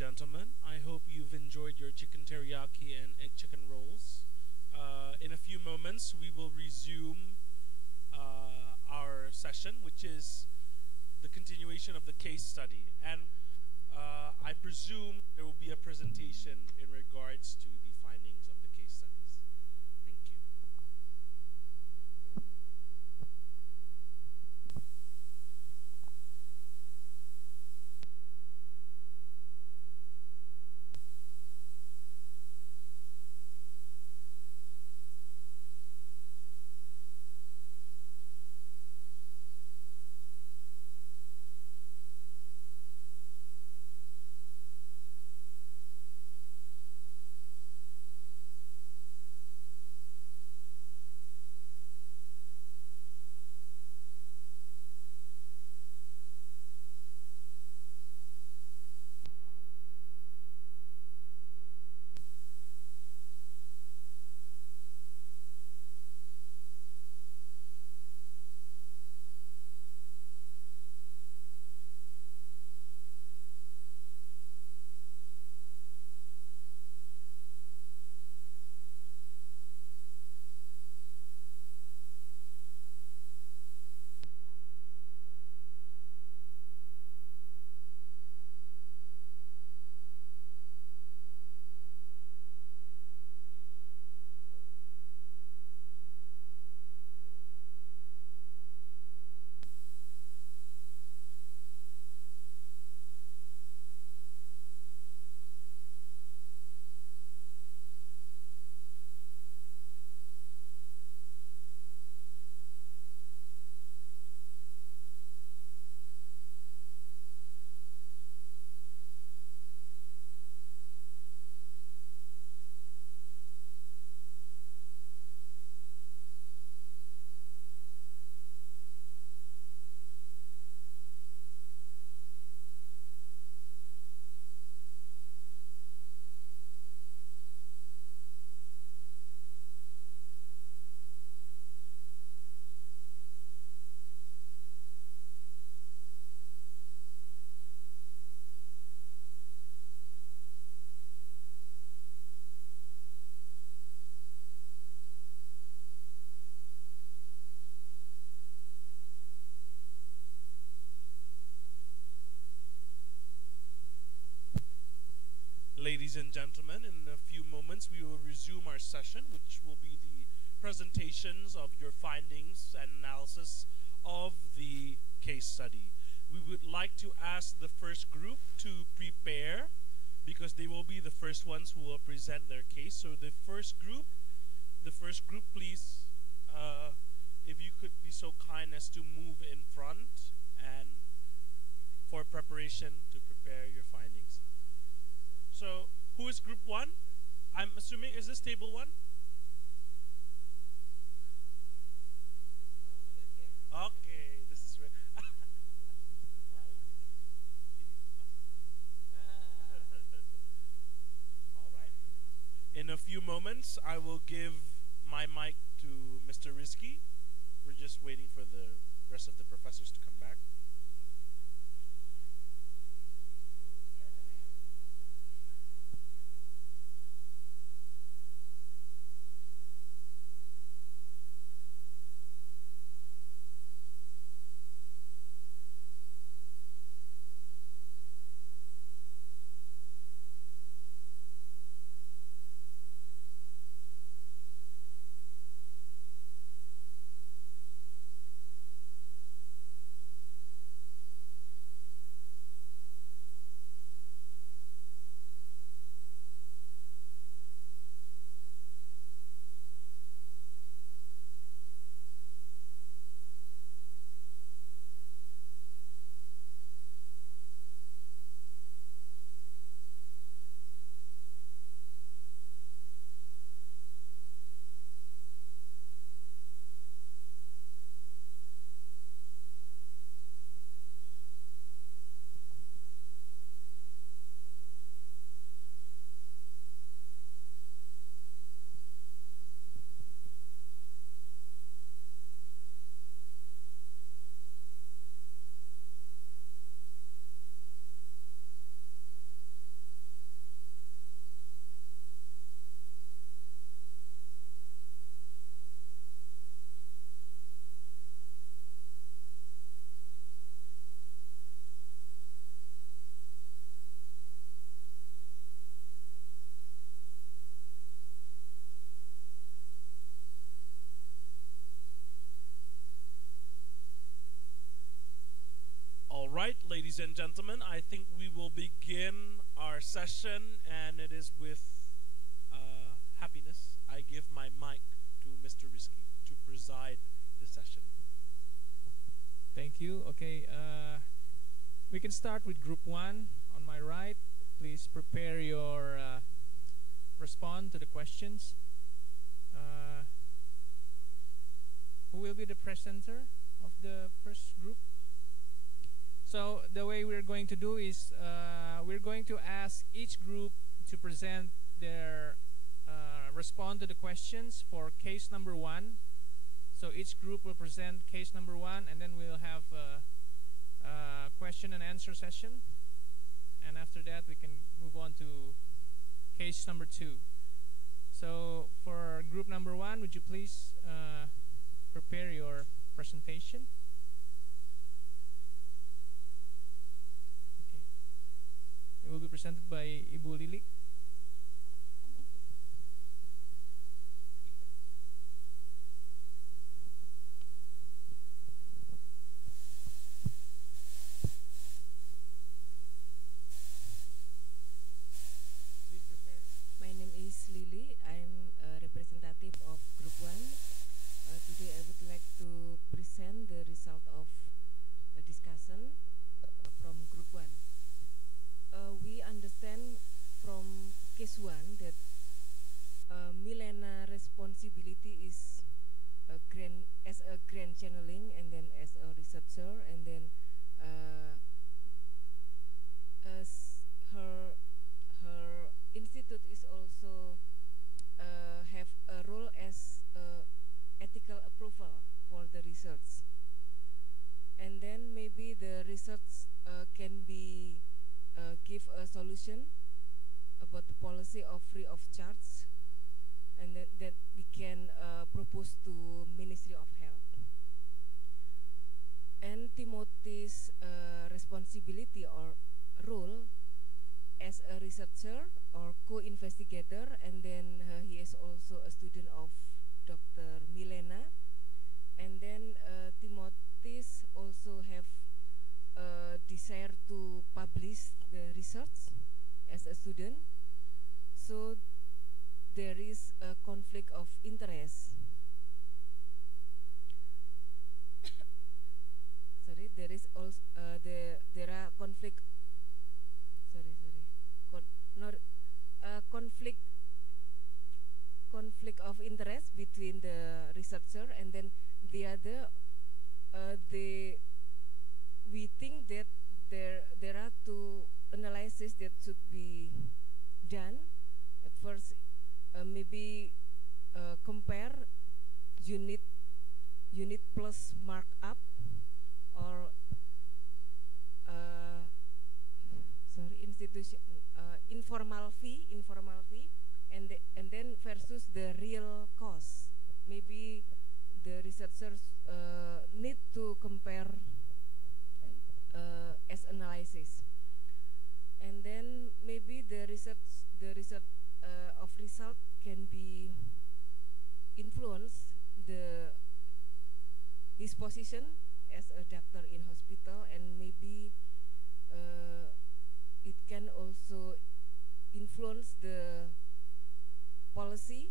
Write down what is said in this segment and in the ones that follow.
gentlemen. I hope you've enjoyed your chicken teriyaki and egg chicken rolls. In a few moments, we will resume our session, which is the continuation of the case study. And I presume there will be a presentation in regards to the findings of the case studies. Thank you. Ladies and gentlemen, in a few moments we will resume our session, which will be the presentations of your findings and analysis of the case study. We would like to ask the first group to prepare, because they will be the first ones who will present their case. So the first group, please, if you could be so kind as to move in front and for preparation to prepare your findings. So, who is group one? I'm assuming, is this table one? Okay, this is right. All right. In a few moments, I will give my mic to Mr. Rizky. We're just waiting for the rest of the professors to come back. right, ladies and gentlemen, I think we will begin our session, and it is with happiness I give my mic to Mr. Rizky to preside the session. Thank you. Okay, we can start with group 1 on my right. Please prepare your respond to the questions. Who will be the presenter of the first group? So the way we're going to do is we're going to ask each group to present their respond to the questions for case number 1. So each group will present case number 1, and then we'll have a question and answer session. And after that, we can move on to case number 2. So for group number 1, would you please prepare your presentation? Okay. It will be presented by Ibu Lili. My name is Lily. I'm a representative of Group 1. Today I would like to present the result of a discussion from Group 1. We understand from case 1 that Milena responsibility is as a grant channeling, and then as a researcher, and then as her institute is also have a role as ethical approval for the research, and then maybe the research can be give a solution about the policy of free of charge, and that we can propose to Ministry of Health. And Timothy's responsibility or role as a researcher or co-investigator, and then he is also a student of Dr. Milena, and then Timothy's also have a desire to publish the research as a student, so there is a conflict of interest. Sorry, there is also there are conflict. Conflict of interest between the researcher, and then the other. We think that there are two analyses that should be done. At first, maybe compare unit plus markup, or institution informal fee, and then versus the real cost. Maybe the researchers need to compare as analysis, and then maybe the research of result can be influence his position as a doctor in hospital, and maybe it can also influence the policy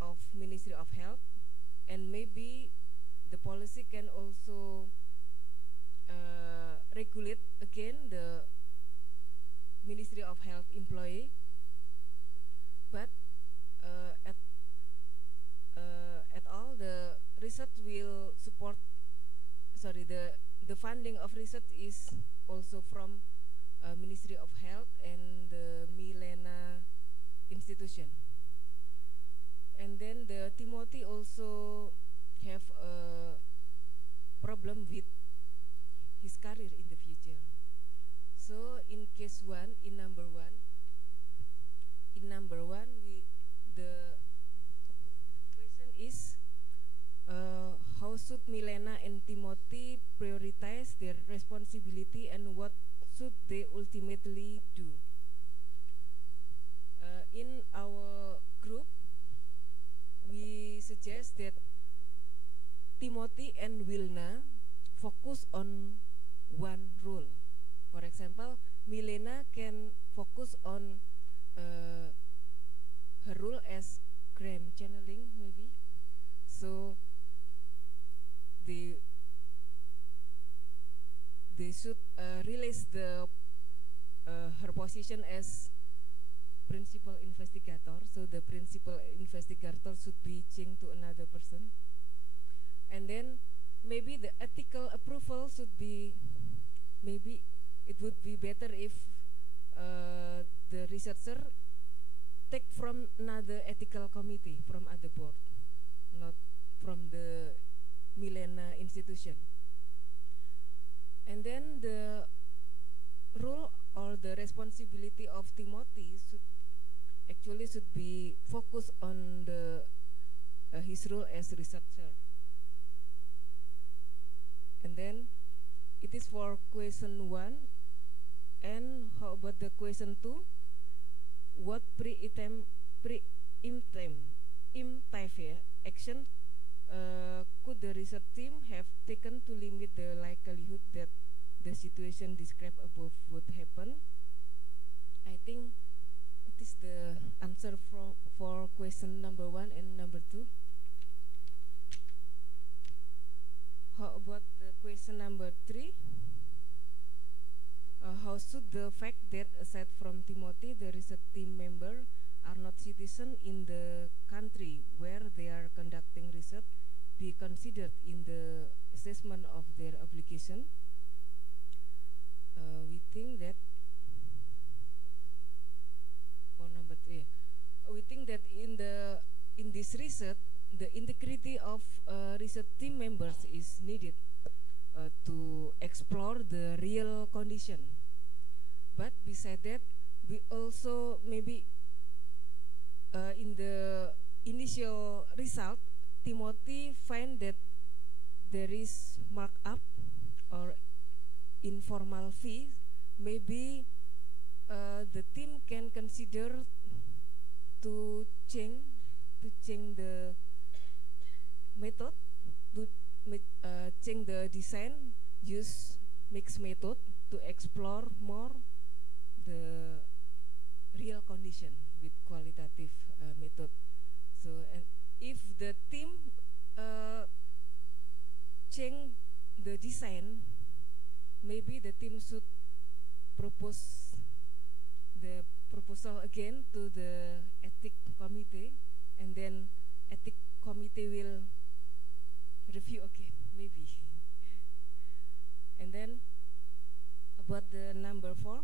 of Ministry of Health, and maybe the policy can also regulate again the Ministry of Health employee. But at all, the research will support. The funding of research is also from Ministry of Health and the Milena institution. And then the Timothy also have a problem with his career in the future. So in case 1, in number 1, the question is how should Milena and Timothy prioritize their responsibility, and what should they ultimately do? In our group, we suggest that Timothy and Wilna focus on one role. For example, Milena can focus on her role as gram channeling, maybe. So they should release the her position as principal investigator. So the principal investigator should be changed to another person. And then maybe the ethical approval should be, maybe it would be better if the researcher take from another ethical committee from other board, not from the Milena institution. And then the role or the responsibility of Timothy should be focused on the his role as researcher. And then it is for question 1. And how about the question 2? What preemptive action could the research team have taken to limit the likelihood that the situation described above would happen? I think it is the answer for question number 1 and number 2. How about the question number 3? How should the fact that aside from Timothy, the research team member are not citizens in the country where they are conducting research be considered in the assessment of their application? We think that for number 3, we think that in this research, the integrity of research team members is needed to explore the real condition. But beside that, we also maybe in the initial result, Timothy find that there is markup or informal fee. Maybe the team can consider to change the method, to change the design, use mixed method to explore more the real condition with qualitative method. So, and if the team change the design, maybe the team should propose the proposal again to the ethic committee, and then ethic committee will review again, maybe. And then about the number 4,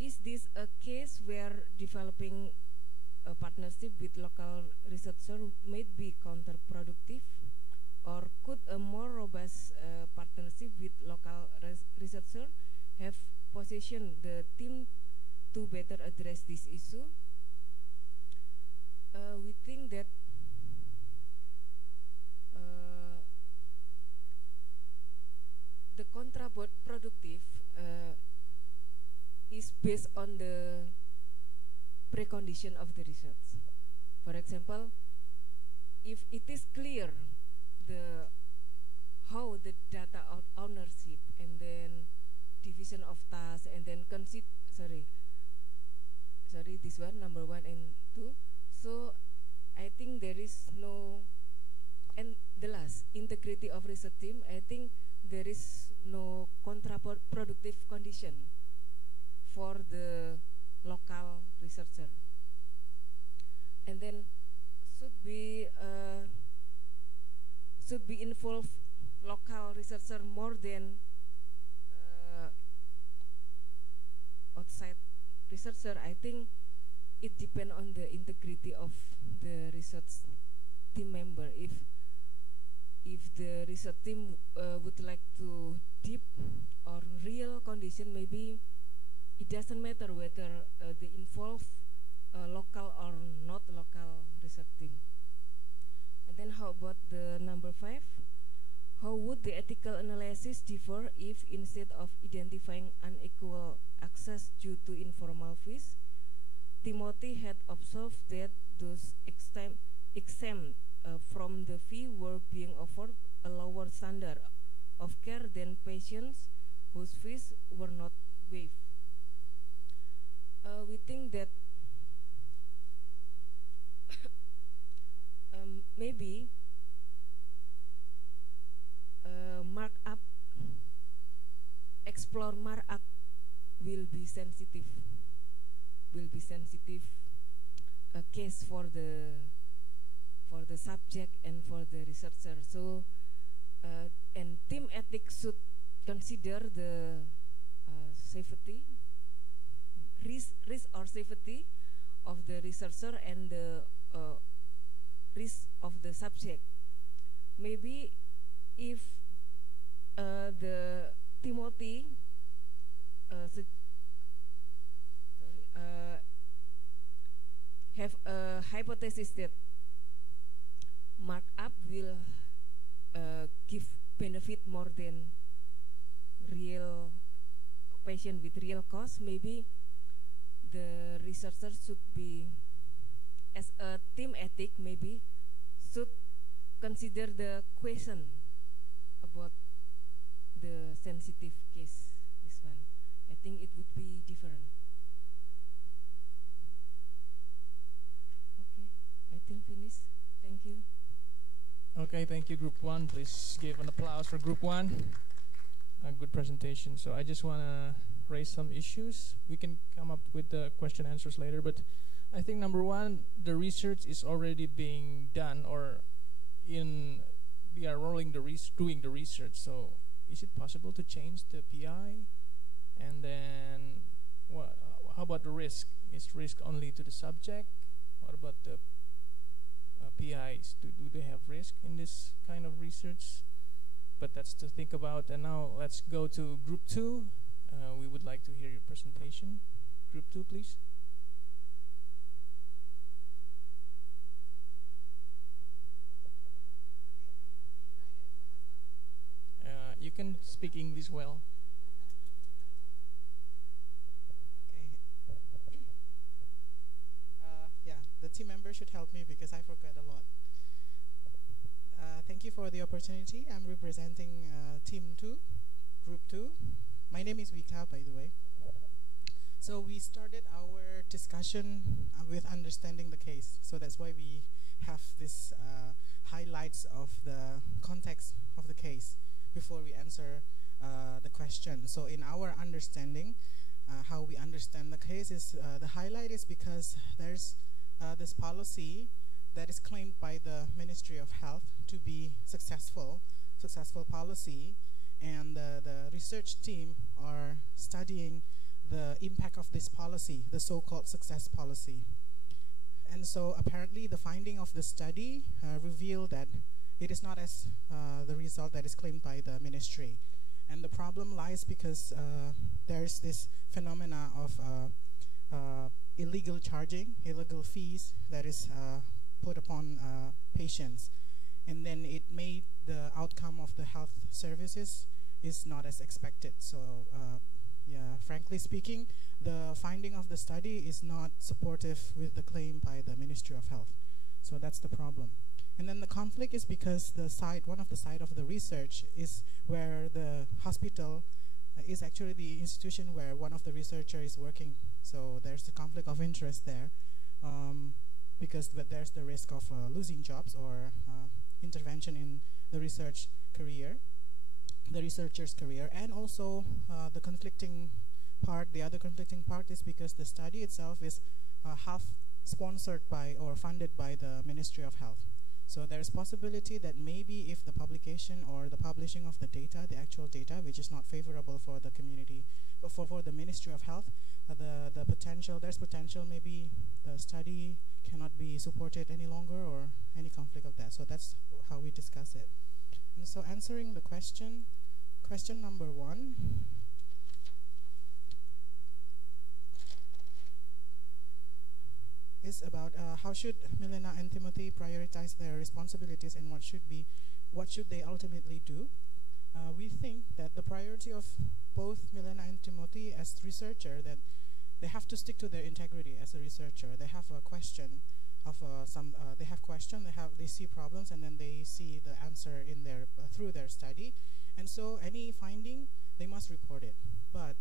is this a case where developing a partnership with local researcher might be counterproductive, or could a more robust partnership with local researcher have positioned the team to better address this issue? We think that the counterproductive is based on the precondition of the research. For example, if it is clear how the data ownership and then division of tasks and then this one, number 1 and 2. So I think there is no, and the last, integrity of research team, I think there is no counterproductive condition for the local researcher. And then should be involved local researcher more than outside researcher. I think it depends on the integrity of the research team member. If the research team would like to deep or real condition, maybe it doesn't matter whether they involve local or not local research team. And then how about the number 5? How would the ethical analysis differ if instead of identifying unequal access due to informal fees, Timothy had observed that those exempt from the fee were being offered a lower standard of care than patients whose fees were not waived. We think that maybe markup, explore markup will be sensitive case for the subject and for the researcher. So and team ethics should consider the safety, risk or safety of the researcher and the risk of the subject. Maybe if the Timothy have a hypothesis that markup will give benefit more than real patient with real cost, maybe the researcher should be, as a team ethic, maybe should consider the question about the sensitive case. This one, I think it would be different. Okay, I think finished. Thank you. Okay, thank you, Group 1. Please give an applause for Group 1. A good presentation. So I just want to raise some issues. We can come up with the question answers later, but I think number one, the research is already being done, or we are doing the research. So is it possible to change the PI? And then how about the risk? Is risk only to the subject? What about the PIs? Do they have risk in this kind of research? But that's to think about. And now let's go to Group 2. We would like to hear your presentation. Group 2, please. You can speak English well. Okay. Yeah, the team member should help me because I forgot a lot. Thank you for the opportunity. I'm representing Team 2, Group 2. My name is Wika, by the way. So we started our discussion with understanding the case. So that's why we have this highlights of the context of the case before we answer the question. So in our understanding, how we understand the case is the highlight is because there's this policy that is claimed by the Ministry of Health to be successful policy, and the research team are studying the impact of this policy, the so-called success policy. And so apparently the finding of the study revealed that it is not as the result that is claimed by the ministry. And the problem lies because there's this phenomena of illegal charging, illegal fees that is put upon patients. And then it made the outcome of the health services is not as expected. So yeah, frankly speaking, the finding of the study is not supportive with the claim by the Ministry of Health. So that's the problem. And then the conflict is because one of the side of the research is where the hospital is actually the institution where one of the researchers is working. So there's a conflict of interest there, because there's the risk of losing jobs or intervention in the researcher's career, and also the other conflicting part is because the study itself is half sponsored by or funded by the Ministry of Health. So there's possibility that maybe if the publication or the publishing of the data, the actual data, which is not favorable for the community, but for the Ministry of Health, there's potential maybe the study cannot be supported any longer or any conflict of that. So that's how we discuss it. And so answering the question number 1. Is about how should Milena and Timothy prioritize their responsibilities and what should they ultimately do. We think that the priority of both Milena and Timothy as researcher, that they have to stick to their integrity as a researcher. They have a question of they see problems and then they see the answer in through their study, And so any finding, they must report it. But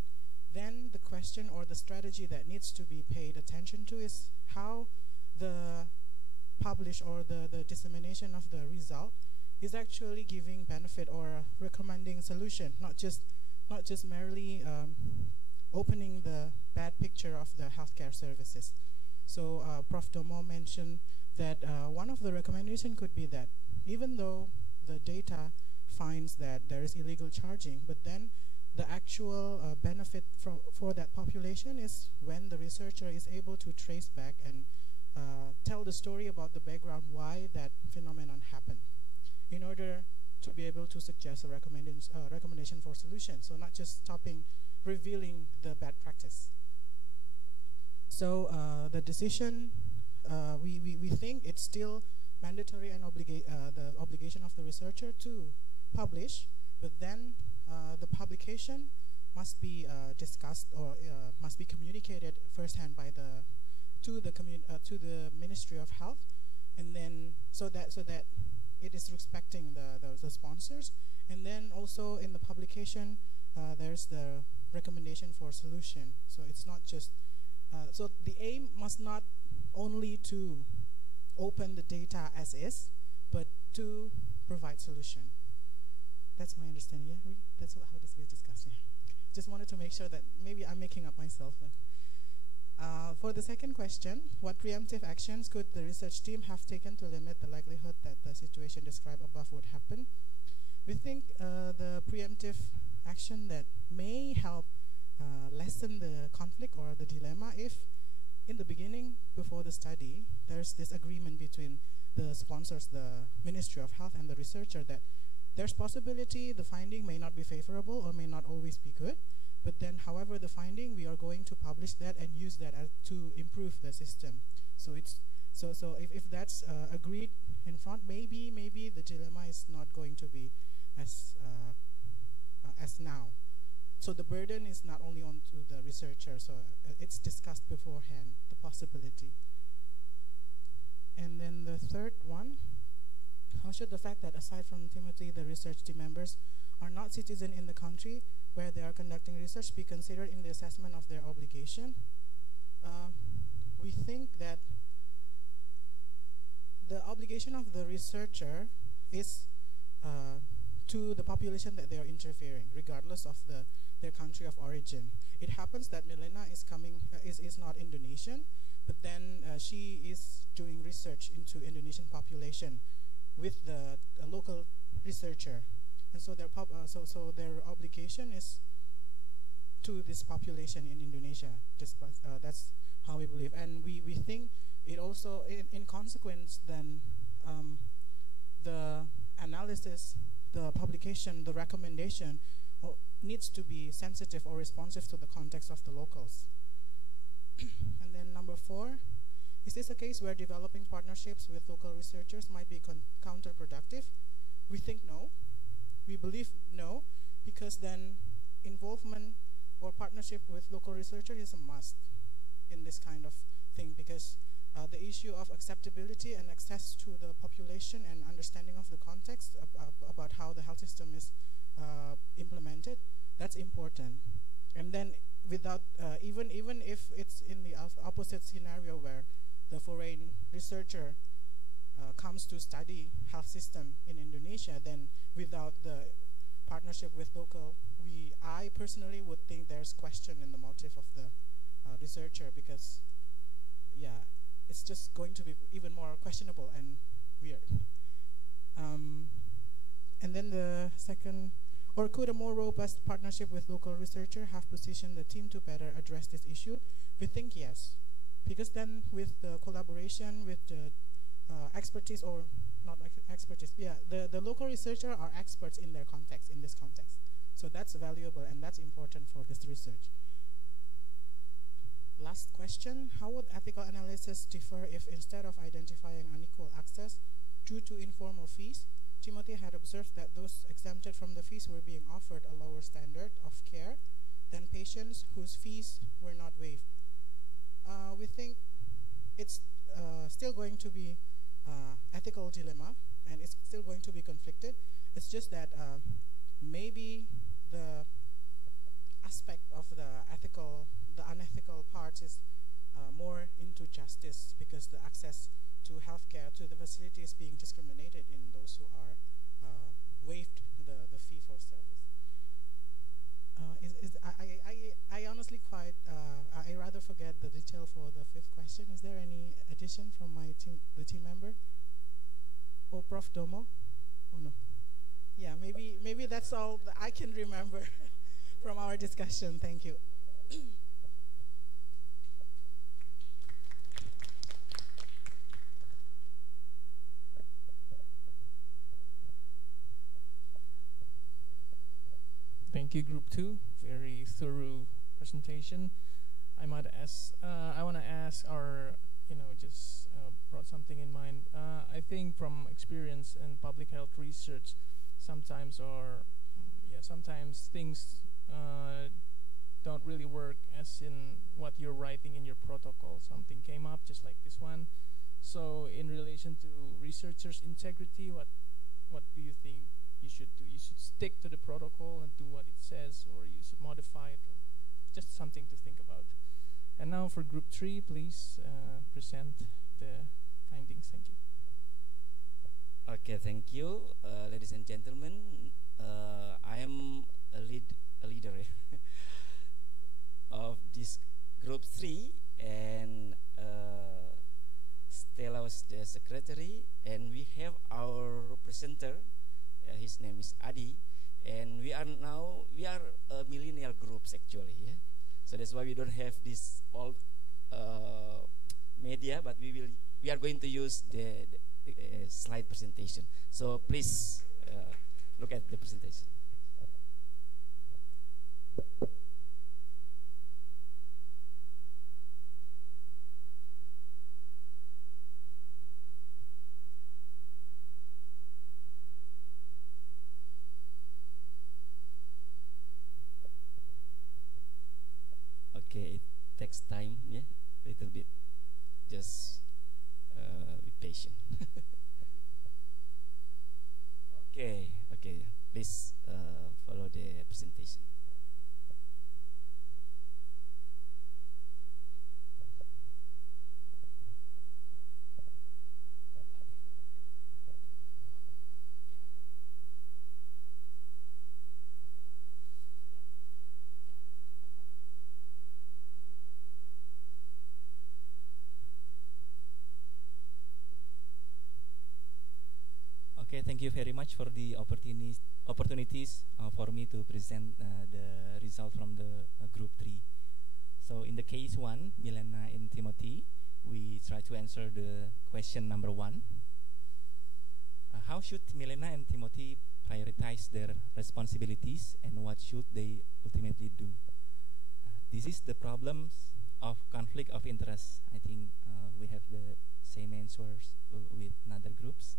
then the question or the strategy that needs to be paid attention to is how the publish or the dissemination of the result is actually giving benefit or recommending solution, not just merely opening the bad picture of the healthcare services. So Prof. Domo mentioned that one of the recommendation could be that even though the data finds that there is illegal charging, but then the actual benefit for that population is when the researcher is able to trace back and tell the story about the background why that phenomenon happened, in order to be able to suggest a recommendation for solution. So not just stopping revealing the bad practice. So the decision, we think it's still mandatory and the obligation of the researcher to publish, but then the publication must be discussed or must be communicated firsthand by to the Ministry of Health, and then so that it is respecting the sponsors, and then also in the publication there's the recommendation for solution. So it's not just so the aim must not only to open the data as is, but to provide solution. That's my understanding. Yeah, that's how this was discussed. Yeah. Just wanted to make sure that maybe I'm making up myself. For the second question, what preemptive actions could the research team have taken to limit the likelihood that the situation described above would happen? We think the preemptive action that may help lessen the conflict or the dilemma if in the beginning, before the study, there's this agreement between the sponsors, the Ministry of Health, and the researcher that there's possibility the finding may not be favorable or may not always be good, but then however the finding, we are going to publish that and use that to improve the system. So it's if that's agreed in front, maybe the dilemma is not going to be as now. So the burden is not only on to the researcher, so it's discussed beforehand, the possibility. And then the third one, how should the fact that aside from Timothy, the research team members are not citizens in the country where they are conducting research be considered in the assessment of their obligation? We think that the obligation of the researcher is to the population that they are interfering, regardless of their country of origin. It happens that Milena is not Indonesian, but then she is doing research into Indonesian population with the local researcher, and so their obligation is to this population in Indonesia. That's how we believe, and we think it also in consequence then the analysis, the publication, the recommendation needs to be sensitive or responsive to the context of the locals. And then number 4, is this a case where developing partnerships with local researchers might be counterproductive? We think no. We believe no, because then involvement or partnership with local researchers is a must in this kind of thing, because the issue of acceptability and access to the population and understanding of the context about how the health system is implemented, that's important. And then without even if it's in the opposite scenario where the foreign researcher comes to study health system in Indonesia, then without the partnership with local, I personally would think there's question in the motive of the researcher, because yeah, it's just going to be even more questionable and weird. And then the second, or could a more robust partnership with local researcher have positioned the team to better address this issue? We think yes, because then with the collaboration with the expertise, or not expertise, yeah, the local researcher are experts in their context, in this context. So that's valuable and that's important for this research. Last question, how would ethical analysis differ if instead of identifying unequal access due to informal fees, Timothy had observed that those exempted from the fees were being offered a lower standard of care than patients whose fees were not waived? We think it's still going to be ethical dilemma, and it's still going to be conflicted. It's just that maybe the aspect of the unethical part is more into justice, because the access to healthcare, to the facility, is being discriminated in those who are waived the fee for service. I honestly I rather forget the detail for the fifth question. Is there any addition from the team member? Oh, Prof. Domo? Oh no. Yeah, maybe that's all that I can remember from our discussion. Thank you. Thank you, Group 2. Very thorough presentation. I want to ask, or just brought something in mind. I think from experience in public health research, sometimes things don't really work as in what you're writing in your protocol. Something came up just like this one. So in relation to researchers' integrity, what do you think you should do? You should stick to the protocol and do what it says, or you should modify it, or just something to think about. And now for Group 3, please present the findings. Thank you. Okay, thank you, ladies and gentlemen. I am a leader of this Group 3, and Stella was the secretary, and we have our representative. His name is Adi, and we are a millennial groups actually. Yeah? So that's why we don't have this old media, but we are going to use the slide presentation. So please look at the presentation. Okay, it takes time, yeah, a little bit. Just be patient. Okay, please follow the presentation. Okay, thank you very much for the opportunities for me to present the result from the Group 3. So in the case 1, Milena and Timothy, we try to answer the question number 1. How should Milena and Timothy prioritize their responsibilities, and what should they ultimately do? This is the problems of conflict of interest. I think we have the same answers with other groups.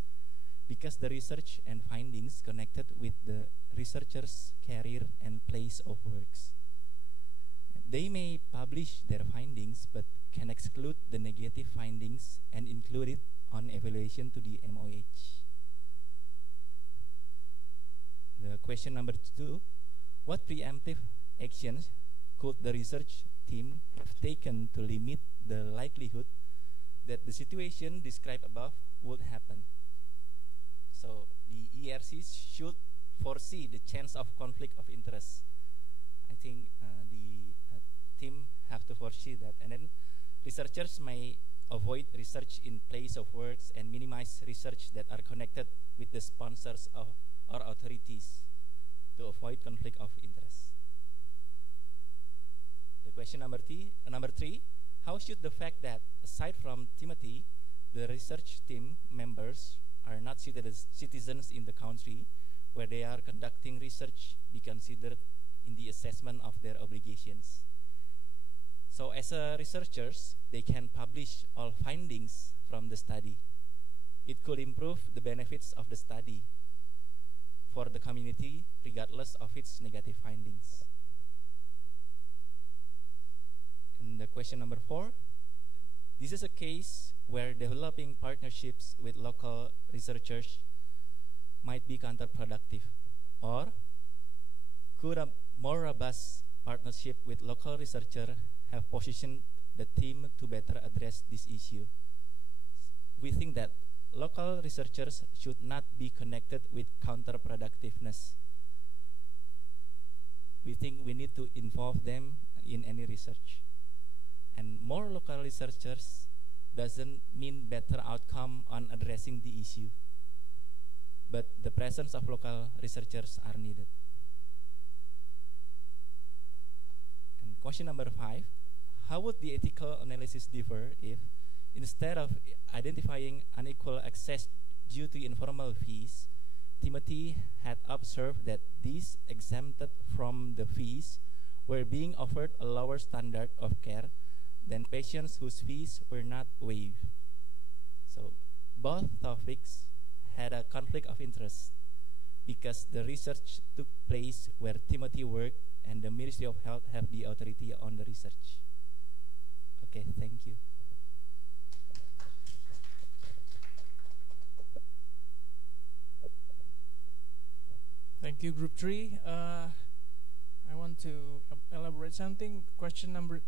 Because the research and findings connected with the researcher's career and place of works. They may publish their findings, but can exclude the negative findings and include it on evaluation to the MOH. The question number 2, what preemptive actions could the research team have taken to limit the likelihood that the situation described above would happen? So the ERCs should foresee the chance of conflict of interest. I think the team have to foresee that. And then researchers may avoid research in place of works and minimize research that are connected with the sponsors or authorities to avoid conflict of interest. The question number 3, how should the fact that, aside from Timothy, the research team members are not citizens in the country where they are conducting research be considered in the assessment of their obligations? So as researchers, they can publish all findings from the study. It could improve the benefits of the study for the community regardless of its negative findings. And the question number 4, this is a case where developing partnerships with local researchers might be counterproductive, or Could a more robust partnership with local researchers have positioned the team to better address this issue? We think that local researchers should not be connected with counterproductiveness. We think we need to involve them in any research. And more local researchers doesn't mean better outcome on addressing the issue, but the presence of local researchers are needed. And question number 5, how would the ethical analysis differ if instead of identifying unequal access due to informal fees, Timothy had observed that these exempted from the fees were being offered a lower standard of care than patients whose fees were not waived. So both topics had a conflict of interest because the research took place where Timothy worked and the Ministry of Health have the authority on the research. Okay, thank you. Thank you, Group 3. I want to elaborate something. Question number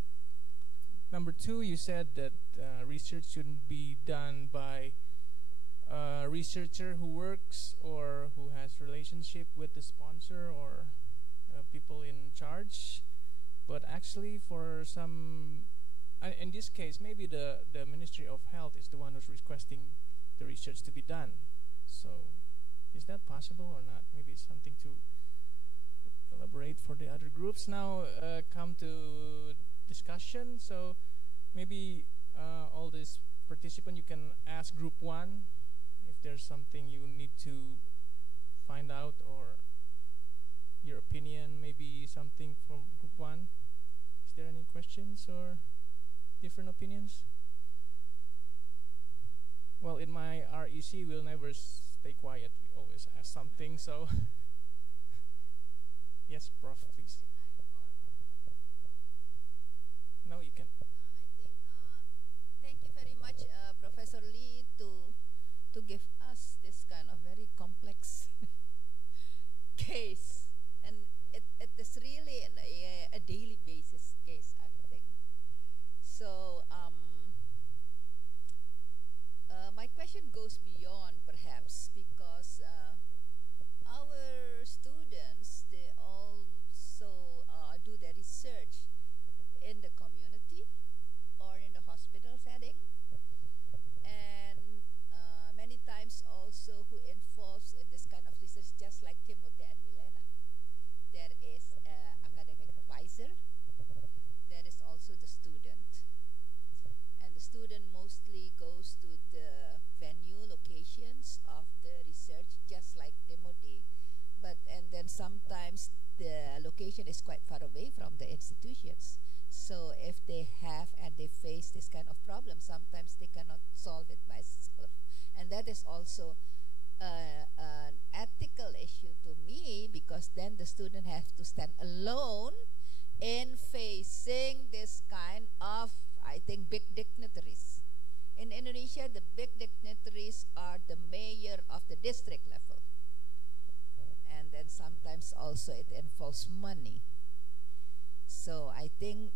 2, you said that research shouldn't be done by a researcher who works or who has relationship with the sponsor or people in charge. But actually, for some, in this case, maybe the Ministry of Health is the one who's requesting the research to be done. So, is that possible or not? Maybe it's something to elaborate for the other groups. Now, come to discussion. So, maybe all these participants, you can ask Group 1 if there's something you need to find out or your opinion, maybe something from Group 1. Is there any questions or different opinions? Well, in my REC, we'll never stay quiet. We always ask something, so. Yes, Prof, please. No, you can. Thank you very much, Professor Lee, to give us this kind of very complex case. And it is really a daily basis case, I think. So, my question goes beyond, perhaps, because our students, they also do their research in the community or in the hospital setting, and many times also who involves in this kind of research, just like Timothy and Milena. There is an academic advisor, there is also the student. And the student mostly goes to the venue locations of the research, just like Timothy. And then sometimes the location is quite far away from the institutions. So if they have and they face this kind of problem, sometimes they cannot solve it by themselves. And that is also an ethical issue to me, because then the student has to stand alone in facing this kind of, I think, big dignitaries. In Indonesia, the big dignitaries are the mayor of the district level. And then sometimes also it involves money. So I think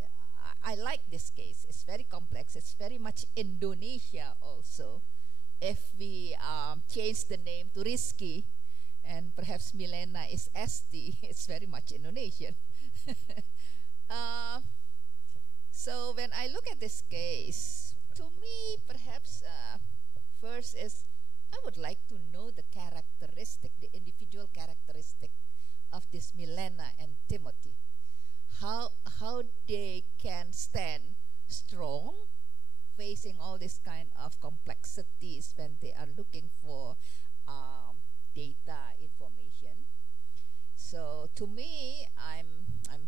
I like this case. It's very complex. It's very much Indonesia also. If we change the name to Rizky, and perhaps Milena is Esti, it's very much Indonesian. So when I look at this case, to me, perhaps first is I would like to know the characteristic, the individual characteristic of this Milena and Timothy. How they can stand strong facing all this kind of complexities when they are looking for data information. So to me, I'm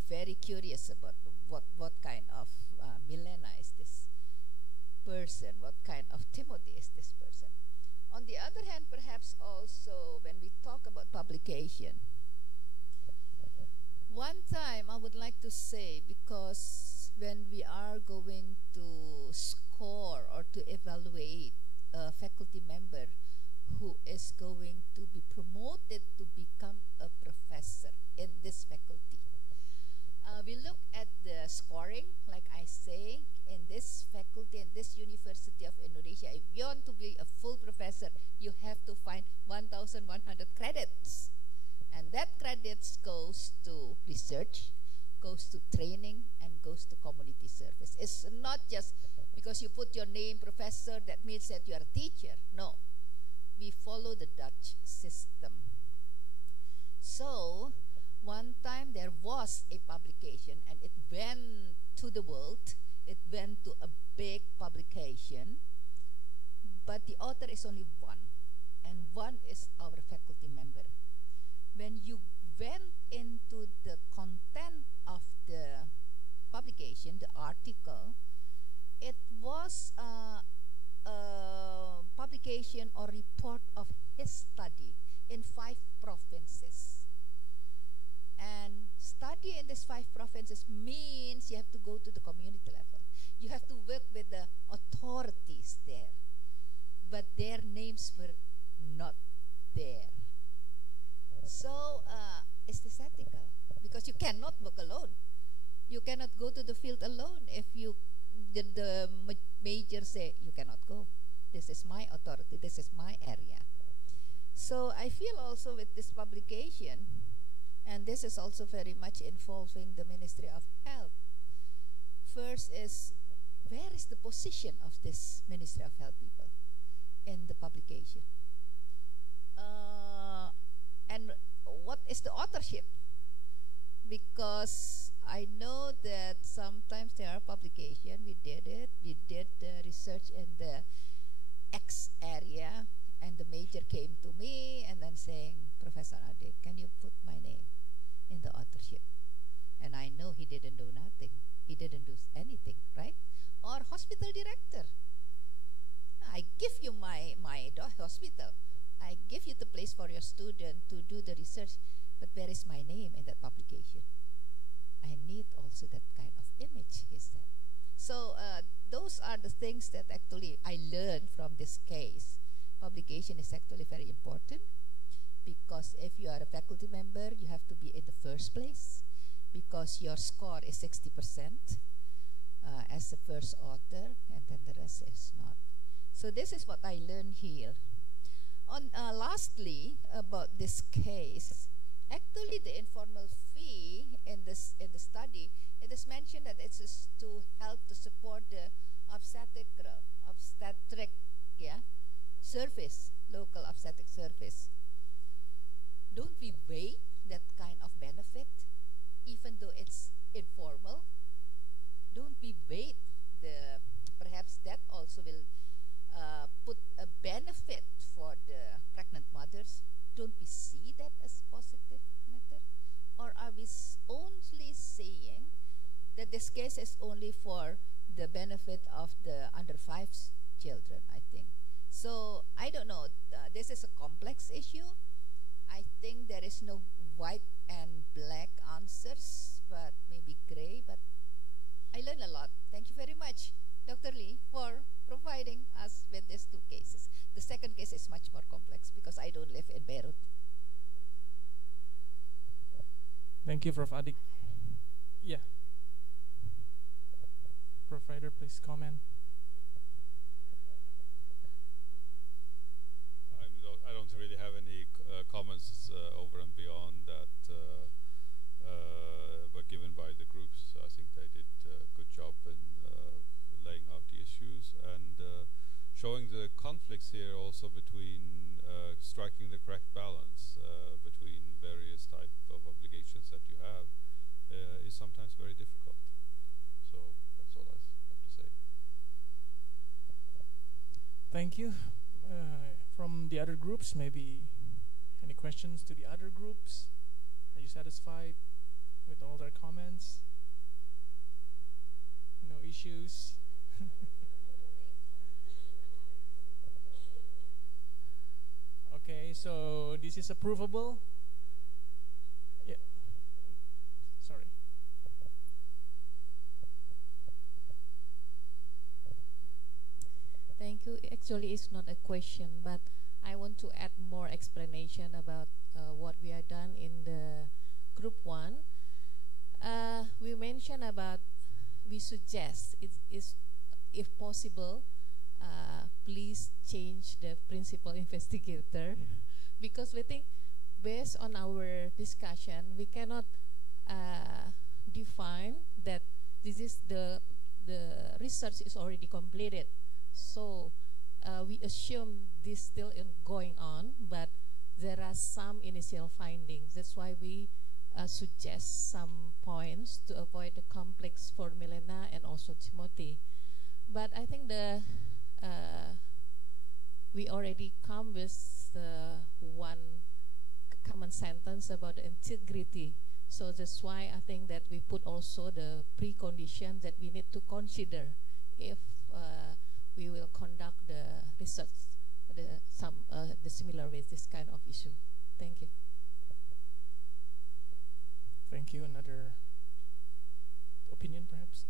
very curious about what kind of Milena is this person, what kind of Timothy is this person. On the other hand, perhaps also when we talk about publication, one time I would like to say, because when we are going to score or to evaluate a faculty member who is going to be promoted to become a professor in this faculty, we look at the scoring, like I say, in this faculty and this University of Indonesia. If you want to be a full professor, you have to find 1,100 credits. And that credits goes to research, goes to training, and goes to community service. It's not just because you put your name professor, that means that you are a teacher. No, we follow the Dutch system. So, one time there was a publication and it went to the world. It went to a big publication, but the author is only one, and one is our faculty member. When you went into the content of the publication, the article, it was a publication or report of his study in 5 provinces. And study in these 5 provinces means you have to go to the community level. You have to work with the authorities there. But their names were not there. So it's ethical because you cannot work alone. You cannot go to the field alone if the major say you cannot go. This is my authority. This is my area. So I feel also with this publication, and this is also very much involving the Ministry of Health. First is, where is the position of this Ministry of Health people in the publication? And what is the authorship? Because I know that sometimes there are publications, we did the research in the X area, and the major came to me and then saying, Professor Adik, can you put my name in the authorship? And I know he didn't do nothing. He didn't do anything, right? Or hospital director. I give you my hospital. I give you the place for your student to do the research, but where is my name in that publication? I need also that kind of image, he said. So those are the things that actually I learned from this case. Publication is actually very important because if you are a faculty member, you have to be in the first place because your score is 60% as the first author, and then the rest is not. So this is what I learned here. Lastly, about this case, actually the informal fee in the study, it is mentioned that it is to help to support the obstetric service, local obstetric service. Don't we weigh that kind of benefit, even though it's informal? Don't we weigh perhaps that also will put a benefit for the pregnant mothers? Don't we see that as positive matter? Or are we only saying that this case is only for the benefit of the under 5 children, I think. So, I don't know. This is a complex issue. I think there is no white and black answers, but maybe gray. But I learned a lot. Thank you very much, Dr. Lee, for providing us with these 2 cases. The second case is much more complex because I don't live in Beirut. Thank you, Prof. Adik. Yeah. Prof. Ryder, please comment. I don't really have any comments over and beyond that were given by the groups. I think they did a good job in laying out the issues and showing the conflicts here also between striking the correct balance between various types of obligations that you have is sometimes very difficult. So that's all I have to say. Thank you. From the other groups, maybe any questions to the other groups? Are you satisfied with all their comments? No issues? Okay, so this is approvable? Yeah. Sorry. Thank you. Actually, it's not a question, but I want to add more explanation about what we have done in the group 1. We mentioned about, we suggest it is, if possible, please change the principal investigator, because we think based on our discussion we cannot define that this is the research is already completed. So we assume this still going on, but there are some initial findings. That's why we suggest some points to avoid the complex for Milena and also Timothy. But I think we already come with one common sentence about the integrity. So that's why I think that we put also the precondition that we need to consider if we will conduct the research, the similar with this kind of issue. Thank you. Thank you. Another opinion, perhaps?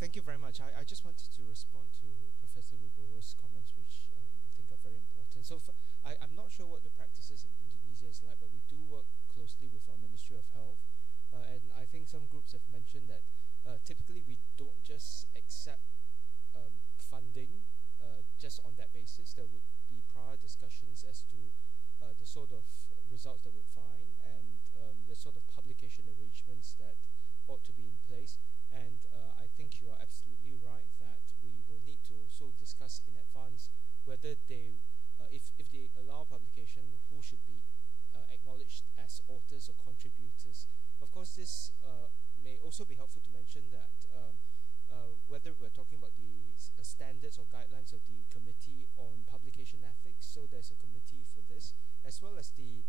Thank you very much. I just wanted to respond to Professor Wibowo's comments, which I think are very important. So I'm not sure what the practices in Indonesia is like, but we do work closely with our Ministry of Health. And I think some groups have mentioned that typically we don't just accept funding just on that basis. There would be prior discussions as to the sort of results that we'd find and the sort of publication arrangements that ought to be in place. And I think you are absolutely right that we will need to also discuss in advance whether they, if they allow publication, who should be acknowledged as authors or contributors. Of course, this may also be helpful to mention that whether we're talking about the standards or guidelines of the Committee on Publication Ethics, so there's a committee for this, as well as the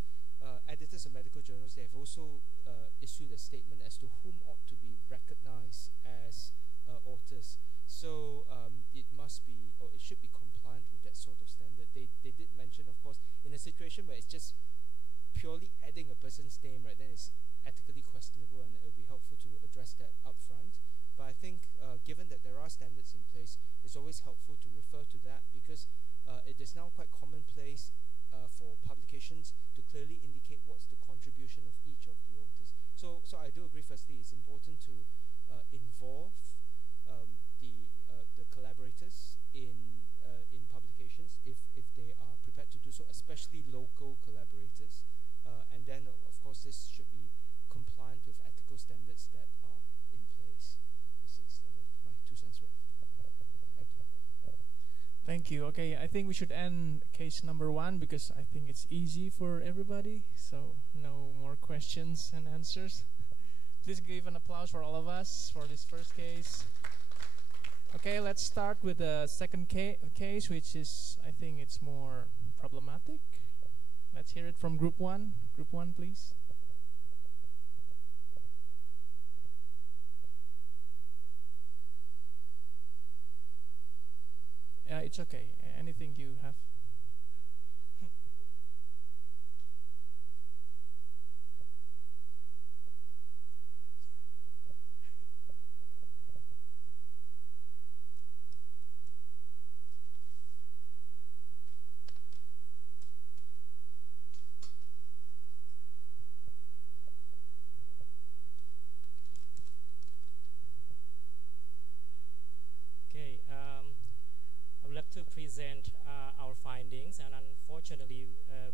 editors of medical journals. They have also issued a statement as to whom ought to be recognized as authors. So it must be, or it should be compliant with that sort of standard. They did mention, of course, in a situation where it's just purely adding a person's name, right, then it's ethically questionable, and it will be helpful to address that up front. But I think given that there are standards in place, it's always helpful to refer to that, because it is now quite commonplace for publications to clearly indicate what's the contribution of each of the authors. So I do agree, firstly, it's important to involve the collaborators in publications if they are prepared to do so, especially local collaborators. And then, of course, this should be compliant with ethical standards that are in place. This is my 2 cents worth. Thank you. Thank you. Okay, I think we should end case number 1 because I think it's easy for everybody. So no more questions and answers. Please give an applause for all of us for this first case. Okay, let's start with the second case, which is, I think it's more problematic. Let's hear it from Group 1. Group 1, please. It's okay. Anything you have. To present our findings, and unfortunately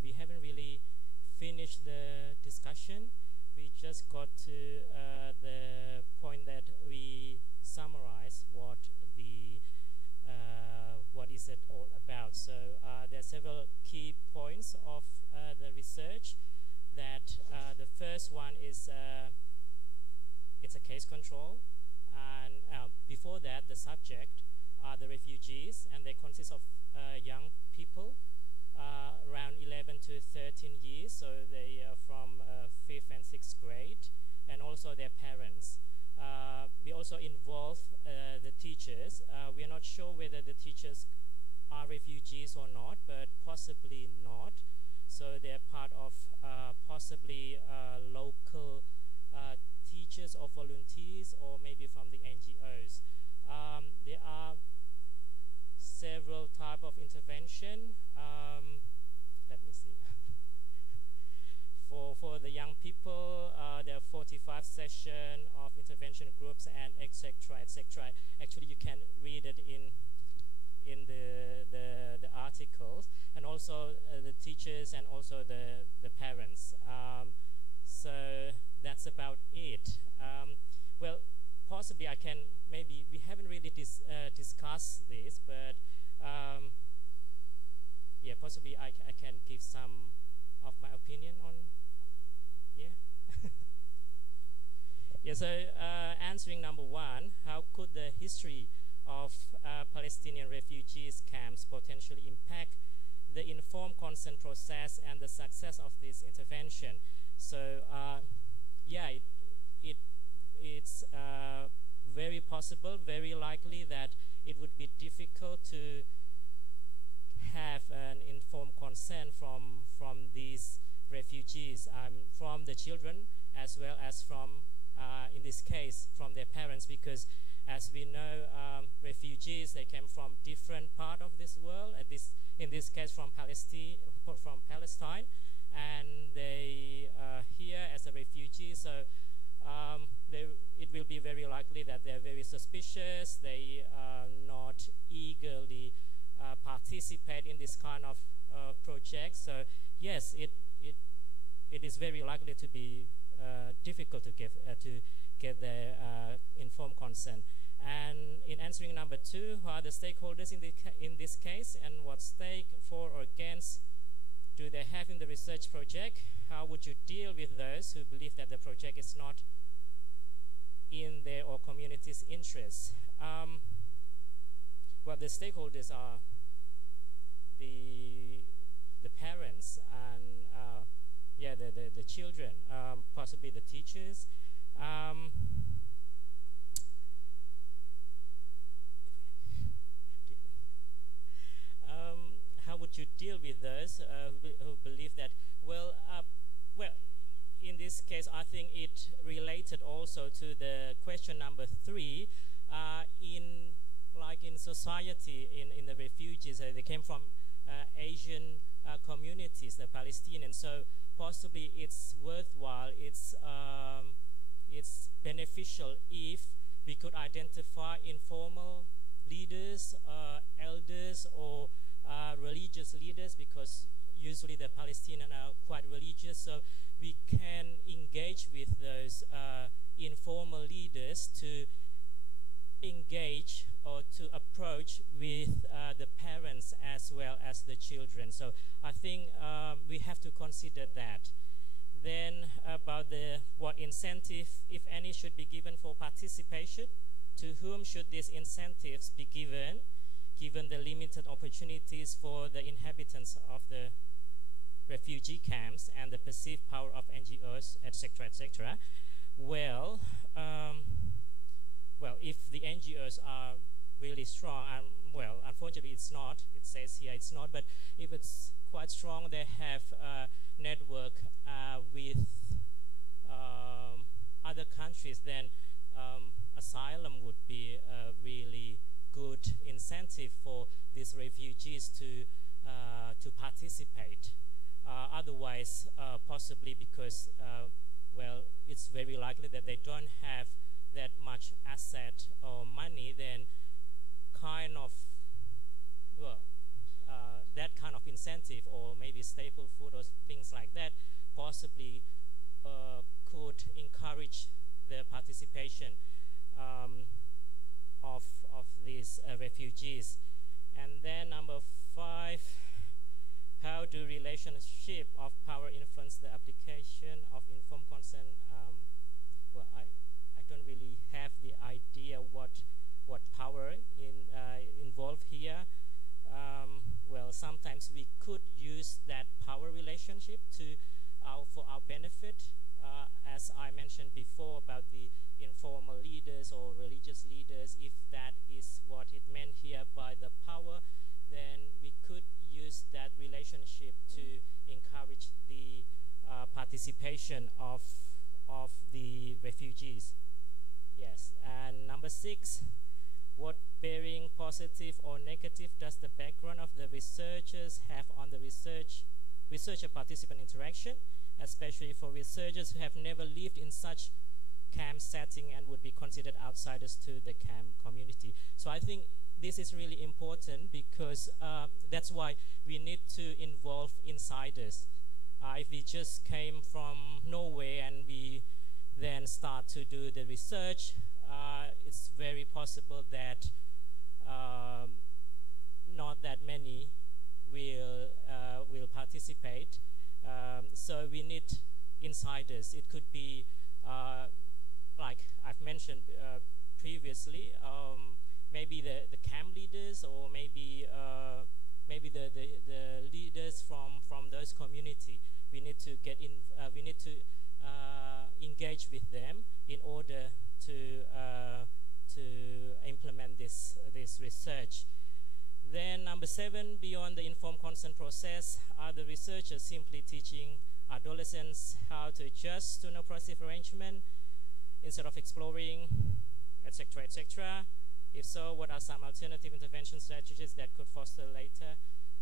we haven't really finished the discussion. We just got to the point that we summarize what is it all about. So there are several key points of the research. That the first one is it's a case control, and before that the subject are the refugees, and they consist of young people around 11 to 13 years, so they are from 5th and 6th grade, and also their parents. We also involve the teachers. We are not sure whether the teachers are refugees or not, but possibly not. So they're part of possibly local teachers or volunteers, or maybe from the NGOs. There are several type of intervention. Let me see. For the young people, session of intervention groups and etc. etc. Actually, you can read it in the articles, and also the teachers and also the parents. So that's about it. Well, possibly I can, maybe we haven't really discussed this, but yeah, possibly I can give some of my opinion on, yeah. Yeah, so answering number one, how could the history of Palestinian refugees camps potentially impact the informed consent process and the success of this intervention? So yeah, it's very possible, very likely that it would be difficult to have an informed consent from these refugees, from the children as well as from, in this case, from their parents, because as we know, refugees, they came from different part of this world, in this case from Palestine, and they are here as a refugee, so it will be very likely that they're very suspicious, they are not eagerly participate in this kind of project. So yes, it is very likely to be difficult to get the informed consent. And in answering number two, who are the stakeholders in this case, and what stake for or against do they have in the research project? How would you deal with those who believe that the project is not in their or community's interests? Well, the stakeholders are the parents and yeah, the children, possibly the teachers. How would you deal with those who believe that? Well, in this case, I think it related also to the question number three. In society, in the refugees, they came from Asian communities, the Palestinians. So possibly it's worthwhile, it's beneficial if we could identify informal leaders, elders, or religious leaders, because usually the Palestinians are quite religious. So we can engage with those informal leaders to engage or to approach with the parents as well as the children. So I think we have to consider that. Then about what incentive, if any, should be given for participation. To whom should these incentives be given the limited opportunities for the inhabitants of the refugee camps and the perceived power of NGOs, etc., etc. Well, if the NGOs are really strong, well, unfortunately it's not, it says here it's not, but if it's quite strong, they have a network with other countries, then asylum would be a really good incentive for these refugees to participate. Otherwise, possibly because, well, it's very likely that they don't have that much asset or money, then kind of, well, that kind of incentive or maybe staple food or things like that possibly could encourage the participation of these refugees. And then number 5, how do relationship of power influence the application of informed consent? Well, I don't really have the idea what power involved here. Well, sometimes we could use that power relationship for our benefit, as I mentioned before about the informal leaders or religious leaders. If that is what it meant here by the power, then we could use that relationship to encourage the participation of the refugees. Yes, and number 6, what bearing, positive or negative, does the background of the researchers have on the researcher-participant interaction, especially for researchers who have never lived in such camp setting and would be considered outsiders to the camp community. So I think this is really important because that's why we need to involve insiders. If we just came from nowhere and we then start to do the research, it's very possible that not that many will participate. So we need insiders. It could be like I've mentioned previously, maybe the camp leaders, or maybe the leaders from those community. We need to get in. We need to engage with them in order to implement this research. Then number 7, beyond the informed consent process, are the researchers simply teaching adolescents how to adjust to no-oppressive arrangement instead of exploring, etc., etc.? If so, what are some alternative intervention strategies that could foster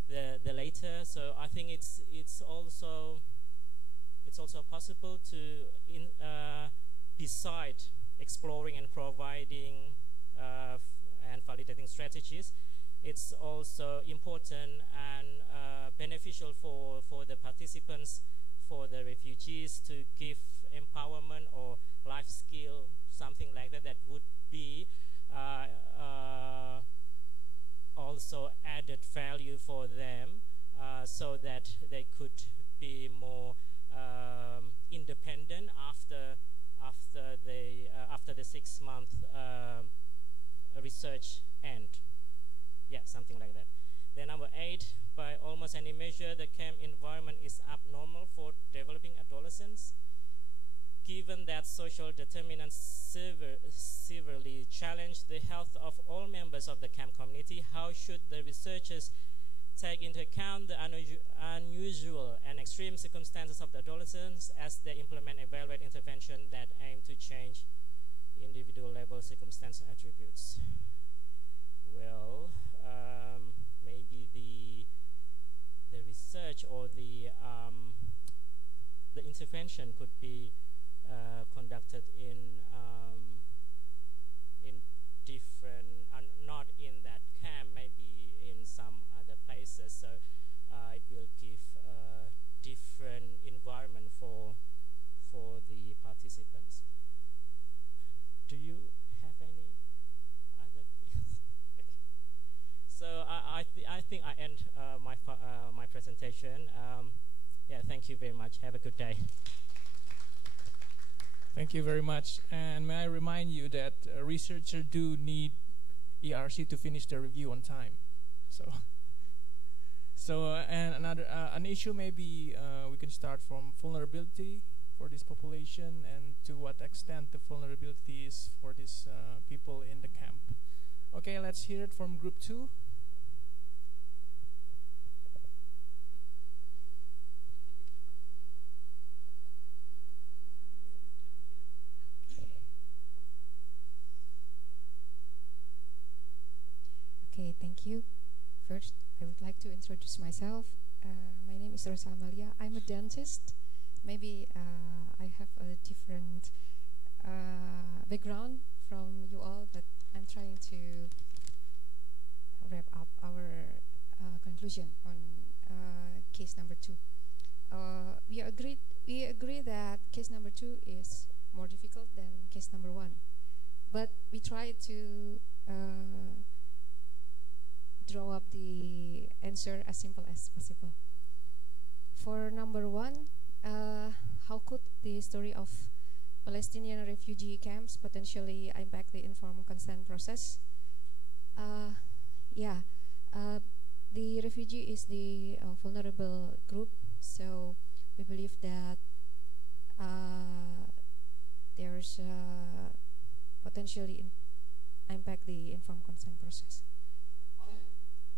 the later? So I think it's also possible to beside exploring and providing and validating strategies, it's also important and beneficial for the participants, for the refugees, to give empowerment or life skill, something like that, that would be also added value for them, so that they could be more independent after the 6-month research end. Yeah, something like that. Then number 8, by almost any measure, the camp environment is abnormal for developing adolescents. Given that social determinants severely challenge the health of all members of the camp community, how should the researchers take into account the unusual and extreme circumstances of the adolescents as they implement and evaluate intervention that aim to change individual level circumstance and attributes? Well, maybe the research or the intervention could be conducted in different, not in that camp, maybe in some other places. So it will give a different environment for the participants. Do you have any other things? So I think I end my presentation. Yeah, thank you very much. Have a good day. Thank you very much. And may I remind you that researchers do need ERC to finish the review on time. And another an issue maybe we can start from vulnerability for this population, and to what extent the vulnerability is for these people in the camp. Okay, let's hear it from group 2. Okay, thank you. First, I would like to introduce myself. My name is Rosa Amalia. I'm a dentist. Maybe I have a different background from you all, but I'm trying to wrap up our conclusion on case number 2. We agree that case number 2 is more difficult than case number 1, but we try to draw up the answer as simple as possible. For number 1, how could the story of Palestinian refugee camps potentially impact the informed consent process? The refugee is the vulnerable group, so we believe that there's potentially impact the informed consent process.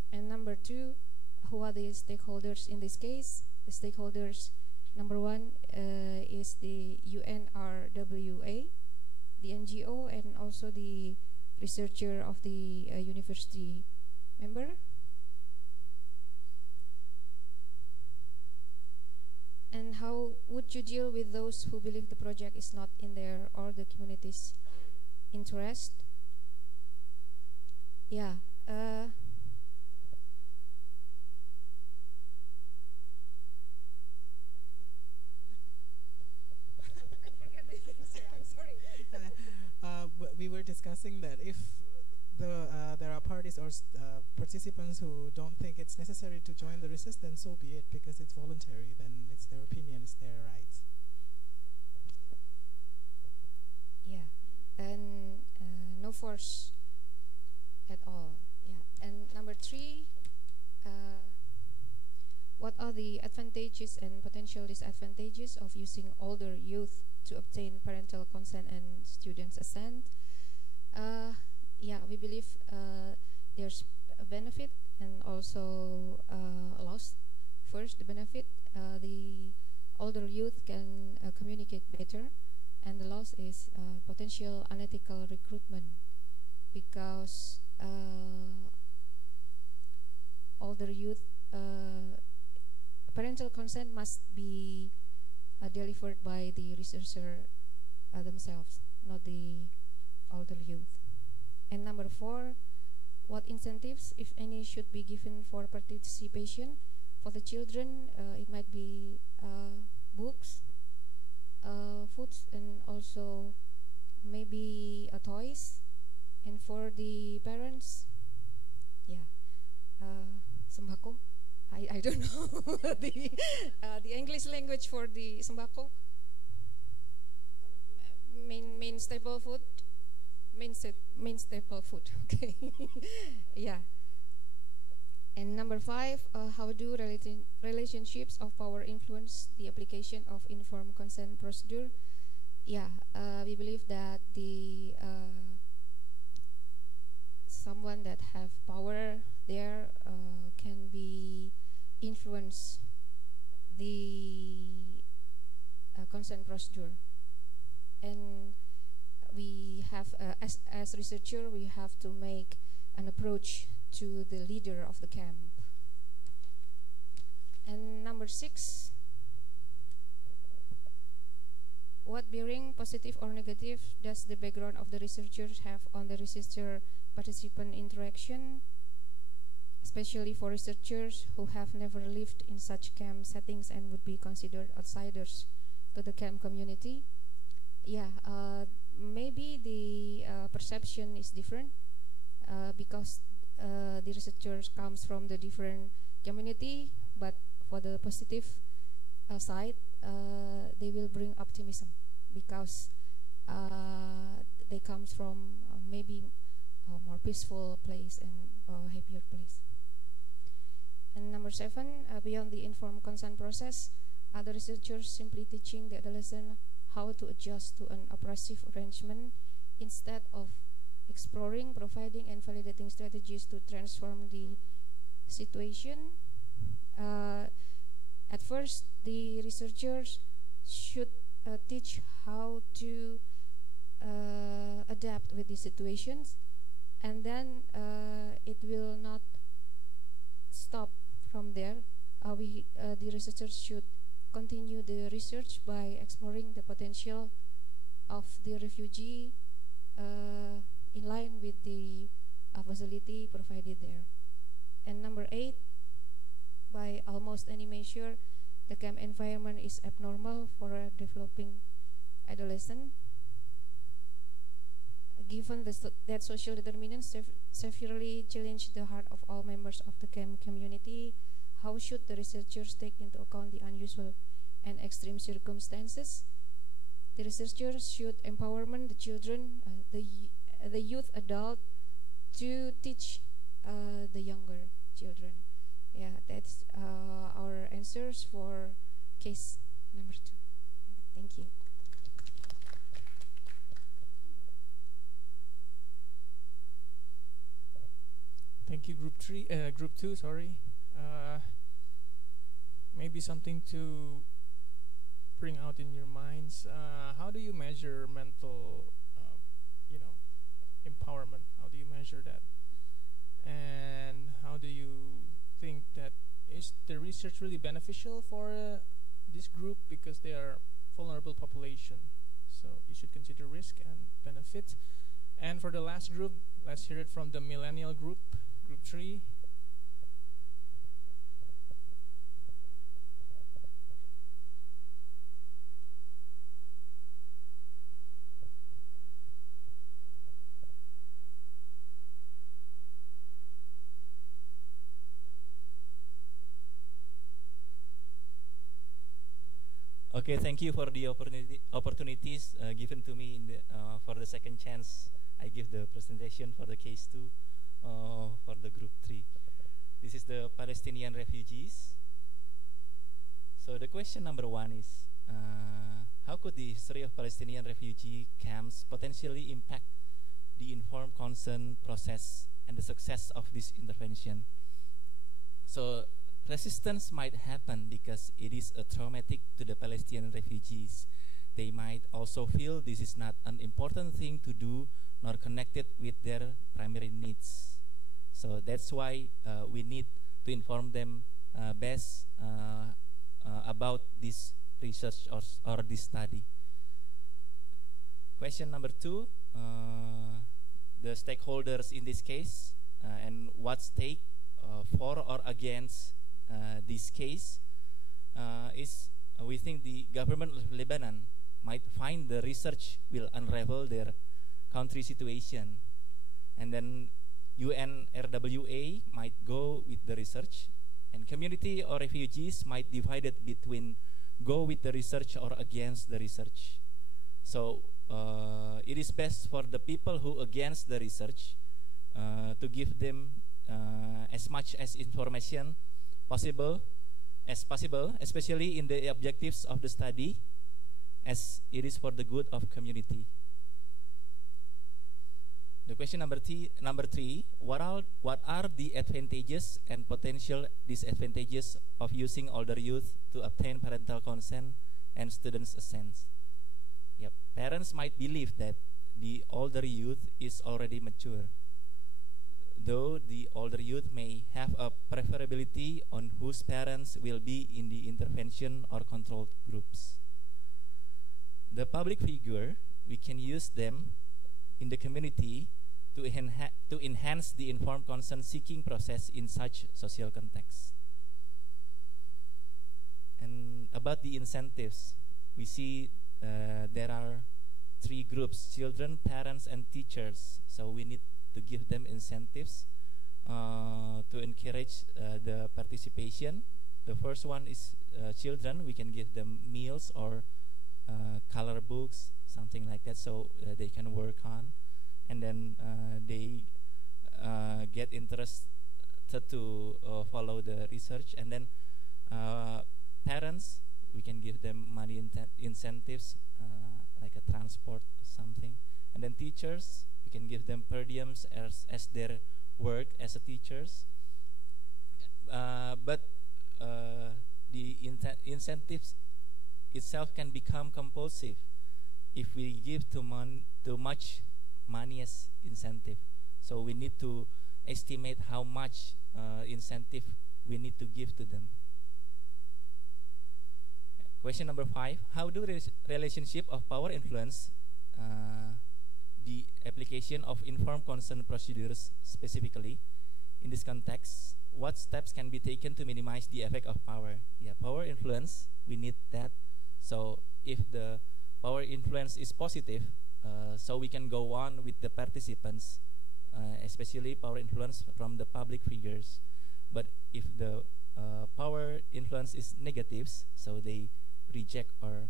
And number 2, who are the stakeholders in this case? The stakeholders, number 1 is the UNRWA, the NGO, and also the researcher of the university member. And how would you deal with those who believe the project is not in their or the community's interest? Yeah. We were discussing that if there are parties or participants who don't think it's necessary to join the research, then so be it, because it's voluntary. Then it's their opinion, it's their rights. Yeah, and no force at all. Yeah, and number 3, what are the advantages and potential disadvantages of using older youth to obtain parental consent and students' assent? Yeah, we believe there's a benefit and also a loss. First, the benefit, the older youth can communicate better, and the loss is potential unethical recruitment, because older youth, parental consent must be delivered by the researcher themselves, not the older youth. And number 4, what incentives, if any, should be given for participation? For the children, it might be books, foods, and also maybe toys. And for the parents, yeah, sembako. I don't know the English language for the sembako. Main staple food. Main staple food. Okay. Yeah. And number 5, how do relationships of power influence the application of informed consent procedure? Yeah, we believe that the someone that have power there can be influence the consent procedure. And we have, as researcher, we have to make an approach to the leader of the camp. And number 6, what bearing, positive or negative, does the background of the researchers have on the researcher-participant interaction, especially for researchers who have never lived in such camp settings and would be considered outsiders to the camp community? Yeah, maybe the perception is different because the researchers comes from the different community, but for the positive side, they will bring optimism because they comes from maybe a more peaceful place and a happier place. And number 7, beyond the informed consent process, other researchers simply teaching the adolescent how to adjust to an oppressive arrangement instead of exploring, providing, and validating strategies to transform the situation. At first, the researchers should teach how to adapt with the situations, and then it will not stop from there. The researchers should continue the research by exploring the potential of the refugee in line with the facility provided there. And number 8, by almost any measure, the camp environment is abnormal for a developing adolescent. Given that social determinants severely challenge the heart of all members of the camp community, how should the researchers take into account the unusual and extreme circumstances? The researchers should empowerment the children, the youth adult, to teach the younger children. Yeah, that's our answers for case number 2. Thank you. Thank you, group 2. Sorry. Maybe something to bring out in your minds. How do you measure mental, empowerment? How do you measure that? And how do you think that is the research really beneficial for this group because they are vulnerable population. So you should consider risk and benefit. And for the last group, let's hear it from the millennial group, group 3. Okay, thank you for the opportunities given to me for the second chance. I give the presentation for the case 2 for the group 3. This is the Palestinian refugees. So the question number 1 is, how could the history of Palestinian refugee camps potentially impact the informed consent process and the success of this intervention? So resistance might happen because it is traumatic to the Palestinian refugees. They might also feel this is not an important thing to do nor connected with their primary needs. So that's why we need to inform them best about this research or this study. Question number 2, the stakeholders in this case and what stake for or against this case is we think the government of Lebanon might find the research will unravel their country situation, and then UNRWA might go with the research, and community or refugees might divide it between go with the research or against the research. So it is best for the people who against the research to give them as much as information possible, especially in the objectives of the study, as it is for the good of community. The question number 3, what are the advantages and potential disadvantages of using older youth to obtain parental consent and students' assent? Yep. Parents might believe that the older youth is already mature, though the older youth may have a preferability on whose parents will be in the intervention or controlled groups. The public figure, we can use them in the community to enhance the informed consent seeking process in such social context. And about the incentives, we see there are 3 groups: children, parents, and teachers. So we need to give them incentives to encourage the participation. The first one is children. We can give them meals or color books, something like that, so they can work on, and then they get interested to follow the research. And then parents, we can give them money incentives like a transport or something. And then teachers, we can give them per diems as their work as a teachers. But the incentives itself can become compulsive if we give too much money as incentive. So we need to estimate how much incentive we need to give to them. Question number 5, how do relationship of power influence the application of informed consent procedures specifically? In this context, what steps can be taken to minimize the effect of power? Yeah, power influence, we need that. So if the power influence is positive, so we can go on with the participants, especially power influence from the public figures. But if the power influence is negatives, so they reject or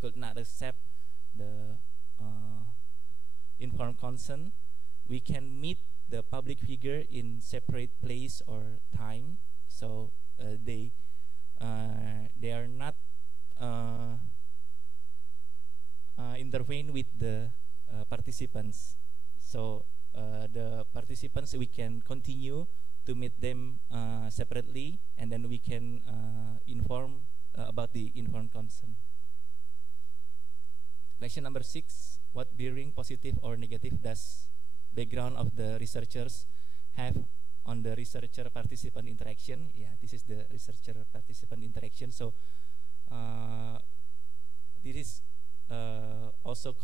could not accept the informed consent, we can meet the public figure in separate place or time, so they are not intervene with the participants. So the participants, we can continue to meet them separately, and then we can inform about the informed consent. Question number 6, what bearing, positive or negative, does background of the researchers have on the researcher participant interaction. Yeah, this is the researcher participant interaction. So this is also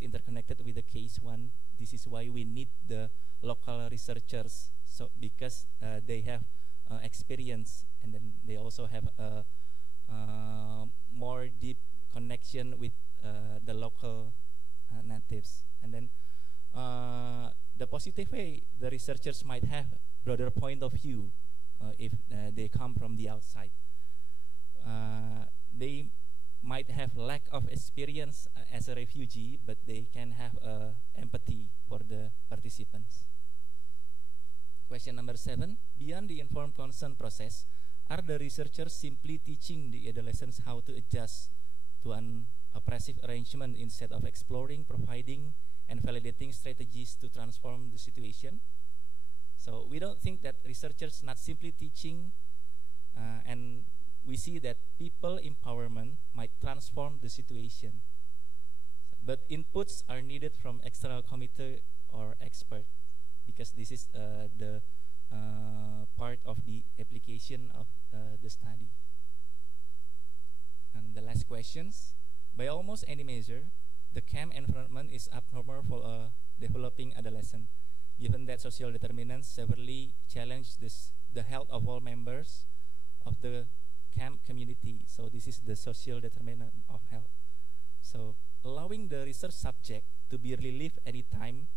interconnected with the case one. This is why we need the local researchers. So because they have experience, and then they also have a more deep connection with the local natives. And then the positive way, the researchers might have broader point of view if they come from the outside. They might have lack of experience as a refugee, but they can have empathy for the participants. Question number 7, beyond the informed consent process, are the researchers simply teaching the adolescents how to adjust to an oppressive arrangement instead of exploring, providing, and validating strategies to transform the situation? So we don't think that researchers not simply teaching, and we see that people empowerment might transform the situation. But inputs are needed from external committee or expert, because this is the part of the application of the study. And the last questions, by almost any measure, the camp environment is abnormal for a developing adolescent, given that social determinants severely challenge the health of all members of the camp community. So this is the social determinant of health. So allowing the research subject to be relieved anytime,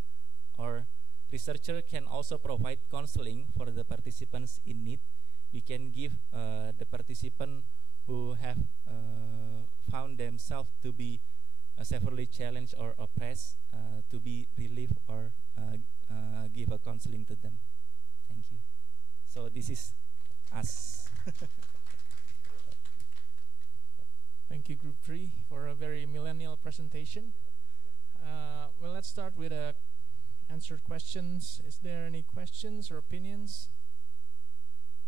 or researcher can also provide counseling for the participants in need. We can give the participant who have found themselves to be severely challenged or oppressed to be relieved, or give a counseling to them. Thank you. So this is us. Thank you, Group 3, for a very millennial presentation. Well, let's start with answered questions. Is there any questions or opinions?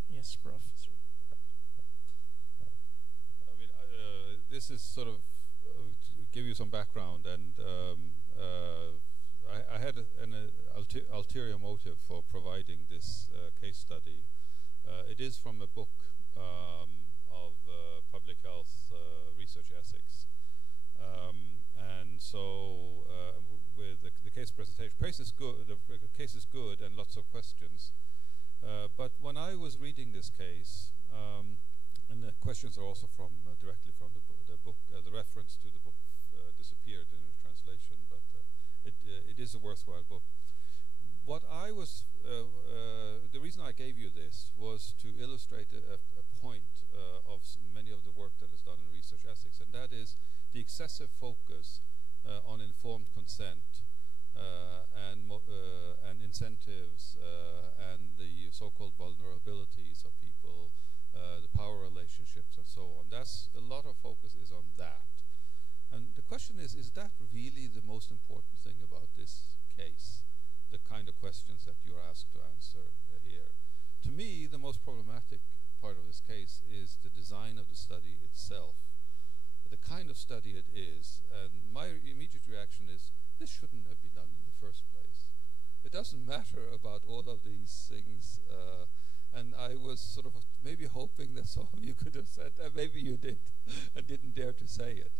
Yes, Prof. I mean, this is sort of to give you some background, and I had an ulterior motive for providing this case study. It is from a book of public health research ethics, and so with the case presentation, case is good. The case is good, and lots of questions. But when I was reading this case, and the questions are also from directly from the book. The reference to the book disappeared in the translation, but it is a worthwhile book. What I was, the reason I gave you this was to illustrate a point of many of the work that is done in research ethics, and that is the excessive focus on informed consent and incentives and the so-called vulnerabilities of people, the power relationships and so on. That's a lot of focus is on that. And the question is that really the most important thing about this case? The kind of questions that you're asked to answer here. To me, the most problematic part of this case is the design of the study itself, the kind of study it is. And my immediate reaction is, this shouldn't have been done in the first place. It doesn't matter about all of these things. And I was sort of maybe hoping that some of you could have said, maybe you did, and didn't dare to say it.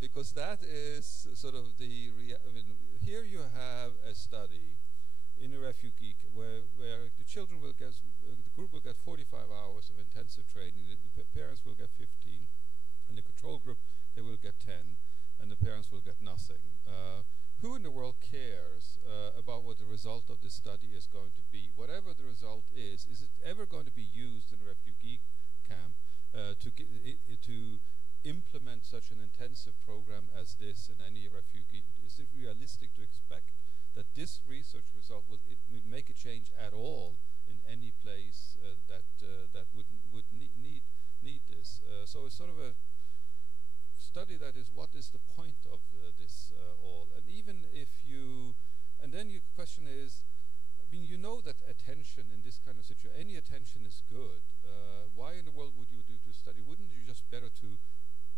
Because that is sort of the, I mean, here you have a study in a refugee where the children will get, the group will get 45 hours of intensive training, the parents will get 15, and the control group, they will get 10, and the parents will get nothing. Who in the world cares about what the result of this study is going to be? Whatever the result is it ever going to be used in a refugee camp to implement such an intensive program as this in any refugee? Is it realistic to expect that this research result will make a change at all in any place that would need this? So it's sort of a study that is, what is the point of this all? And even if you, and then your question is, I mean, you know that attention in this kind of situation, any attention is good. Why in the world would you do to study? Wouldn't you just better to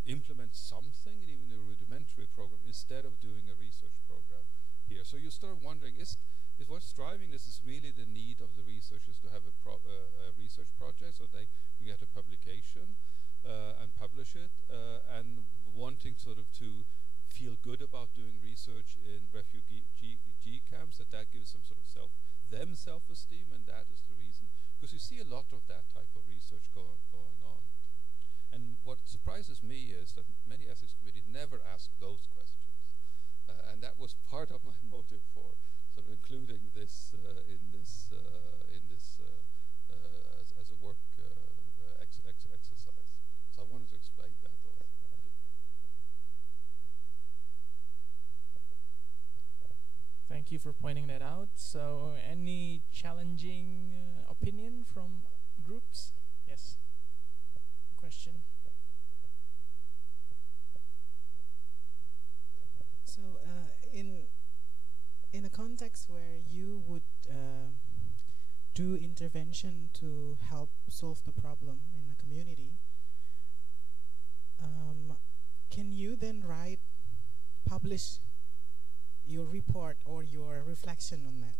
implement something, even a rudimentary program, instead of doing a research program here? So you start wondering, is is what's driving this is really the need of the researchers to have a research project so they can get a publication and publish it, and wanting sort of to feel good about doing research in refugee camps, that gives them sort of self-esteem, and that is the reason. Because you see a lot of that type of research going on. And what surprises me is that many ethics committees never ask those questions. And that was part of my motive for sort of including this as a work exercise. So I wanted to explain that also. Thank you for pointing that out. So, any challenging opinion from groups? Yes. Question. So, in a context where you would do intervention to help solve the problem in a community, can you then publish your report or your reflection on that,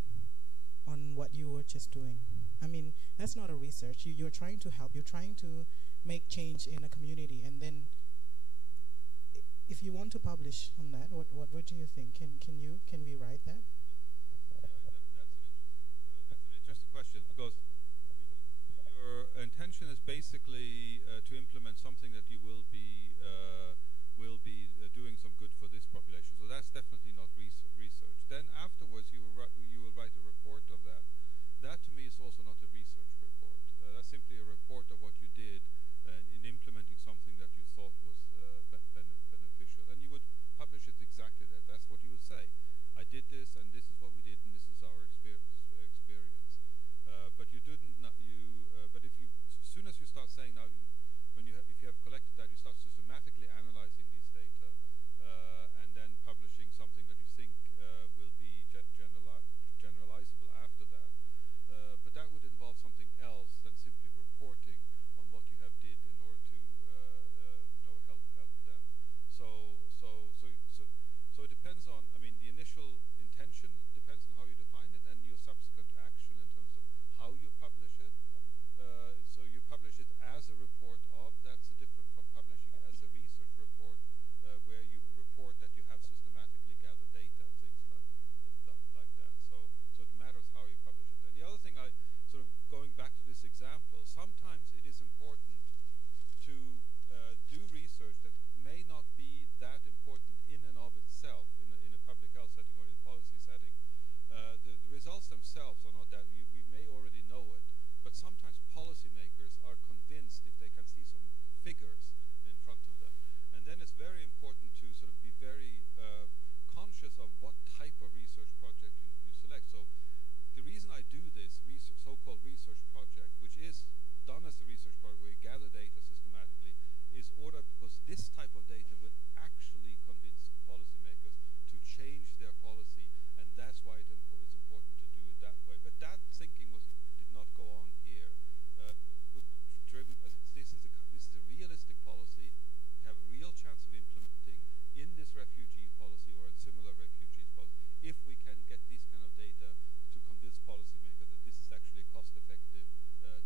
on what you were just doing? I mean, that's not a research. You're trying to help. You're trying to make change in a community, and then if you want to publish on that, what do you think? Can we write that? That's an interesting question, because your intention is basically to implement something that you will be doing some good for this population. So that's definitely not research. Then afterwards, you will write a report of that. That to me is also not a research report. That's simply a report of what you did in implementing something that you thought was beneficial. And you would publish it exactly that. That's what you would say. I did this, and this is what we did, and this is our experience. But you didn't. But if you, as soon as you start saying now, if you have collected that, you start systematically analyzing these data, and then publishing something that you think will be generalizable after that. But that would involve something else than simply reporting on what you have did in order to help them. So it depends on. I mean, the initial intention depends on how you define it, and your subsequent action in terms of how you publish it. So you publish it as a report of. That's different from publishing it as a research report, where you report that you have systematically gathered data and things like that. So it matters how you publish it. And the other thing, sort of going back to this example, sometimes it is important to do research that may not be that important in and of itself in a public health setting or in a policy setting. The results themselves are not that. We may already know it, but sometimes policymakers are convinced if they can see some figures in front of them. And then it's very important to sort of be very conscious of what type of research project you select. So the reason I do this so-called research project, which is done as a research project where you gather data systematically, is because this type of data will actually convince policymakers to change their policy, and that's why it's important to do it that way. But that thinking did not go on here. Was driven by this is a realistic policy. We have a real chance of implementing in this refugee policy or in similar refugees policy if we can get these kind of data to convince policymakers that this is actually a cost-effective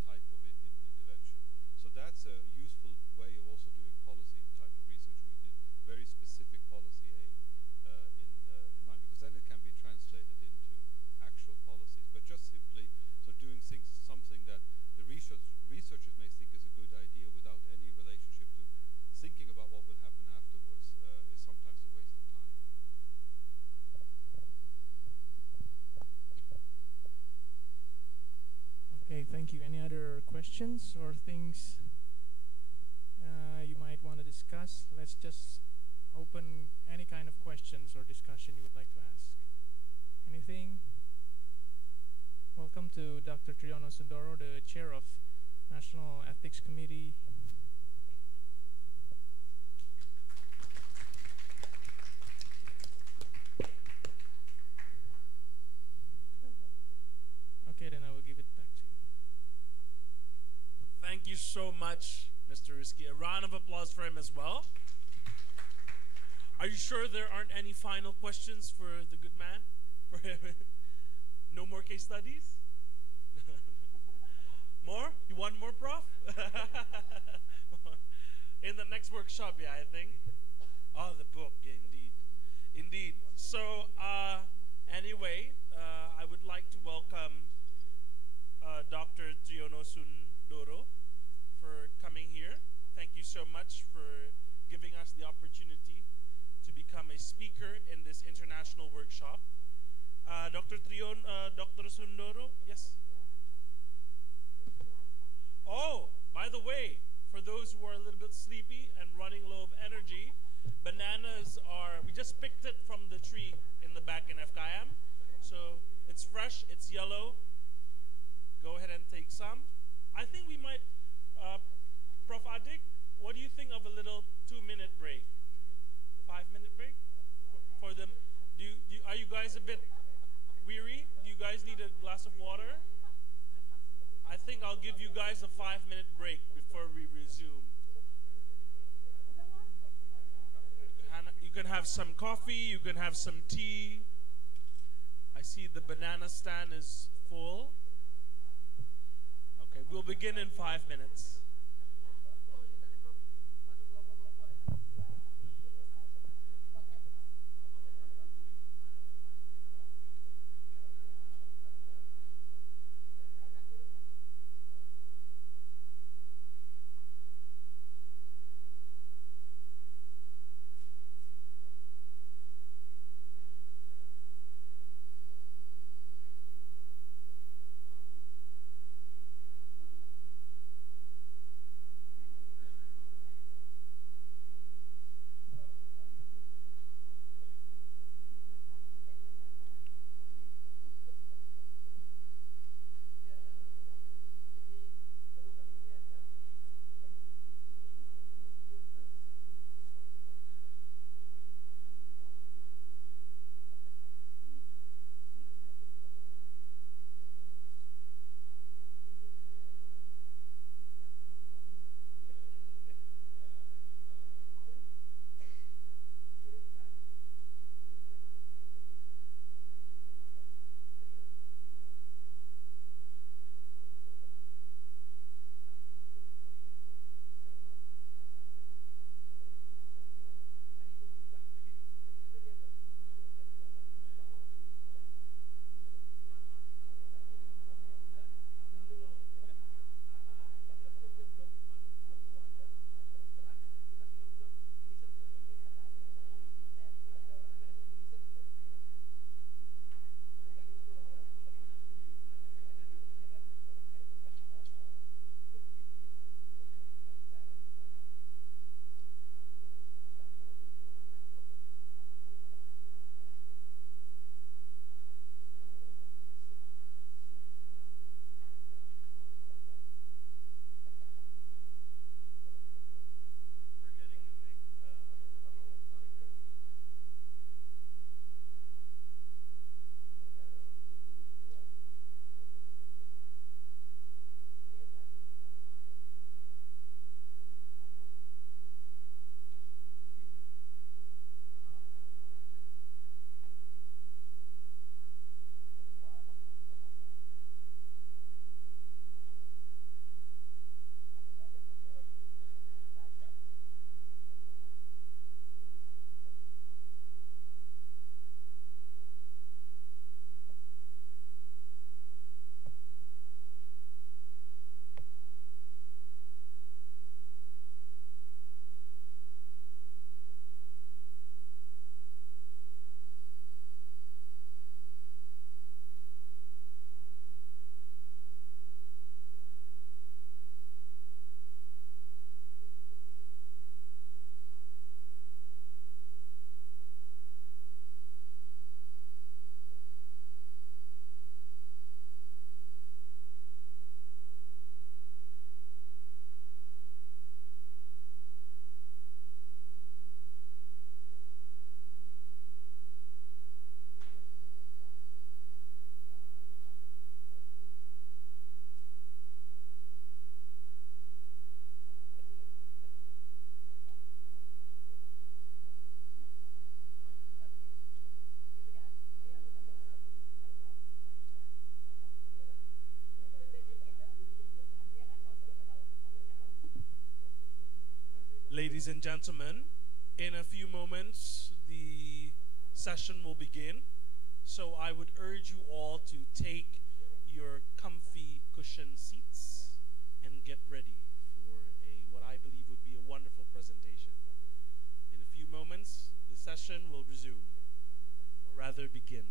type of intervention. So that's a useful way of also doing policy type of research with very specific policy aim in mind, because then it can be translated into actual policies. But just simply doing something that the researchers may think is a good idea without any relationship to thinking about what will happen afterwards is sometimes a waste of time. Okay, thank you. Any other questions or things you might want to discuss? Let's just open any kind of questions or discussion you would like to ask. Anything? Welcome to Dr. Triyono Sundoro, the Chair of National Ethics Committee. Okay, then I will give it back to you. Thank you so much, Mr. Rizky. A round of applause for him as well. Are you sure there aren't any final questions for the good man? For him? No more case studies? More? You want more, Prof? In the next workshop, yeah, I think. Oh, the book, yeah, indeed. Indeed. So, anyway, I would like to welcome Dr. Triono Sundoro for coming here. Thank you so much for giving us the opportunity to become a speaker in this international workshop. Dr. Sundoro, yes? Oh, by the way, for those who are a little bit sleepy and running low of energy, bananas are, we just picked it from the tree in the back in FKM. So it's fresh, it's yellow. Go ahead and take some. I think we might, Prof. Adik, what do you think of a little 2-minute break? 5-minute break for them? Are you guys a bit weary? Do you guys need a glass of water? I think I'll give you guys a 5-minute break before we resume. And you can have some coffee, you can have some tea. I see the banana stand is full. Okay, we'll begin in 5 minutes. Ladies and gentlemen, in a few moments, the session will begin. So I would urge you all to take your comfy cushion seats and get ready for what I believe would be a wonderful presentation. In a few moments, the session will resume, or rather begin.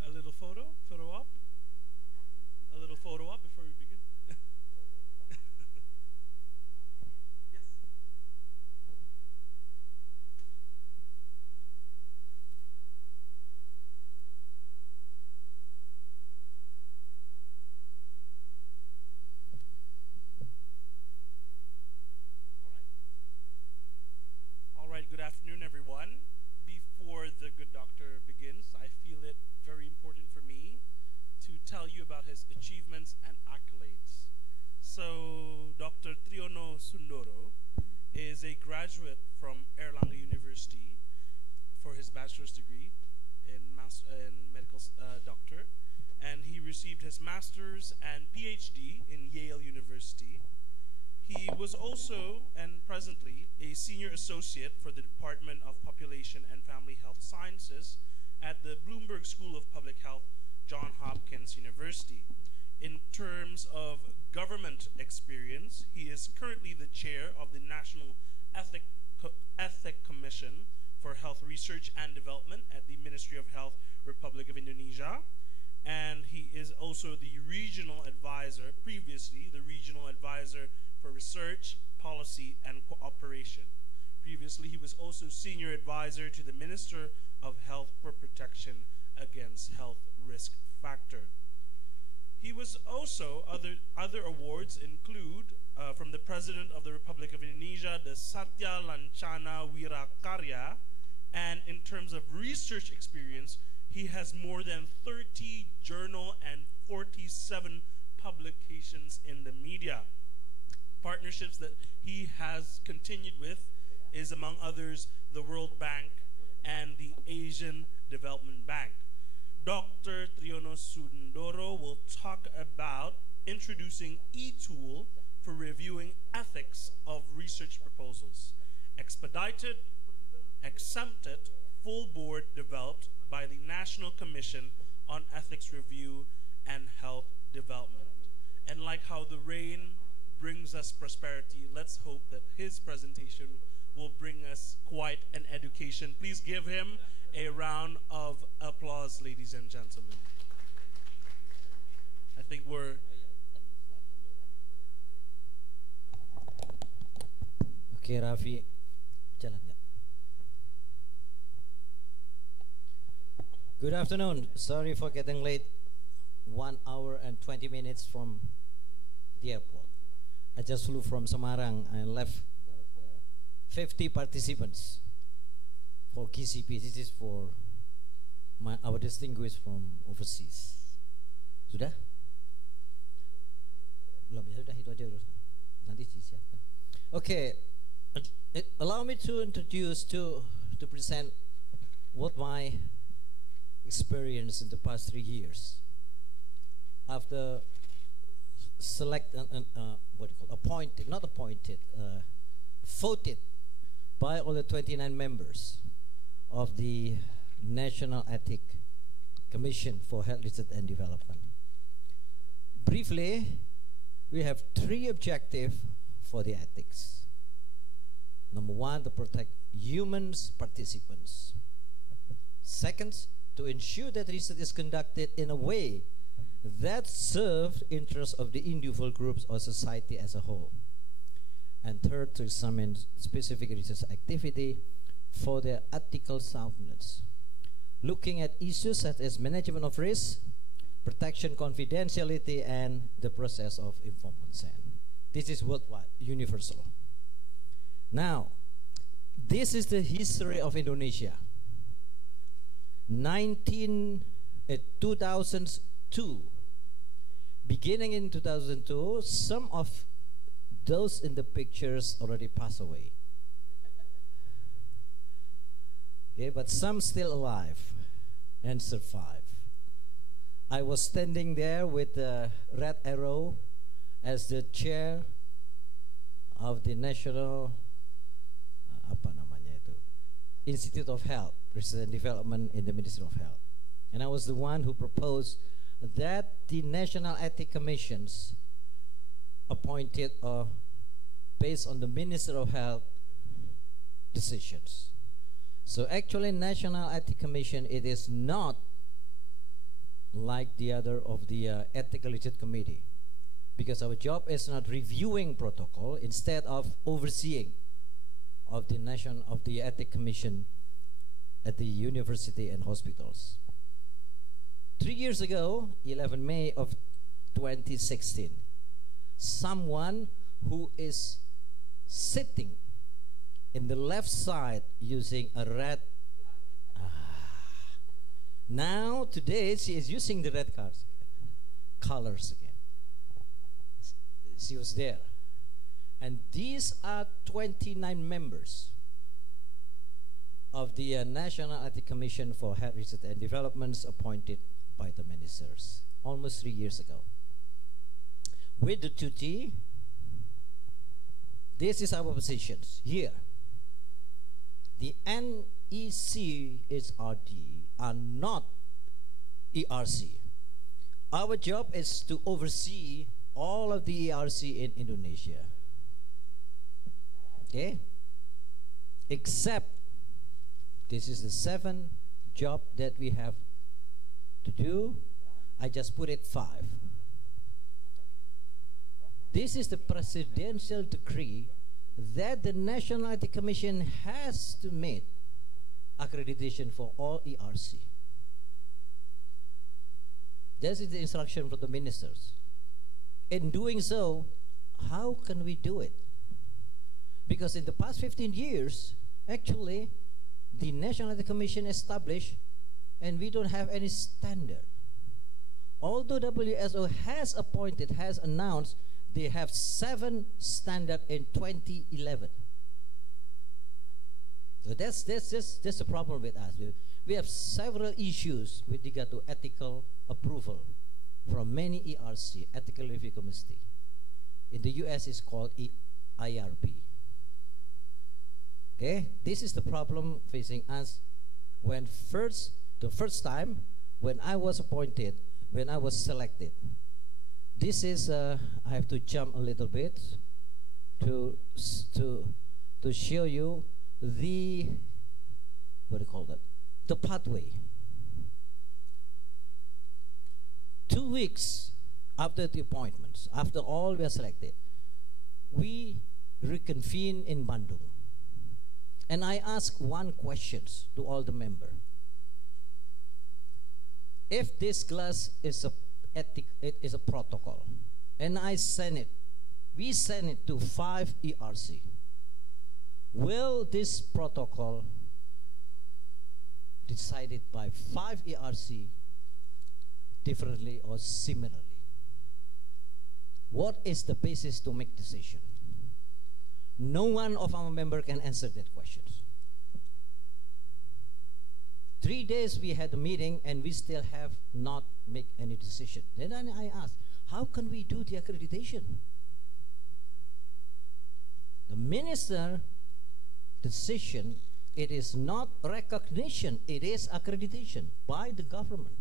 A little photo op. A little photo op before we begin. Yes. All right, good afternoon, everyone. Before the good doctor begins, I feel it very important for me to tell you about his achievements and accolades. So, Dr. Triono Sundoro is a graduate from Erlanger University for his bachelor's degree in medical doctor, and he received his master's and PhD in Yale University. He was also, and presently, a senior associate for the Department of Population and Family Health Sciences at the Bloomberg School of Public Health, Johns Hopkins University. In terms of government experience, he is currently the chair of the National Ethic Commission for Health Research and Development at the Ministry of Health, Republic of Indonesia. And he is also the regional advisor, previously the regional advisor for research, policy, and cooperation. Previously, he was also senior advisor to the Minister of Health for Protection Against Health Risk Factor. He was also, other awards include, from the President of the Republic of Indonesia, the Satya Lancana Wirakarya, and in terms of research experience, he has more than 30 journal and 47 publications in the media. Partnerships that he has continued with is, among others, the World Bank and the Asian Development Bank. Dr. Triono Sundoro will talk about introducing e-tool for reviewing ethics of research proposals, expedited, exempted, full board developed by the National Commission on Ethics Review and Health Development. And like how the rain brings us prosperity, let's hope that his presentation will bring us quite an education. Please give him a round of applause, ladies and gentlemen. I think we're... Okay, Rafi, jalan nggak? Good afternoon. Sorry for getting late. 1 hour and 20 minutes from the airport. I just flew from Semarang and left 50 participants for KCP. This is for our distinguished from overseas. Sudah? Belum ya, sudah itu aja urusan. Nanti disiapkan. Okay, allow me to introduce to present what my experience in the past 3 years. After voted by all the 29 members of the National Ethics Commission for Health Research and Development. Briefly, we have 3 objectives for the ethics. Number 1, to protect humans participants. Second, to ensure that research is conducted in a way that serves interests of the individual groups or society as a whole. And third, to examine specific research activity for their ethical soundness, looking at issues such as management of risk, protection confidentiality, and the process of informed consent. This is worldwide, universal. Now, this is the history of Indonesia. 2002, beginning in 2002, some of those in the pictures already passed away. Okay, but some still alive and survive. I was standing there with the red arrow as the chair of the National Institute of Health, Research and Development in the Ministry of Health. And I was the one who proposed that the National Ethics Commissions appointed based on the Minister of Health decisions. So actually, National Ethics Commission, it is not like the other of the Ethical Research Committee, because our job is not reviewing protocol, instead of overseeing of the Ethics Commission at the university and hospitals. 3 years ago, 11 May of 2016, someone who is sitting in the left side using a red, now today she is using the red colors again. She was there. And these are 29 members of the National Ethics Commission for Health Research and Developments appointed by the ministers almost 3 years ago. With the duty, this is our positions here. The NECHRD are not ERC. Our job is to oversee all of the ERC in Indonesia. Okay? Except, this is the 7th job that we have to do. I just put it 5. This is the presidential decree that the National Ethics Commission has to meet accreditation for all ERC. This is the instruction from the ministers. In doing so, how can we do it? Because in the past 15 years, actually, the National Ethics Commission established, and we don't have any standard. Although WHO has announced they have 7 standards in 2011. So that's the problem with us. We have several issues with regard to ethical approval from many ERC, Ethical Review Committee. In the US, it's called IRB. Okay, this is the problem facing us when the first time when I was appointed, when I was selected. This is I have to jump a little bit to show you the what do you call that? The pathway. 2 weeks after the appointments, after all we are selected, we reconvene in Bandung. And I ask one question to all the members. If this class is a ethic, it is a protocol, and I send it, we send it to 5 ERC. Will this protocol decided by 5 ERC differently or similarly? What is the basis to make decision? No one of our members can answer that question. 3 days we had a meeting and we still have not made any decision. Then I asked, how can we do the accreditation? The minister decision, it is not recognition, it is accreditation by the government.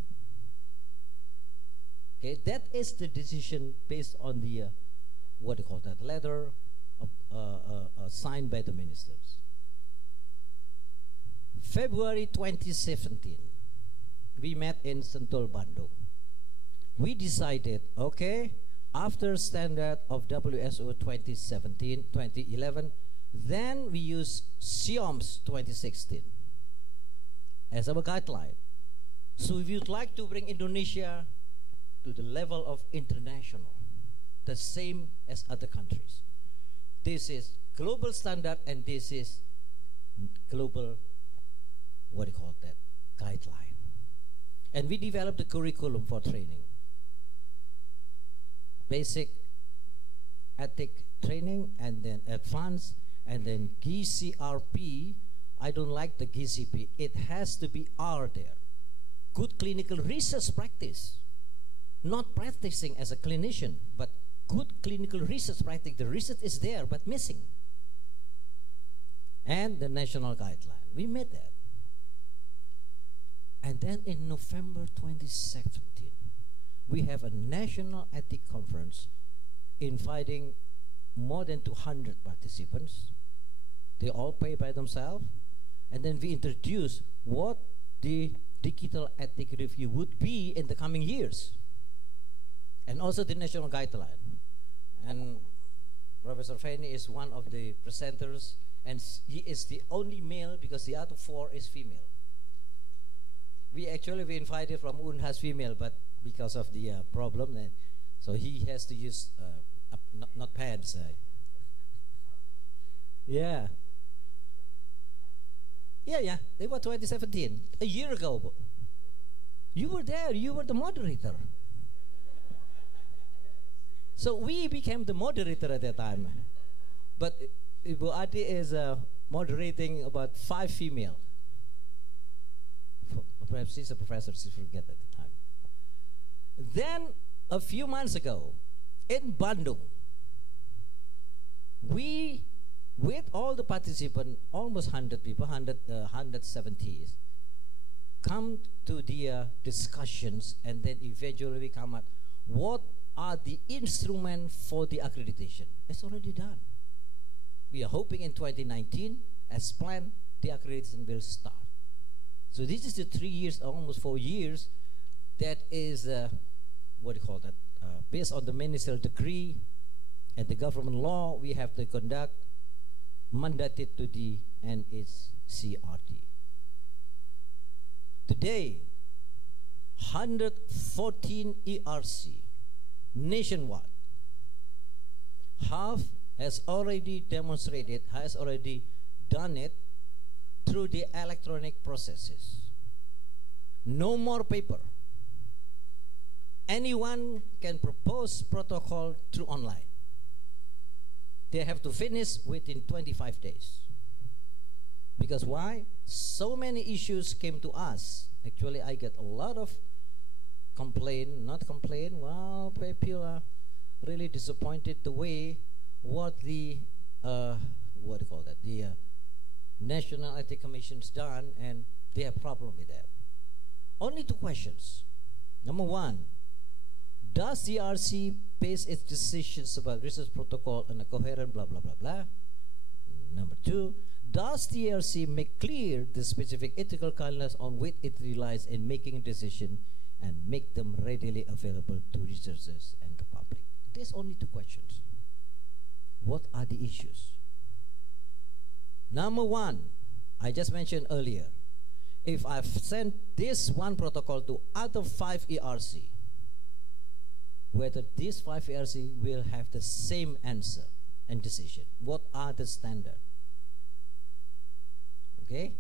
Okay, that is the decision based on the what do you call that, letter signed by the ministers. February 2017, we met in Sentul, Bandung. We decided, okay, after standard of WSO 2011, then we use SIOMS 2016 as our guideline. So if you'd like to bring Indonesia to the level of international, the same as other countries, this is global standard and this is global, what do you call that, guideline. And we developed the curriculum for training. Basic ethic training, and then advanced, and then GCRP. I don't like the GCP. It has to be R there. Good clinical research practice. Not practicing as a clinician, but good clinical research practice. The research is there, but missing. And the national guideline. We made that. And then in November 2017, we have a national ethics conference inviting more than 200 participants. They all pay by themselves. And then we introduce what the digital ethics review would be in the coming years. And also the national guideline. And Professor Feni is one of the presenters, and he is the only male because the other 4 is female. We invited from Unhas female, but because of the problem, so he has to use not pants. Yeah. They were 2017, a year ago. You were there. You were the moderator. So we became the moderator at that time. But Ibu Adi is moderating about 5 female. Perhaps she's a professor, she forget at the time. Then, a few months ago, in Bandung, we, with all the participants, almost 100 people, 170, come to the discussions, and then eventually we come up, what are the instruments for the accreditation? It's already done. We are hoping in 2019, as planned, the accreditation will start. So this is the 3 years, almost 4 years, that is, what do you call that, based on the ministerial decree and the government law, we have to conduct, mandated to the NHCRT. Today, 114 ERC nationwide has already demonstrated, has already done it through the electronic processes. No more paper. Anyone can propose protocol through online. They have to finish within 25 days. Because why? So many issues came to us. Actually, I get a lot of well, people are really disappointed the way what the, what do you call that, the National Ethics Commission's done, and They have problem with that. Only two questions. Number one, does the RC base its decisions about research protocol on a coherent blah blah blah blah? Number two, does the RC make clear the specific ethical guidelines on which it relies in making a decision and make them readily available to researchers and the public? There's only two questions. What are the issues? Number one, I just mentioned earlier, if I've sent this one protocol to other 5 ERC, whether these 5 ERC will have the same answer and decision. What are the standards? Okay?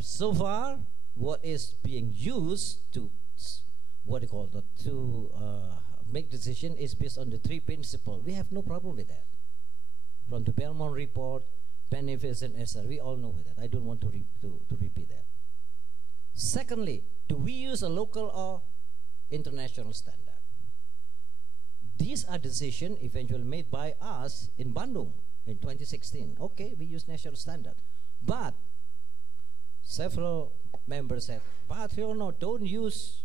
So far, what is being used to, make decision is based on the 3 principles. We have no problem with that. From the Belmont report, benefits and SR, we all know that. I don't want to repeat that. Secondly, do we use a local or international standard? These are decisions eventually made by us in Bandung in 2016. Okay, we use national standard. But several members said, but you know, don't use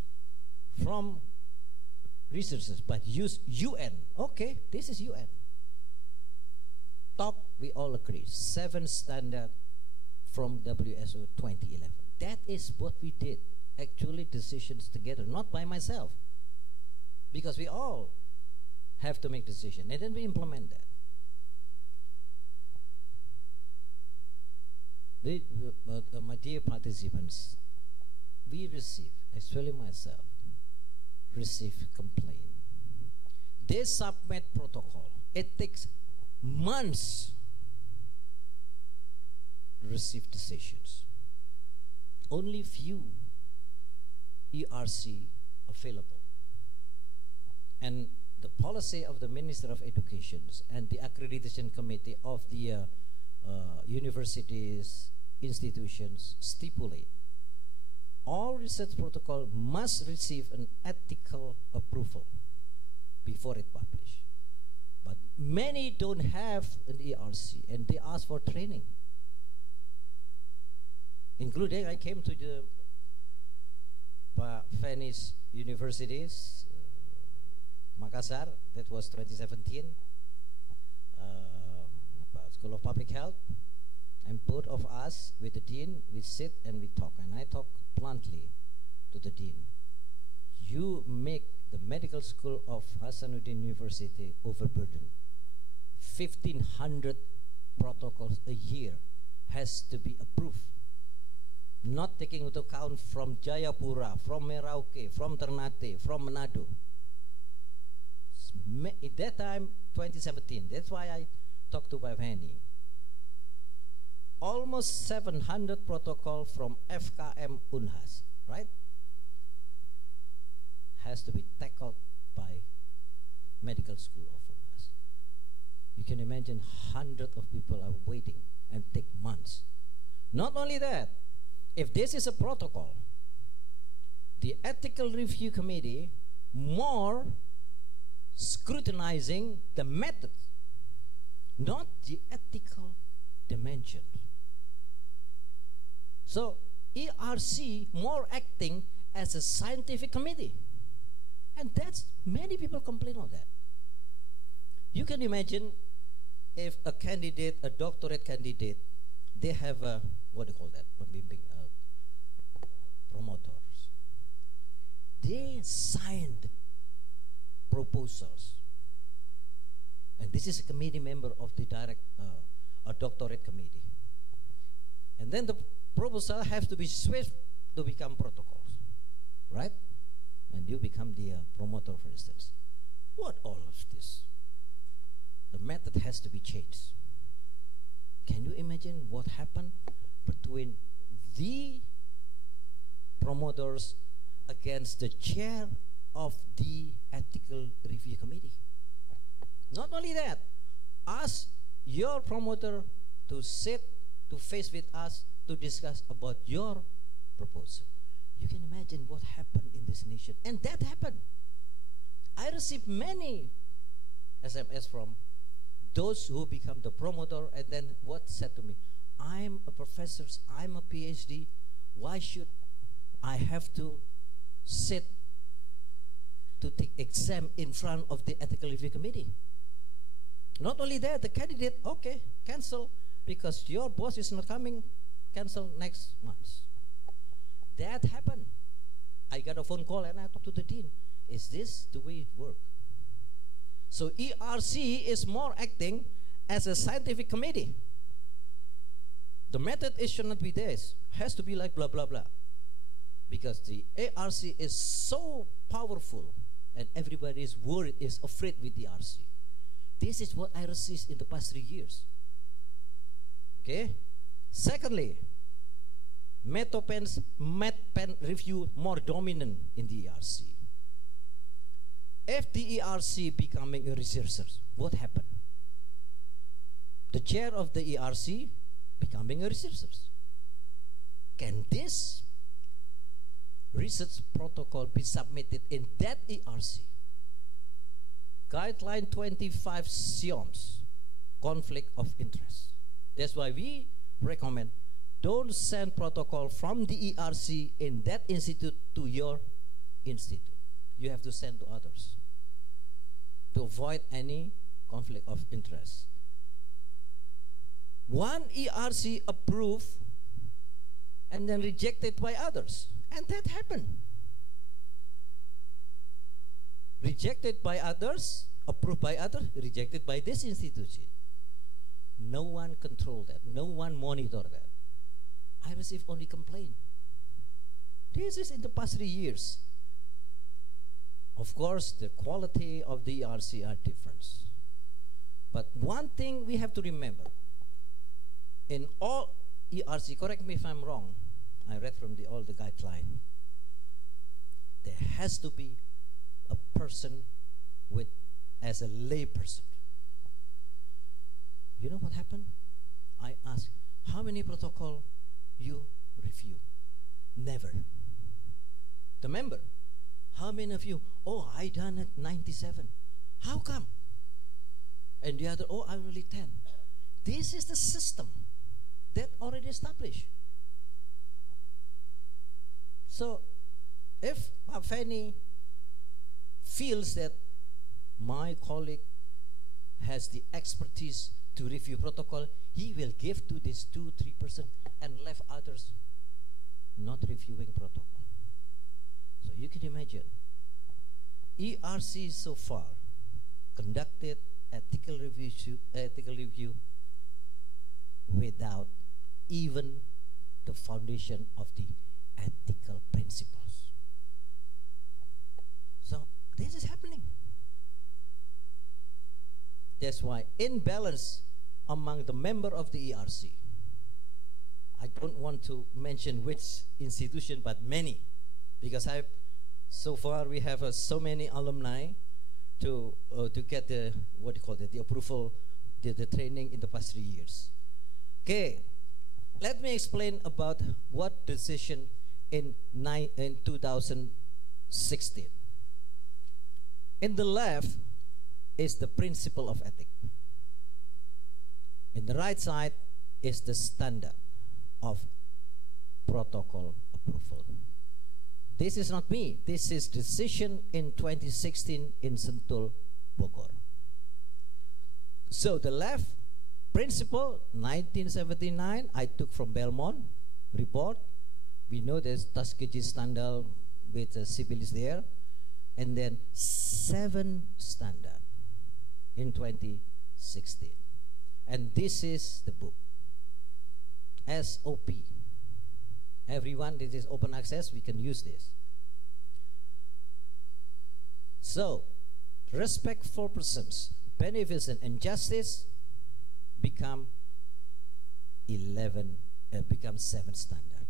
from researchers, but use UN. Okay, this is UN. Talk, we all agree, 7 standard from WSO 2011. That is what we did, actually decisions together, not by myself. Because we all have to make decisions, and then we implement that. My dear participants, we receive, especially myself, receive complaint. They submit protocol. It takes months to receive decisions. Only few ERC available. And the policy of the Minister of Education and the accreditation committee of the universities, institutions stipulate all research protocol must receive an ethical approval before it published. But many don't have an ERC and they ask for training. Including, I came to the Venice universities, Makassar, that was 2017, School of Public Health, and both of us with the dean, we sit and we talk, and I talk bluntly to the dean. You make the medical school of Hasanuddin University overburdened. 1,500 protocols a year has to be approved. Not taking into account from Jayapura, from Merauke, from Ternate, from Manado. At that time, 2017, that's why I talked to Bhavani. Almost 700 protocol from FKM Unhas, right? Has to be tackled by medical school of Unhas. You can imagine hundreds of people are waiting and take months. Not only that, if this is a protocol, the ethical review committee more scrutinizing the method, not the ethical dimension. So ERC more acting as a scientific committee. And that's, many people complain on that. You can imagine if a candidate, a doctorate candidate, they have a, what do you call that, promoters. They signed proposals. And this is a committee member of the a doctorate committee. And then the proposal has to be switched to become protocols, right? And you become the promoter, for instance. What all of this? The method has to be changed. Can you imagine what happened between the promoters against the chair of the ethical review committee? Not only that, ask your promoter to sit to face with us to discuss about your proposal. You can imagine what happened in this nation. And that happened. I received many SMS from those who become the promoter, and then what said to me, I'm a professor, I'm a PhD, Why should I have to sit to take exam in front of the ethical review committee? Not only that, the candidate, okay, cancel because your boss is not coming, cancel next month. That happened. I got a phone call and I talked to the dean. Is this the way it works? So ERC is more acting as a scientific committee. The method should not be this. Has to be like blah, blah, blah. Because the ARC is so powerful and everybody is worried, is afraid with the RC. This is what I received in the past 3 years. Okay? Secondly, MedPen review more dominant in the ERC. If the ERC becoming a researcher, what happened? The chair of the ERC becoming a researcher. Can this research protocol be submitted in that ERC? Guideline 25 SIOMS, conflict of interest. That's why we recommend don't send protocol from the ERC in that institute to your institute. You have to send to others to avoid any conflict of interest. One ERC approved and then rejected by others. And that happened. Rejected by others, approved by others, rejected by this institution. No one controlled that. No one monitored that. I received only complaint. This is in the past 3 years. Of course, the quality of the ERC are different. But one thing we have to remember, in all ERC, correct me if I'm wrong, I read from all the guidelines, there has to be a person with, as a lay person. You know what happened? I asked, how many protocol you review? Never. The member, how many of you? Oh, I done it 97. How come? And the other, oh, I only 10. This is the system that already established. So, if Fanny feels that my colleague has the expertise to review protocol, he will give to this 2-3% and left others not reviewing protocol. So you can imagine, ERC so far conducted ethical review without even the foundation of the ethical principles. So this is happening. That's why imbalance among the member of the ERC. I don't want to mention which institution, but many, because so far we have so many alumni to get the the approval, the training in the past 3 years. Okay, let me explain about what decision in 2016. In the left is the principle of ethics. In the right side is the standard of protocol approval. This is not me. This is decision in 2016 in Sentul, Bogor. So the left principle, 1979, I took from Belmont report. We know there's Tuskegee standard with Sibylis there. And then 7 standard in 2016. And this is the book, SOP. Everyone, this is open access, we can use this. So, respect for persons, benefits and injustice become 7 standard.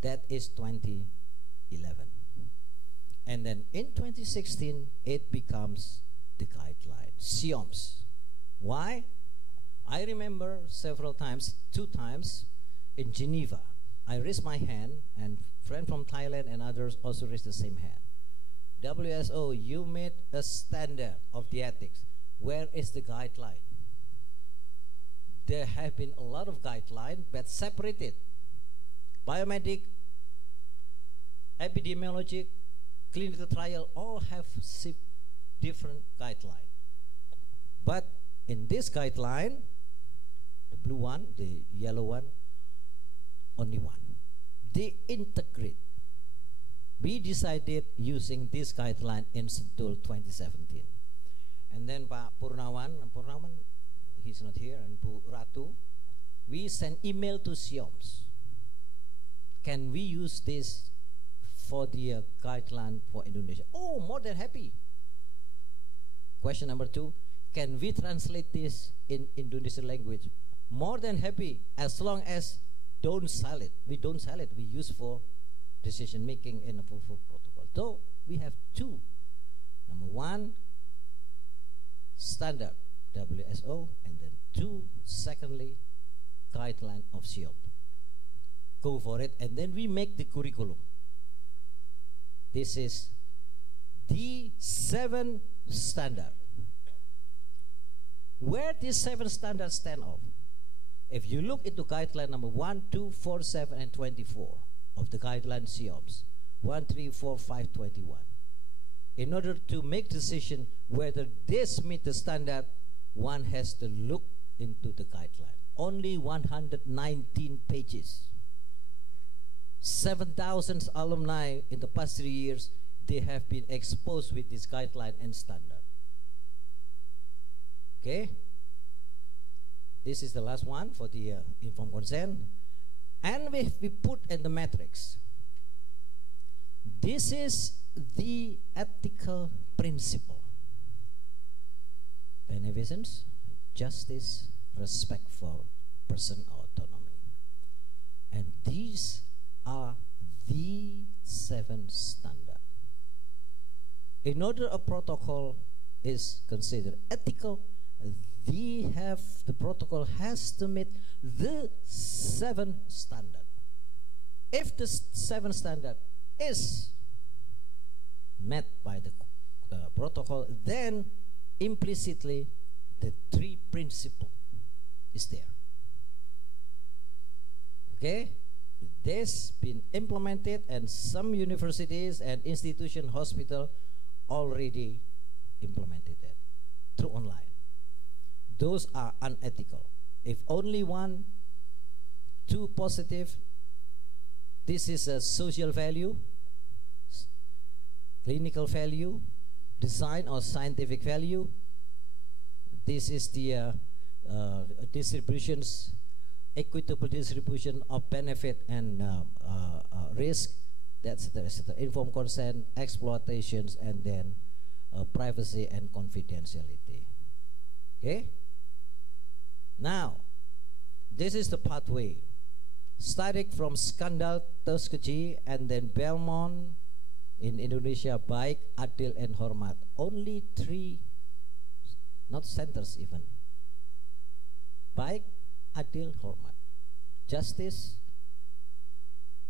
That is 2011. And then in 2016, it becomes the guideline, SIOMS. Why? I remember several times, 2 times, in Geneva, I raised my hand, and friend from Thailand and others also raised the same hand. WSO, you made a standard of the ethics. Where is the guideline? There have been a lot of guidelines, but separated. biomedic, epidemiologic, clinical trial, all have different guideline. But in this guideline, the blue one, the yellow one, only one. They integrate. We decided using this guideline in Sentul 2017. And then Pak Purnawan, he's not here, and Bu Ratu, we sent email to SIOMS. Can we use this for the guideline for Indonesia? Oh, more than happy. Question number 2, can we translate this in Indonesian language? More than happy, as long as don't sell it. We don't sell it. We use for decision making in a full protocol. So we have 2. Number 1, standard WSO, and then 2, secondly, guideline of SIOM. Go for it, and then we make the curriculum. This is the 7 standard. Where these 7 standards stand off? If you look into guideline number 1, 2, 4, 7, and 24 of the guideline SIOMS, 1, 3, 4, 5, 21. In order to make decision whether this meet the standard, one has to look into the guideline. Only 119 pages. 7,000 alumni in the past 3 years, they have been exposed with this guideline and standard. Okay? This is the last one for the informed consent. And we put in the matrix. This is the ethical principle. Beneficence, justice, respect for person autonomy. And these are the 7 standards. In order a protocol is considered ethical, the protocol has to meet the 7 standard. If the 7 standard is met by the protocol, then implicitly the 3 principle is there. Okay? This been implemented, and some universities and institution hospital already implemented it through online. Those are unethical. If only 1, 2 positive, this is a social value, clinical value, design or scientific value. This is the distributions, equitable distribution of benefit and risk. That's the informed consent, exploitations, and then privacy and confidentiality. Okay? Now, this is the pathway. Starting from Skandal, Tuskegee, and then Belmont in Indonesia, Baik, Adil, and Hormat. Only 3, not centers even. Baik, Adil, Hormat. Justice,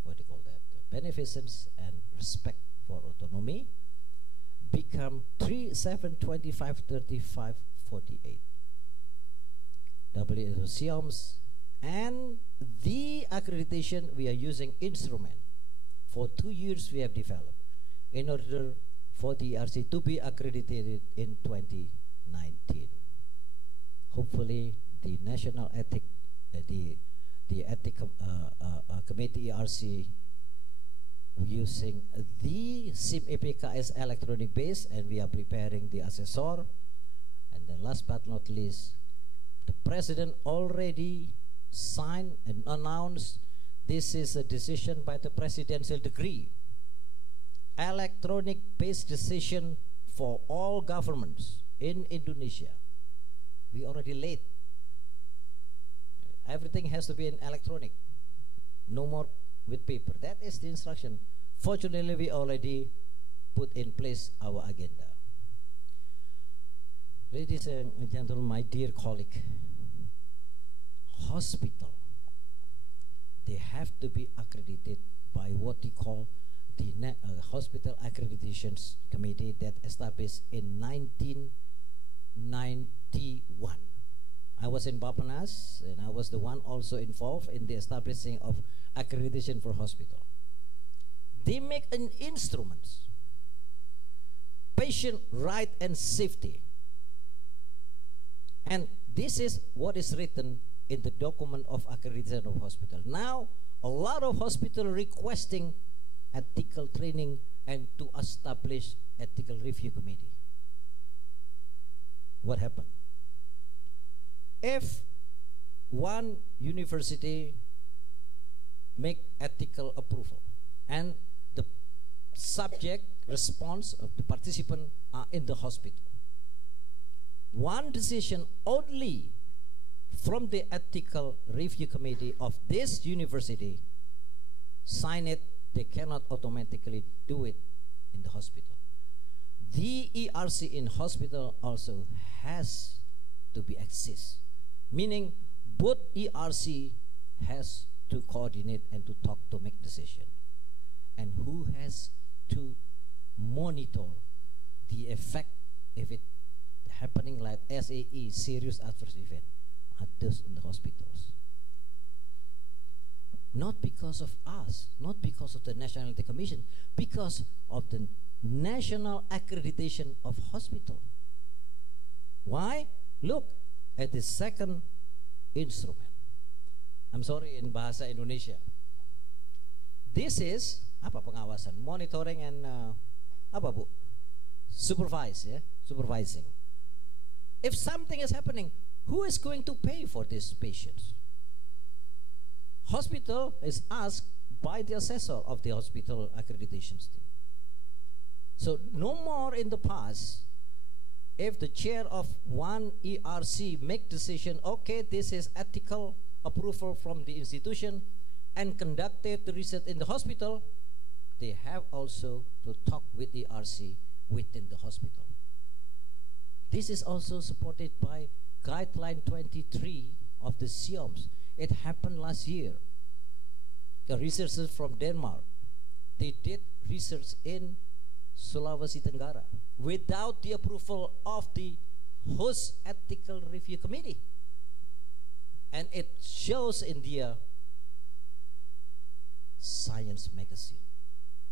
what do you call that? Beneficence and respect for autonomy become 3, 7, 25, 35, 48. WHO SIOMS, and the accreditation we are using instrument. For 2 years we have developed in order for the ERC to be accredited in 2019. Hopefully the national ethic, the ethic committee ERC using the SIM EPKS electronic base, and we are preparing the assessor. And then last but not least, the president already signed and announced this is a decision by the presidential decree. Electronic based decision for all governments in Indonesia. We already late. Everything has to be in electronic. No more with paper. That is the instruction. Fortunately, we already put in place our agenda. Ladies and gentlemen, my dear colleague, hospital, they have to be accredited by what we call the Hospital Accreditations Committee that established in 1991. I was in Bapanas, and I was the one also involved in the establishing of accreditation for hospital. They make an instrument, patient right and safety. And this is what is written in the document of accreditation of hospital. Now, a lot of hospital requesting ethical training and to establish ethical review committee. What happened? If one university make ethical approval and the subject response of the participant are in the hospital, one decision only from the ethical review committee of this university sign it, they cannot automatically do it in the hospital. The ERC in hospital also has to be exist, meaning both ERC has to coordinate and to talk to make decision, and who has to monitor the effect if it happening like SAE, serious adverse event, are those in the hospitals. Not because of us, not because of the Nationality Commission, because of the national accreditation of hospital. Why? Look at the second instrument. I'm sorry, in bahasa Indonesia. This is apa pengawasan, monitoring and apa bu? Supervise, ya, supervising. If something is happening, who is going to pay for these patients? Hospital is asked by the assessor of the hospital accreditation team. So no more in the past, if the chair of one ERC make decision, okay, this is ethical approval from the institution and conducted the research in the hospital, they have also to talk with the ERC within the hospital. This is also supported by Guideline 23 of the SIOMS. It happened last year. The researchers from Denmark, they did research in Sulawesi Tenggara without the approval of the host ethical review committee. And it shows in the Science magazine.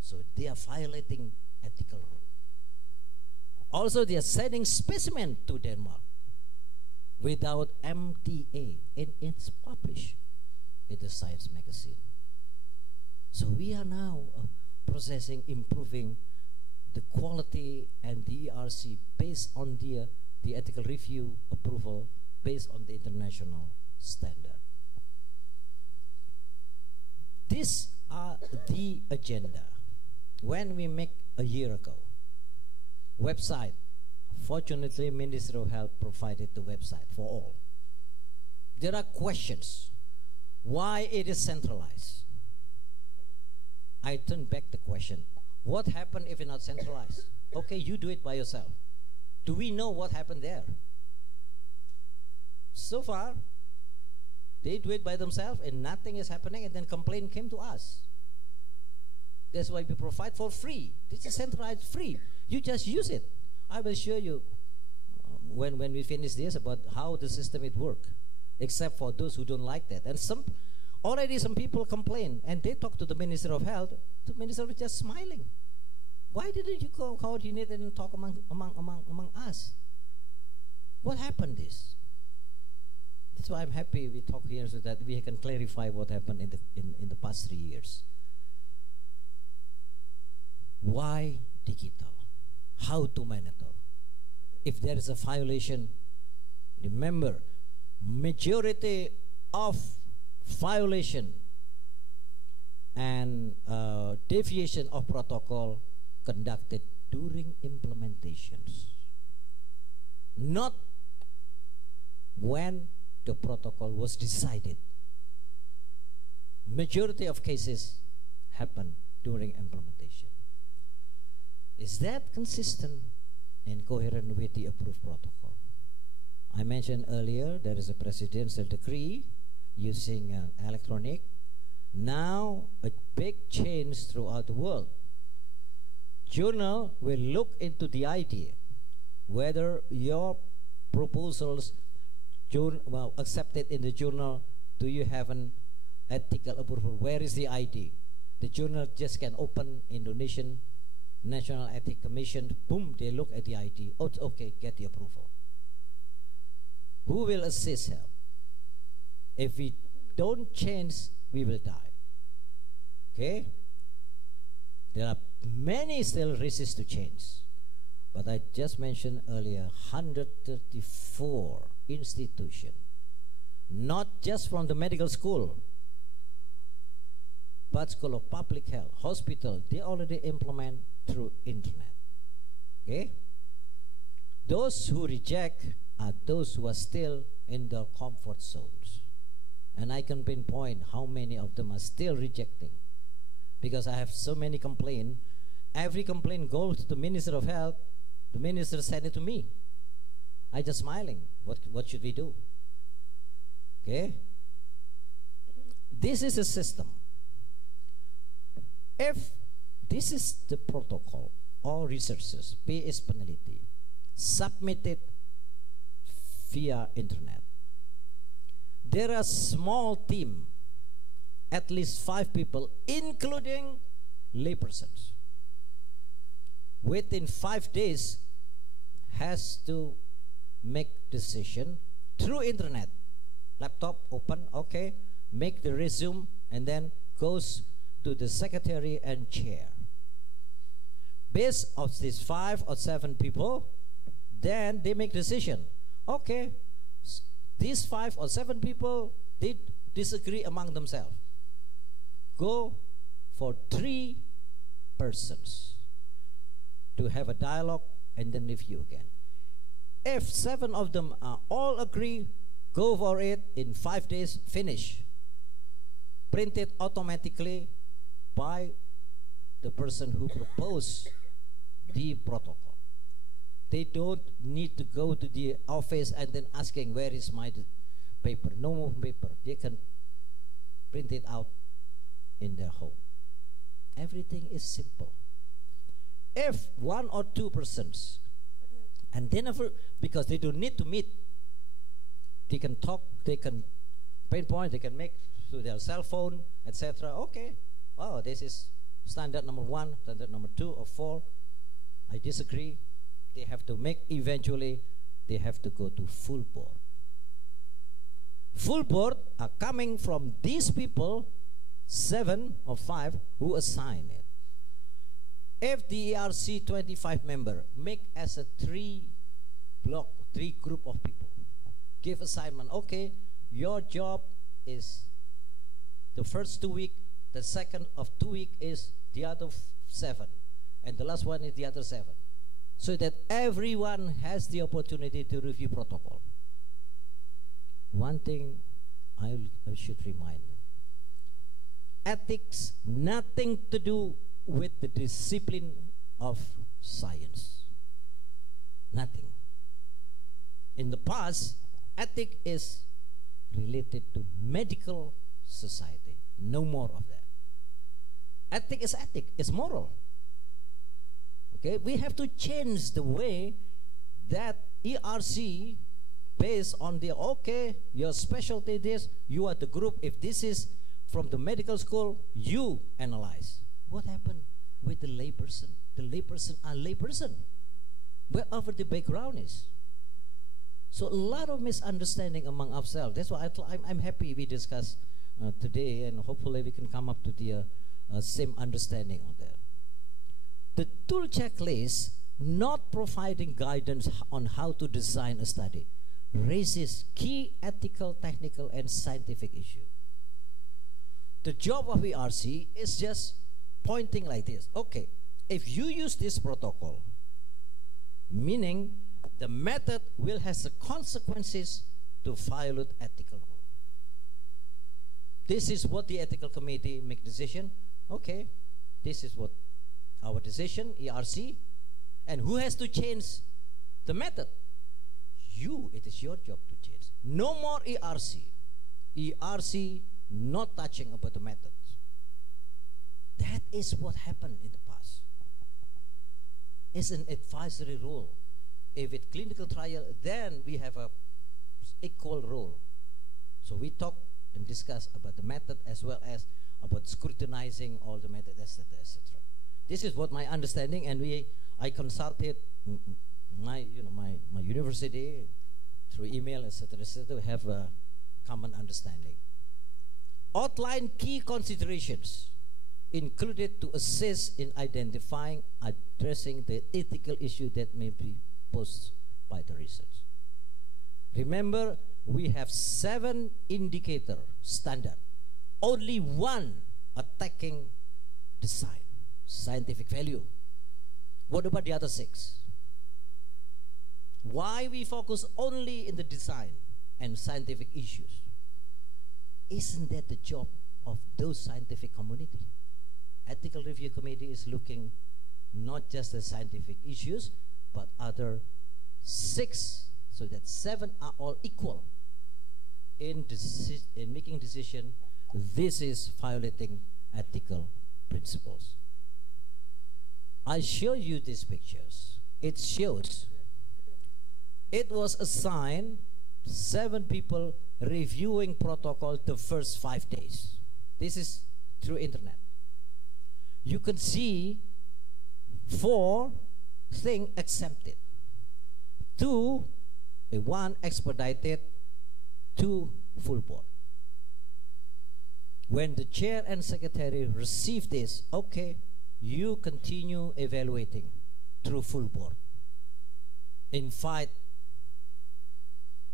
So they are violating ethical rule. Also, they are sending specimen to Denmark without MTA, and it's published in the Science magazine. So we are now processing, improving the quality and the ERC based on the ethical review approval based on the international standard. These are the agenda. When we make a year ago, website, fortunately Ministry of Health provided the website for all. There are questions. Why it is centralized? I turn back the question. What happened if it's not centralized? Okay, you do it by yourself. Do we know what happened there? So far, they do it by themselves and nothing is happening, and then complaint came to us. That's why we provide for free. This is centralized free. You just use it. I will show you when we finish this about how the system it work, except for those who don't like that. And already some people complain and they talk to the Minister of Health. The Minister was just smiling. Why didn't you coordinate and talk among us? What happened this? That's why I'm happy we talk here so that we can clarify what happened in the past 3 years. Why digital? How to monitor? If there is a violation, remember, majority of violation and deviation of protocol conducted during implementations, not when the protocol was decided. Majority of cases happen during implementation. Is that consistent and coherent with the approved protocol? I mentioned earlier there is a presidential decree using electronic. Now a big change throughout the world. Journal will look into the idea whether your proposals well, accepted in the journal, do you have an ethical approval? Where is the ID? The journal just can open Indonesian National Ethics Commission, boom, they look at the ID. Oh, okay, get the approval. Who will assist him? If we don't change, we will die. Okay? There are many still resist to change. But I just mentioned earlier, 134 institutions, not just from the medical school, but School of Public Health, hospital, they already implement through internet. Okay? Those who reject are those who are still in their comfort zones. And I can pinpoint how many of them are still rejecting. Because I have so many complaints. Every complaint goes to the Minister of Health. The Minister sent it to me. I just smiling. What should we do? Okay? This is a system. If this is the protocol, all researchers, PS peneliti, submitted via internet. There are small team, at least 5 people, including laypersons. Within 5 days, has to make decision through internet. Laptop open, okay, make the resume, and then goes to the secretary and chair. Based on these 5 or 7 people, then they make decision. Okay, these 5 or 7 people did disagree among themselves. Go for 3 persons to have a dialogue and then review again. If 7 of them are all agree, go for it in 5 days, finish. Print it automatically by the person who proposed the protocol. They don't need to go to the office and then asking where is my paper. No more paper. They can print it out in their home. Everything is simple. If 1 or 2 persons, and they never, because they don't need to meet, they can talk, they can pinpoint, they can make through their cell phone, etc. Okay, oh, this is standard number 1, standard number 2 or 4. I disagree. They have to make, eventually, they have to go to full board. Full board are coming from these people, 7 or 5, who assign it. If the ERC 25 member make as a 3 group of people, give assignment, okay, your job is the first 2 weeks, the second of 2 weeks is the other 7, and the last one is the other 7. So that everyone has the opportunity to review protocol. One thing I should remind you. Ethics, nothing to do with the discipline of science. Nothing. In the past, ethics is related to medical society. No more of that. Ethics is ethic, it's moral. Okay, we have to change the way that ERC, based on the, okay, your specialty this, you are the group, if this is from the medical school, you analyze. What happened with the layperson? The layperson are layperson, wherever the background is. So a lot of misunderstanding among ourselves. That's why I'm happy we discuss today, and hopefully we can come up to the same understanding on that. The tool checklist, not providing guidance on how to design a study, raises key ethical, technical, and scientific issues. The job of ERC is just pointing like this. Okay, if you use this protocol, meaning the method will have the consequences to violate ethical rule. This is what the ethical committee make decision. Okay, this is what our decision, ERC, and who has to change the method? You, it is your job to change. No more ERC. ERC not touching about the methods. That is what happened in the past. It's an advisory role. If it's clinical trial, then we have a equal role. So we talk and discuss about the method as well as about scrutinizing all the method, etc., etc. This is what my understanding, and I consulted my university through email, etc., etc., to have a common understanding. Outline key considerations included to assist in identifying, addressing the ethical issue that may be posed by the research. Remember, we have 7 indicator standard. Only one attacking design, scientific value. What about the other 6? Why we focus only in the design and scientific issues? Isn't that the job of those scientific community? Ethical review committee is looking not just the scientific issues, but other 6, so that 7 are all equal in making decision. This is violating ethical principles. I show you these pictures. It shows it was assigned 7 people reviewing protocol the first 5 days. This is through internet. You can see 4 things accepted, 2, 1 expedited, 2 full board. When the chair and secretary receive this, okay, you continue evaluating through full board. Invite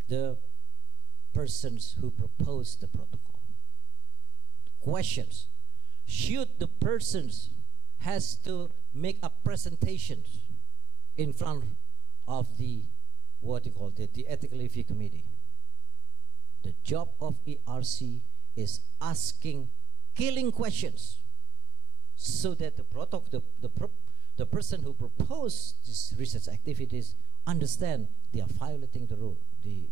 the persons who propose the protocol. Questions. Should the persons has to make a presentation in front of the the ethical review committee? The job of ERC is asking killing questions so that the person who proposed these research activities understand they are violating the rule, the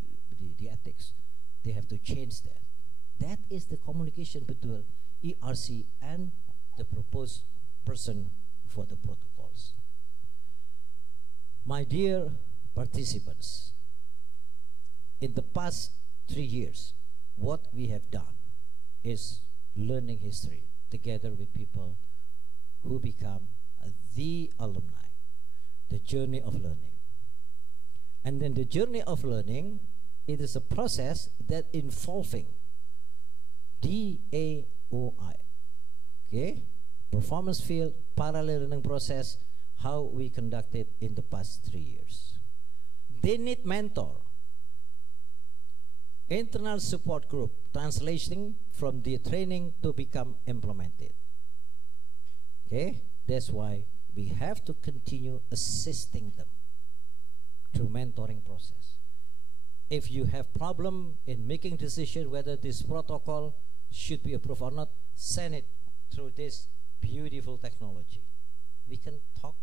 ethics. They have to change that. That is the communication between ERC and the proposed person for the protocols. My dear participants, in the past 3 years, what we have done is learning history together with people who become the alumni, the journey of learning. And then the journey of learning, it is a process that involving DAOI, okay? Performance field, parallel learning process, how we conducted in the past 3 years. They need mentor, internal support group, translating from the training to become implemented. Okay, that's why we have to continue assisting them through mentoring process. If you have problem in making decision whether this protocol should be approved or not, send it through this beautiful technology. We can talk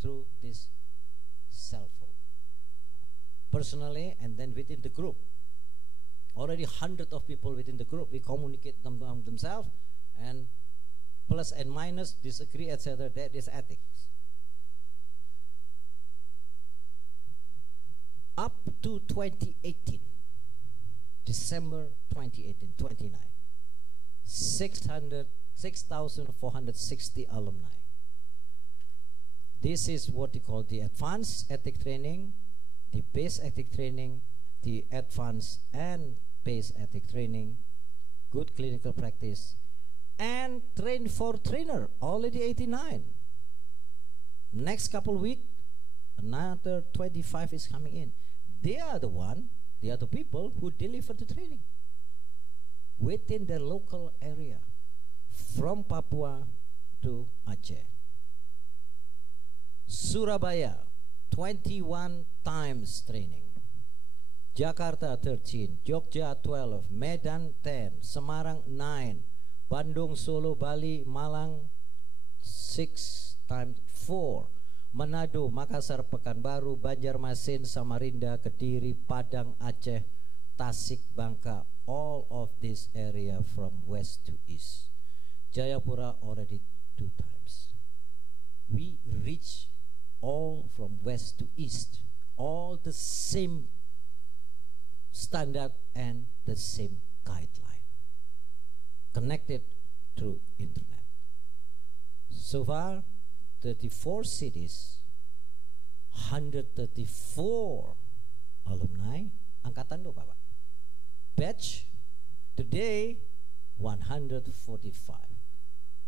through this cell phone personally, and then within the group. Already hundreds of people within the group. We communicate among themselves, and plus and minus, disagree, etc. That is ethics. Up to 2018, December 2018, 29, 6,460 alumni. This is what they call the advanced ethic training, the base ethic training, the advanced and base ethic training, good clinical practice, and train for trainer, already 89. Next couple weeks, another 25 is coming in. They are the people who deliver the training within the local area, from Papua to Aceh. Surabaya, 21 times training. Jakarta 13, Jogja 12, Medan 10, Semarang 9, Bandung, Solo, Bali, Malang 6 times 4, Manado, Makassar, Pekanbaru, Banjarmasin, Samarinda, Kediri, Padang, Aceh, Tasik, Bangka, all of this area from west to east. Jayapura already 2 times. We reach all from west to east, all the same standard and the same guideline, connected through internet. So far, 34 cities, 134 alumni, angkatan lupa Pak. Batch, today 145.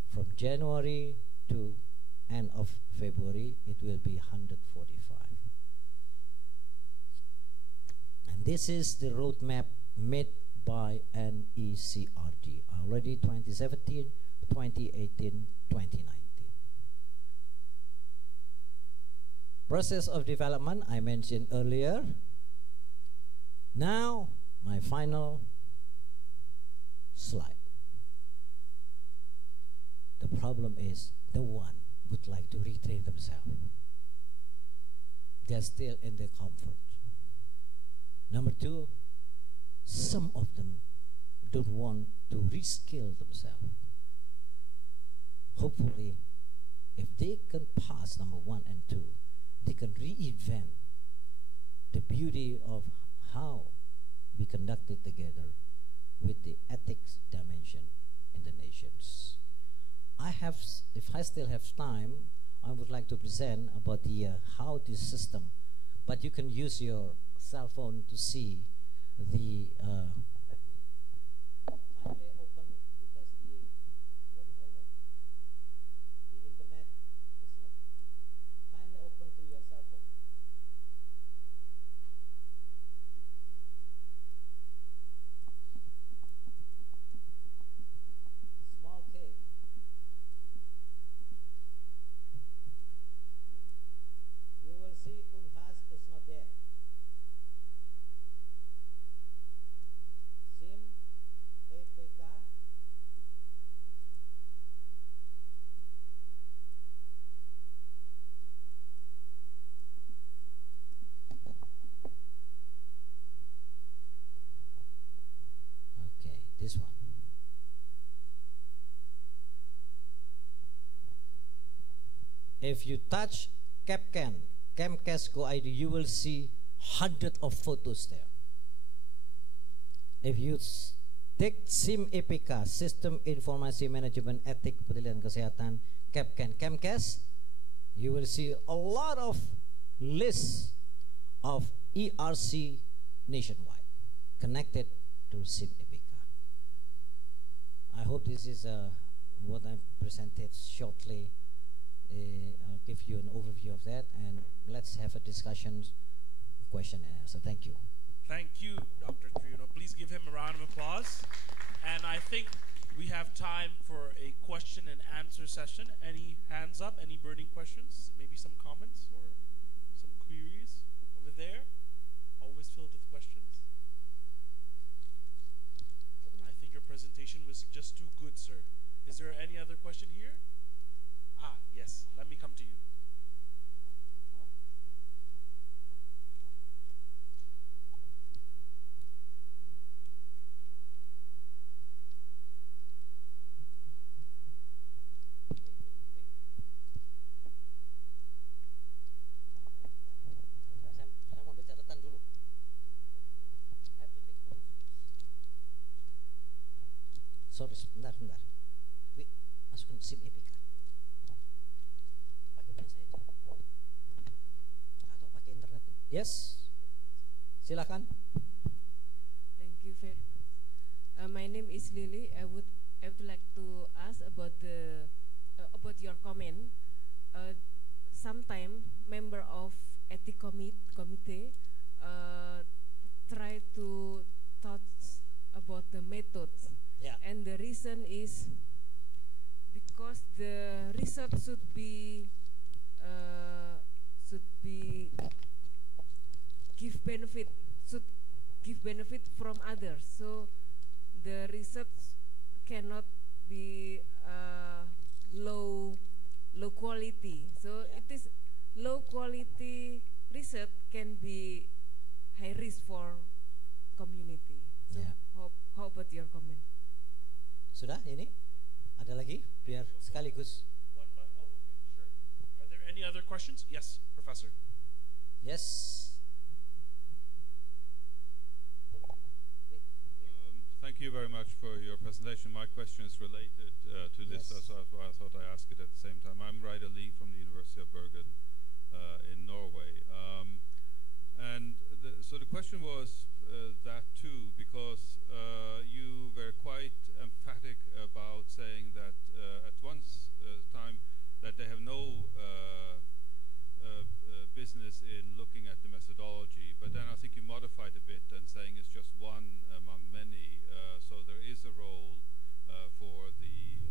From January to end of February, it will be 145. And this is the roadmap made by NECRD, already 2017, 2018, 2019. Process of development I mentioned earlier. Now, my final slide. The problem is no one would like to retrain themselves. They're still in their comfort. Number two, some of them don't want to reskill themselves. Hopefully, if they can pass number 1 and 2, they can reinvent the beauty of how we conducted together with the ethics dimension in the nations. If I still have time, I would like to present about the how this system, but you can use your cell phone to see the kindly open because the what do you call that? The internet is not kindly open to your cell phone. Small K. You will see Unhas is not there. SIM, APK. Okay, this one. If you touch CapCan, Camcast Go ID, you will see hundreds of photos there. If you take SIM APK, System Informasi Management Etik Penilaian Kesehatan, CapCan, Camcast, you will see a lot of lists of ERC nationwide connected to SIM APK. I hope this is what I presented shortly. I'll give you an overview of that, and let's have a discussion, question and answer. Thank you. Thank you, Dr. Triuno. Please give him a round of applause. And I think we have time for a question and answer session. Any hands up? Any burning questions? Maybe some comments or some queries over there? Always filled with questions. I think your presentation was just too good, sir. Is there any other question here? Ah, yes. Let me come to you. Saya mau ambil catatan dulu. I have to take notes. Sorry, sebentar. Wih, masukkan SIM APK. Pakai bahasa aja. Atau pakai internet. Yes. Silakan. Thank you very much. My name is Lily. I would like to ask about your comment. Sometime member of ethic committee try to touch about the methods. Yeah. And the reason is because the research should be give benefit from others. So the research cannot be low quality. So it is low quality research can be high risk for community. So Yeah. how about your comment? Sudah ini? Ada lagi? Biar sekaligus. One by, oh, okay, sure. Are there any other questions? Yes, Professor. Yes. Thank you very much for your presentation. My question is related to this, Yes. so I thought I ask it at the same time. I'm Reidar Lie from the University of Bergen in Norway. So the question was that too, because you were quite emphatic about saying that at one time that they have no business in looking at the methodology, but then I think you modified a bit and saying it's just one among many. So there is a role for the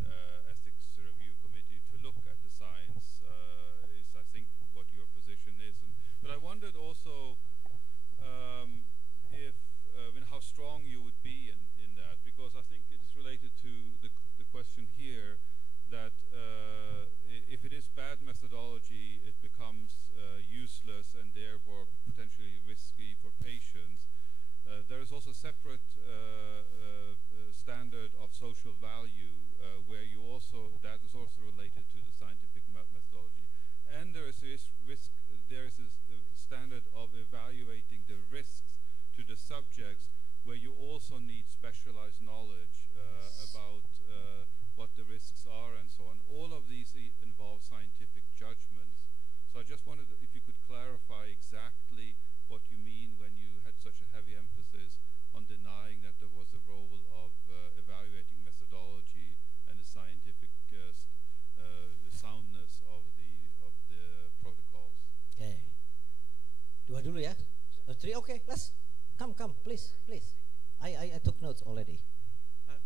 ethics review committee to look at the science. Is I think what your position is. But I wondered also if how strong you would be in that, because I think it is related to the question here that if it is bad methodology, it becomes useless and therefore potentially risky for patients. There is also a separate standard of social value where you also, that is also related to the scientific methodology. And there is this risk, there is a standard of evaluating the risks to the subjects where you also need specialized knowledge about what the risks are and so on. All of these involve scientific judgments. So I just wondered if you could clarify exactly what you mean when you had such a heavy emphasis on denying that there was a role of evaluating methodology and the scientific soundness of the protocols. Okay. Dua dulu ya. Three. Okay, let's come, please. I took notes already.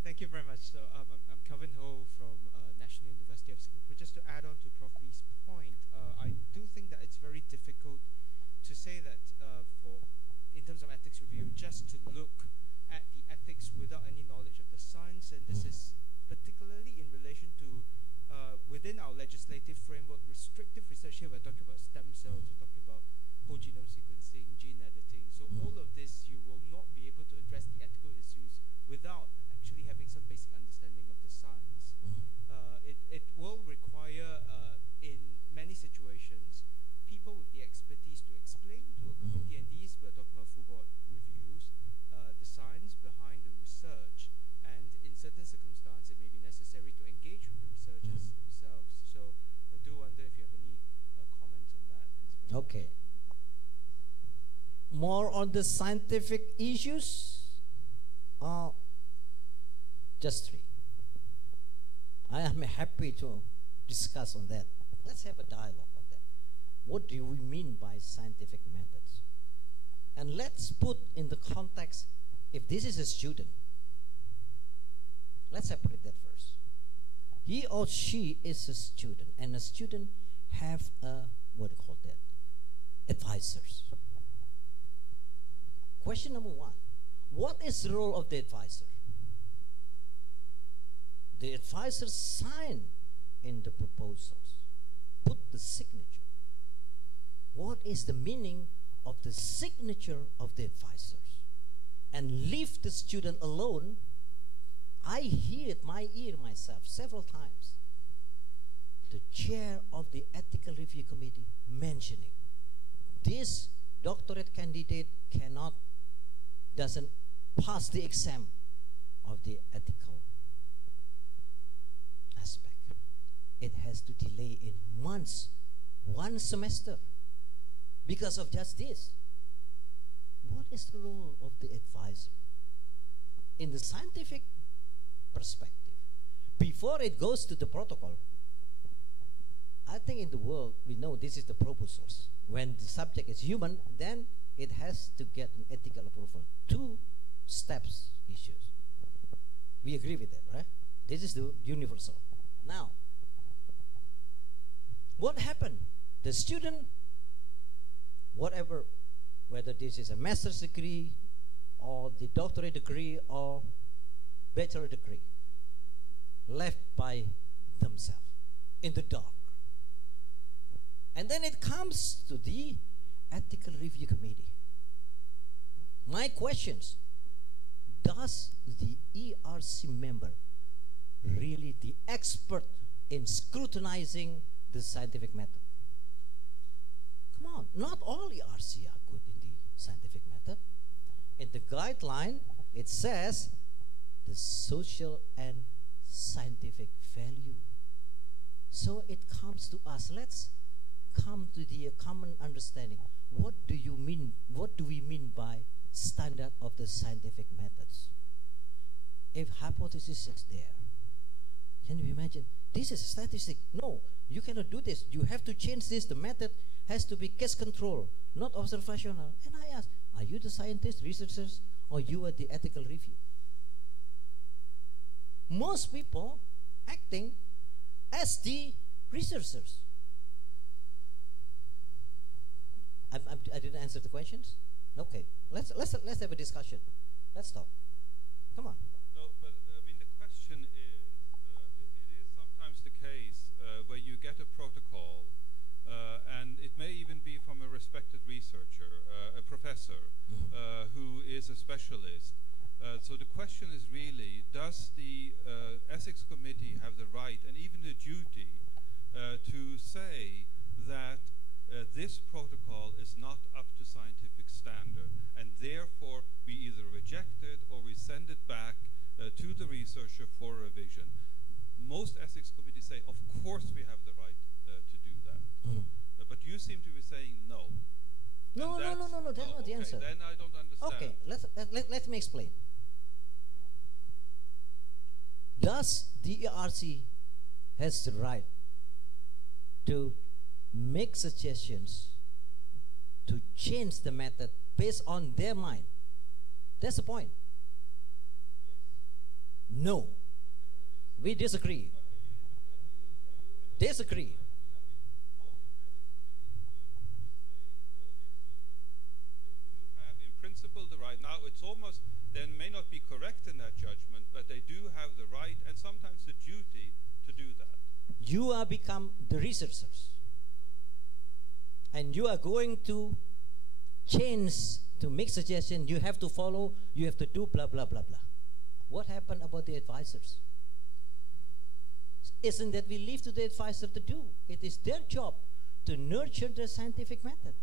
Thank you very much. So I'm Kelvin Ho from National University of Singapore. Just to add on to Prof. Lee's point, I do think that it's very difficult to say that in terms of ethics review, just to look at the ethics without any knowledge of the science, and this is particularly in relation to within our legislative framework, restrictive research here. We're talking about stem cells, we're talking about whole genome sequencing, gene editing. So all of this, you will not be able to address the ethical issues without actually having some basic understanding of the science. It will require, in many situations, people with the expertise to explain to a committee, and these we're talking about full board reviews, the science behind the research, and in certain circumstances it may be necessary to engage with the researchers themselves. So I do wonder if you have any comments on that. Thanks very Okay. More on the scientific issues, or just three? I am happy to discuss on that. Let's have a dialogue on that. What do we mean by scientific methods? And let's put in the context, if this is a student, let's separate that first. He or she is a student, and a student have a, what do you call that, advisors. Question number one, what is the role of the advisor? The advisor sign in the proposals, put the signature. What is the meaning of the signature of the advisors? And leave the student alone. I hear it my ear myself several times. The chair of the ethical review committee mentioning this doctorate candidate doesn't pass the exam of the ethical aspect. It has to delay in months, one semester, because of just this. What is the role of the advisor? In the scientific perspective, before it goes to the protocol, I think in the world, we know this is the proposals. When the subject is human, then it has to get an ethical approval. 2 steps issues. We agree with that, right? This is the universal. Now, what happened? The student, whatever, whether this is a master's degree or the doctorate degree or bachelor degree, left by themselves in the dark. And then it comes to the ethical review committee. My questions, does the ERC member really the expert in scrutinizing the scientific method? Come on, not all ERC are good in the scientific method. In the guideline, it says the social and scientific value. So it comes to us. Let's come to the common understanding. What do you mean? What do we mean by standard of the scientific methods? If hypothesis is there, can you imagine? This is statistic. No, you cannot do this. You have to change this. The method has to be case control, not observational. And I ask, are you the scientists, researchers, or you are the ethical review? Most people acting as the researchers. I didn't answer the questions. Okay, let's have a discussion. Let's talk. Come on. No, but I mean the question is, it is sometimes the case where you get a protocol, and it may even be from a respected researcher, a professor, who is a specialist. So the question is really, does the ethics committee have the right and even the duty to say that this protocol is not up to scientific standard, and therefore we either reject it or we send it back to the researcher for revision? Most ethics committees say, of course we have the right to do that. But you seem to be saying no. No, that's not the answer. Then I don't understand. Okay, let me explain. Does the ERC has the right to make suggestions to change the method based on their mind? That's the point. No. We disagree. Disagree. Have in principle the right. Now it's almost, they may not be correct in that judgment, but they do have the right and sometimes the duty to do that. You are become the researchers, and you are going to change, to make suggestion. You have to follow, you have to do blah blah blah blah. What happened about the advisors? Isn't that we leave to the advisor to do? It is their job to nurture the scientific method.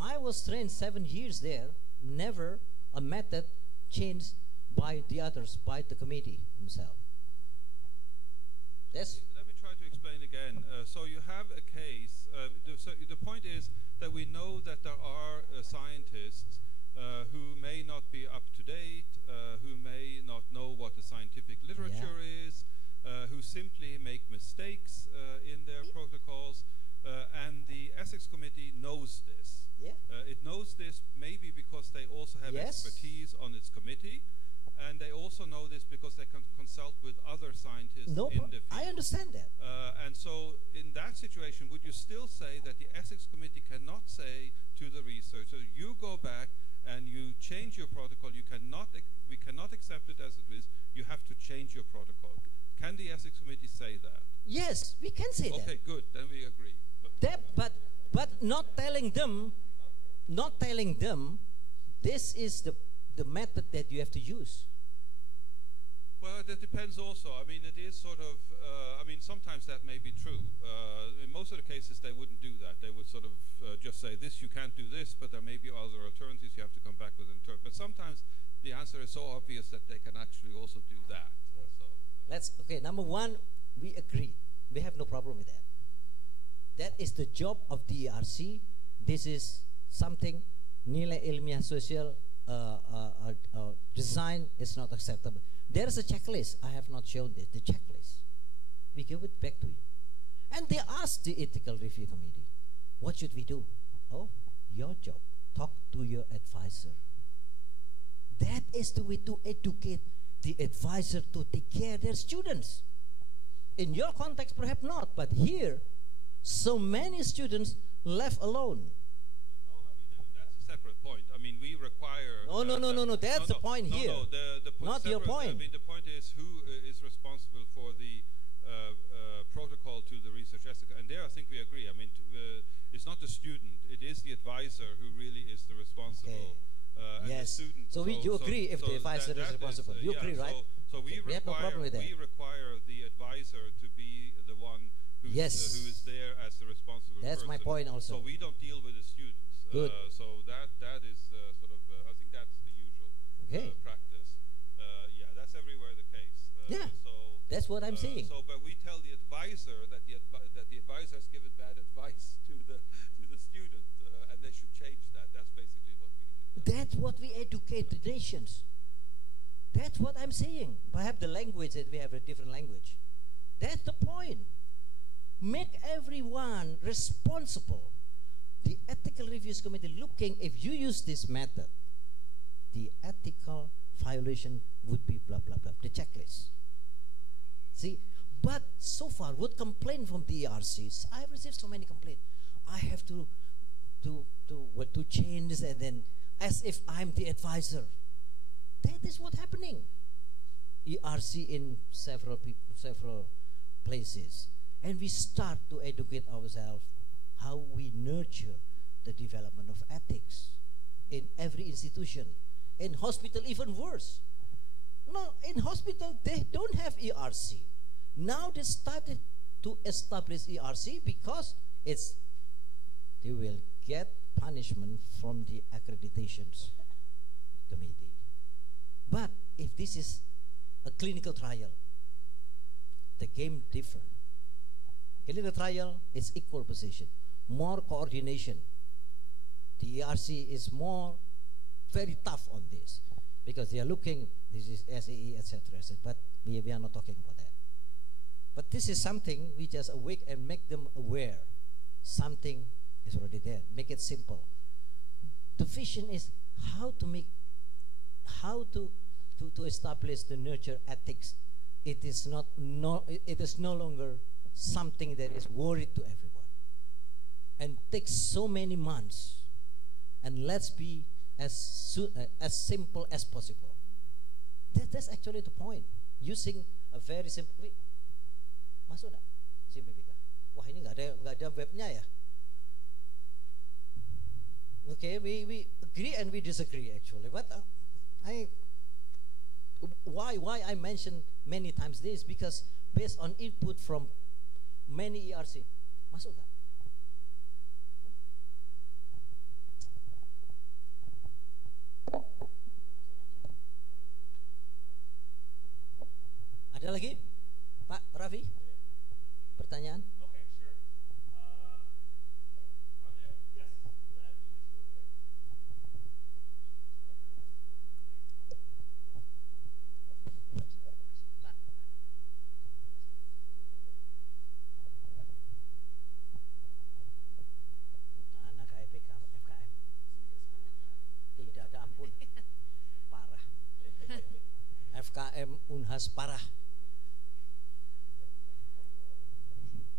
I was trained 7 years there, never a method changed by the others, by the committee himself. Yes? Let me try to explain again. So you have a case, the point is that we know that there are scientists who may not be up to date, who may not know what the scientific literature is, who simply make mistakes in their protocols, and the ethics committee knows this. It knows this maybe because they also have expertise on its committee, and they also know this because they can consult with other scientists in the field. I understand that. And so in that situation, would you still say that the ethics committee cannot say to the researcher, you go back and you change your protocol, we cannot accept it as it is, you have to change your protocol? Can the ethics committee say that? Yes, we can say that. Okay, good, then we agree. But not telling them, this is the method that you have to use. Well, that depends also. I mean, it is sort of, sometimes that may be true. In most of the cases, they wouldn't do that. They would sort of just say, this, you can't do this, but there may be other alternatives, you have to come back with an alternative. But sometimes the answer is so obvious that they can actually also do that. Okay, number one, we agree. We have no problem with that. That is the job of the ERC. This is something nilai ilmiah sosial design is not acceptable. There is a checklist. I have not shown this. The checklist. We give it back to you. And they asked the ethical review committee, what should we do? Oh, your job. Talk to your advisor. That is the way to educate the advisor to take care of their students. In your context, perhaps not, but here, so many students left alone. That's a separate point. I mean, we require... No. That's the point here. No, the point not your point. I mean, the point is who is responsible for the protocol to the research ethics. And there I think we agree. I mean, it's not the student. It is the advisor who really is the responsible. Yes. So you agree if the advisor is responsible. You agree, right? So we have no problem with that. We require the advisor to be the one who is there as the responsible person. That's my point also. So we don't deal with the students. So that is sort of, I think that's the usual practice. Yeah. That's what I'm saying. So, but we tell the advisor that the advisor has given bad advice to the student, and they should change that. That's basically what we do. That's what we educate the nations. That's what I'm saying. Perhaps the language that we have a different language. That's the point. Make everyone responsible. The ethical reviews committee looking, if you use this method, the ethical violation would be blah blah blah. The checklist. See, but so far, what complaint from the ERCs? I have received so many complaints. I have to change, and then as if I'm the advisor. That is what's happening. ERC in several places, and we start to educate ourselves how we nurture the development of ethics in every institution. In hospital, even worse. No, in hospital, they don't have ERC. Now they started to establish ERC because they will get punishment from the accreditations committee. But if this is a clinical trial, the game different. Clinical trial is equal position, more coordination. The ERC is very tough on this because they are looking, this is SAE, etc. But we are not talking about that. But this is something we just awake and make them aware. Something is already there. Make it simple. The vision is how to establish the nurture ethics. It is no longer something that is worried to everyone, and takes so many months. And let's be as simple as possible. That's actually the point. Using a very simple. Masuk nggak si Mimika? Wah, ini nggak ada webnya ya. Okay, we agree and we disagree actually. But why I mention many times this, because based on input from many ERC. Masuk nggak? Ada lagi? Pak Raffi? Pertanyaan? Okay, sure. Are there? Yes. Let me just go there. Anak FKM. Tidak ada ampun. Parah. FKM Unhas parah.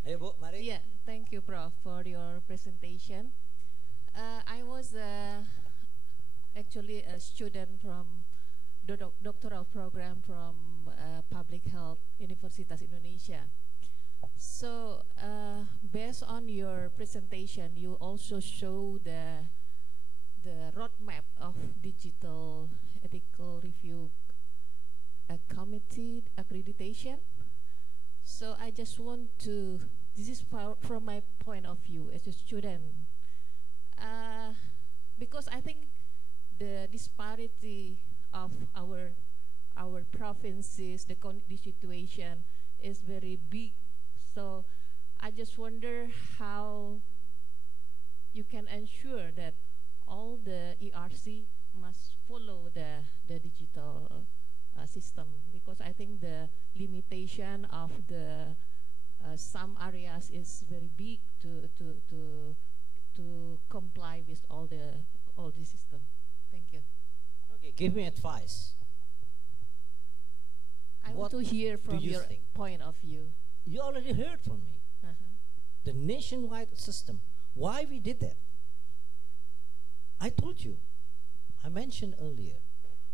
Ayo Bu, mari. Yeah, thank you, Prof, for your presentation. I was actually a student from the doctoral program from Public Health Universitas Indonesia. So, based on your presentation, you also show the roadmap of digital ethical review committee accreditation. So I just want to, this is from my point of view as a student, because I think the disparity of our provinces, the situation is very big. So I just wonder how you can ensure that all the ERC must follow the digital system, because I think the limitation of the some areas is very big to comply with all the system. Thank you. Okay, give me advice. I want to hear from your point of view. You already heard from me. The nationwide system. Why we did that? I told you. I mentioned earlier.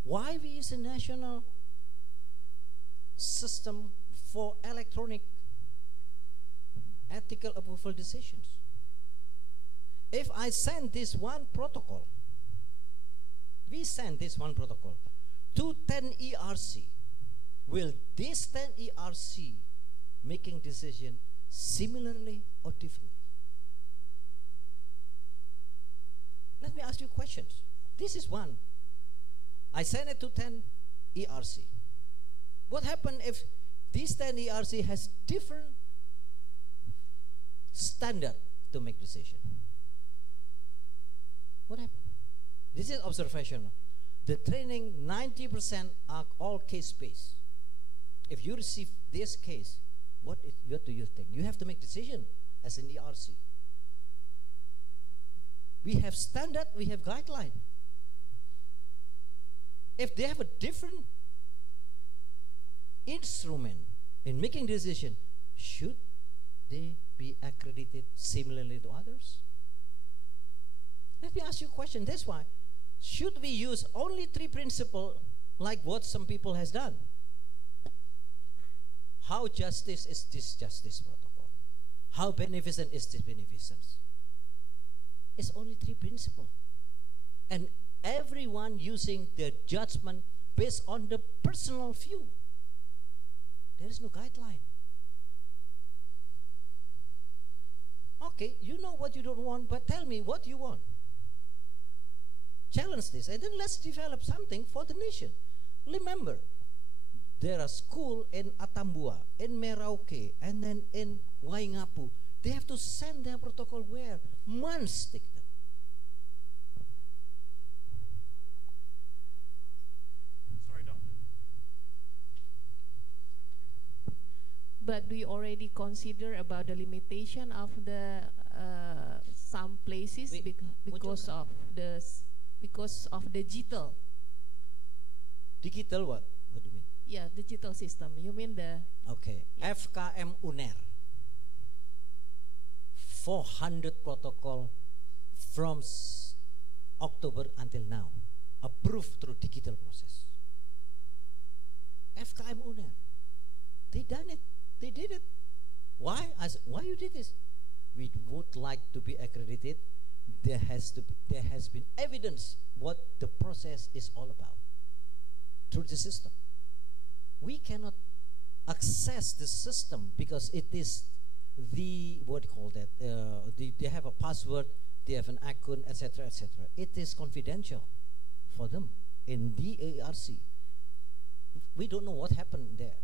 Why we use a national system for electronic ethical approval decisions? If I send this one protocol, we send this one protocol to 10 ERC, will this 10 ERC making decision similarly or differently? Let me ask you questions. This is one. I send it to 10 ERC. What happens if this 10 ERC has different standard to make decision? What happened? This is observational. The training, 90% are all case-based. If you receive this case, what do you think? You have to make decision as an ERC. We have standard, we have guideline. If they have a different instrument in making decision, should they be accredited similarly to others? Let me ask you a question. That's why, should we use only 3 principles like what some people has done? How justice is this justice protocol? How beneficent is this beneficence? It's only 3 principles. And everyone using their judgment based on the personal view. There is no guideline. Okay, you know what you don't want, but tell me what you want. Challenge this, and then let's develop something for the nation. Remember, there are schools in Atambua, in Merauke, and then in Waingapu. They have to send their protocol where? Months take them. Sorry, doctor. But do you already consider about the limitation of the some places because of the digital? Digital what? What do you mean? Yeah, digital system. You mean the... Okay. Yeah. FKM UNER. 400 protocol from October until now. Approved through digital process. FKM UNER. They done it. They did it. Why? Why you did this? We would like to be accredited. There has been evidence what the process is all about through the system. We cannot access the system because it is the, what do you call that? They have a password, they have an account, etc., etc. It is confidential for them in the ARC. We don't know what happened there.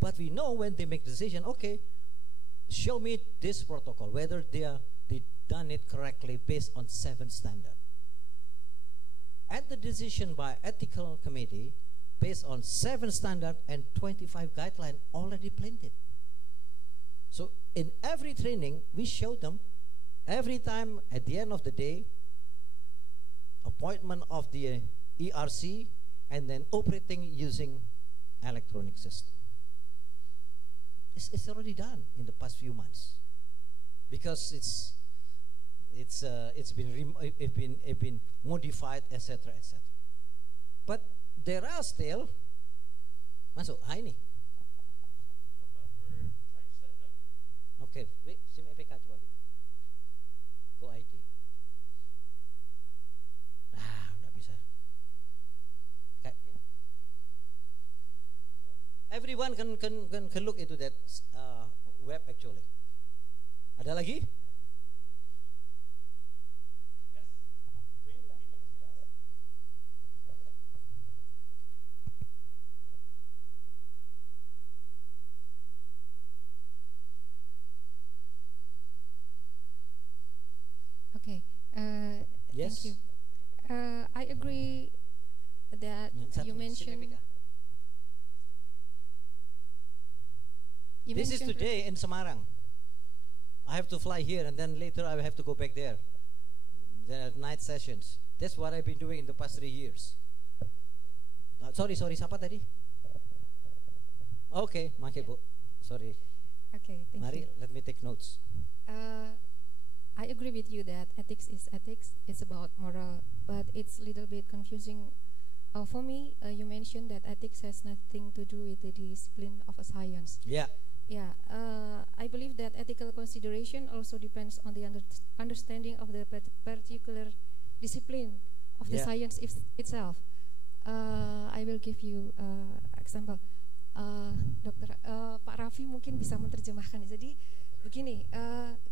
But we know when they make decision, okay, show me this protocol, whether they done it correctly based on 7 standards. And the decision by ethical committee based on 7 standards and 25 guidelines already planted. So in every training, we show them every time at the end of the day, appointment of the ERC and then operating using electronic system. It's already done in the past few months because it's been modified, etc., etc. But there are still masuk ini. Okay, wait, SIM EPK coba. Go ID. Nggak bisa. Everyone can look into that web actually. Ada lagi? Okay. Yes. Thank you. I agree that you mentioned. This is today in Semarang. I have to fly here and then later I have to go back there. There are night sessions. That's what I've been doing in the past 3 years. Sorry, siapa tadi? Okay, makasih Bu. Sorry. Okay, thank Mari, you. let me take notes. I agree with you that ethics is ethics. It's about moral, but it's a little bit confusing. For me, you mentioned that ethics has nothing to do with the discipline of a science. Yeah. Yeah, I believe that ethical consideration also depends on the understanding of the particular discipline of the science itself. I will give you example. Dokter Pak Raffi mungkin bisa menerjemahkan. Jadi Begini,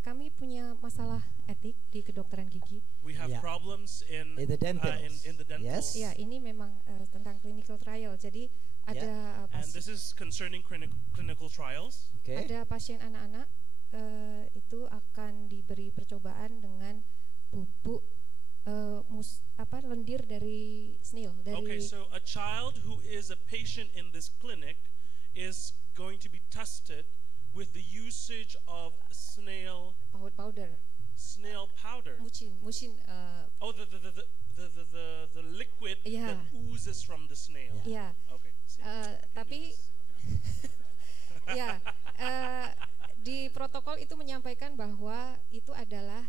kami punya masalah etik di kedokteran gigi. We have Yeah. problems in In the dental. in the dental. Yes. Ya, ini memang tentang clinical trial. Jadi ada And this is concerning clinical trials. Okay. ada pasien anak-anak itu akan diberi percobaan dengan bubuk lendir dari snail Okay, dari so a child who is a patient in this clinic is going to be tested with the usage of snail powder. powder. Mucin Oh, the liquid Yeah. that oozes from the snail. ya. Okay. See, I can do Tapi this. ya, di protokol itu menyampaikan bahwa itu adalah